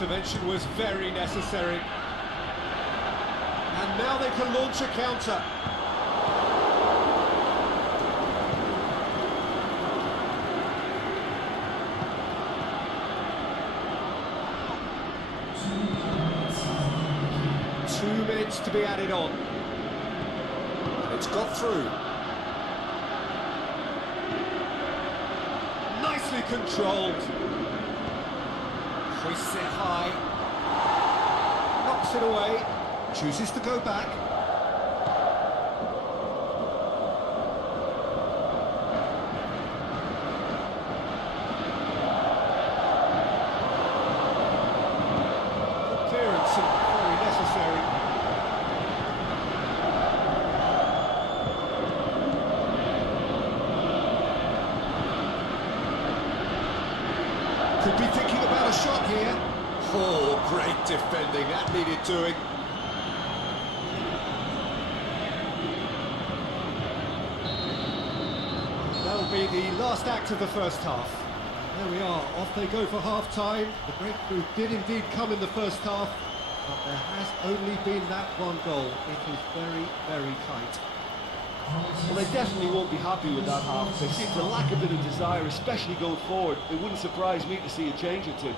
intervention was very necessary. And now they can launch a counter. Minutes to be added on. And it's got through. Nicely controlled. Hoists it high. Knocks it away. Chooses to go back. Clearance very necessary. Could be thinking about a shot here. Oh, great defending, that needed doing. That'll be the last act of the first half. There we are, off they go for half-time. The breakthrough did indeed come in the first half, but there has only been that one goal. It is very, very tight. Well, they definitely won't be happy with that half. They seem to lack a bit of desire, especially going forward. It wouldn't surprise me to see a change or two.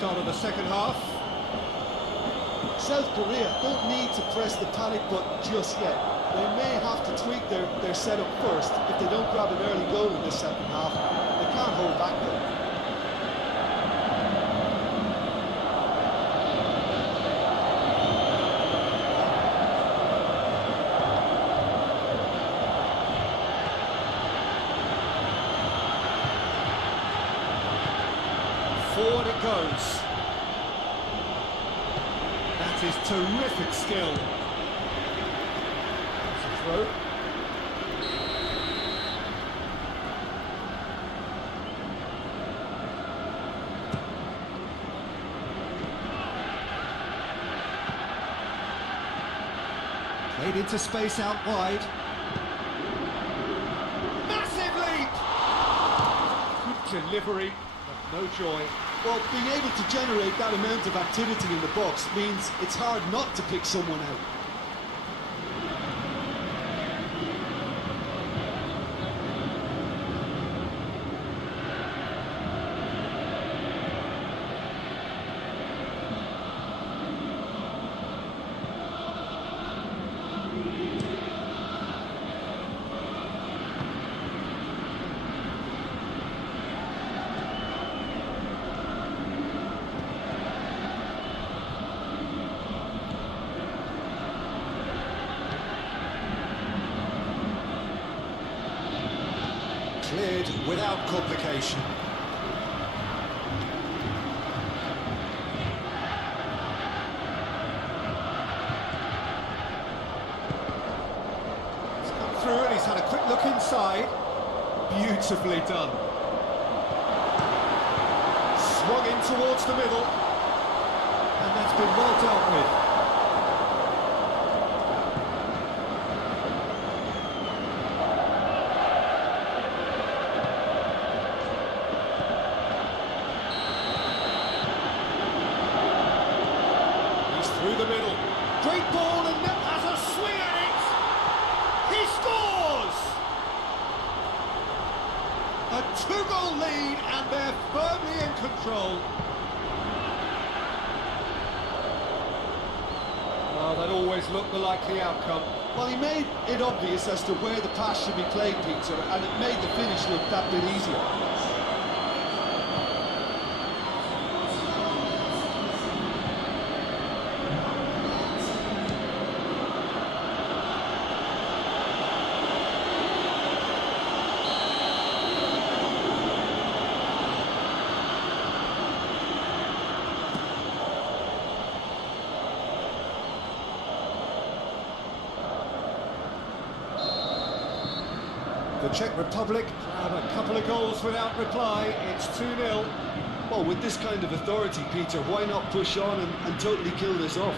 start of the second half. South Korea don't need to press the panic button just yet. They may have to tweak their setup first if they don't grab an early goal in the second half. They can't hold back though. Forward it goes. That is terrific skill. It's a throw. Played into space out wide. Massive leap! Good delivery, but no joy. Well, being able to generate that amount of activity in the box means it's hard not to pick someone out. Cleared without complication. He's come through and he's had a quick look inside. Beautifully done. Swung in towards the middle. And that's been well dealt with. Through the middle, great ball and Nep has a swing at it! He scores! A two-goal lead and they're firmly in control. Oh, that always looked the likely outcome. Well, he made it obvious as to where the pass should be played, Peter, and it made the finish look that bit easier. The Czech Republic have a couple of goals without reply. It's 2-0. Well, with this kind of authority, Peter, why not push on and totally kill this off?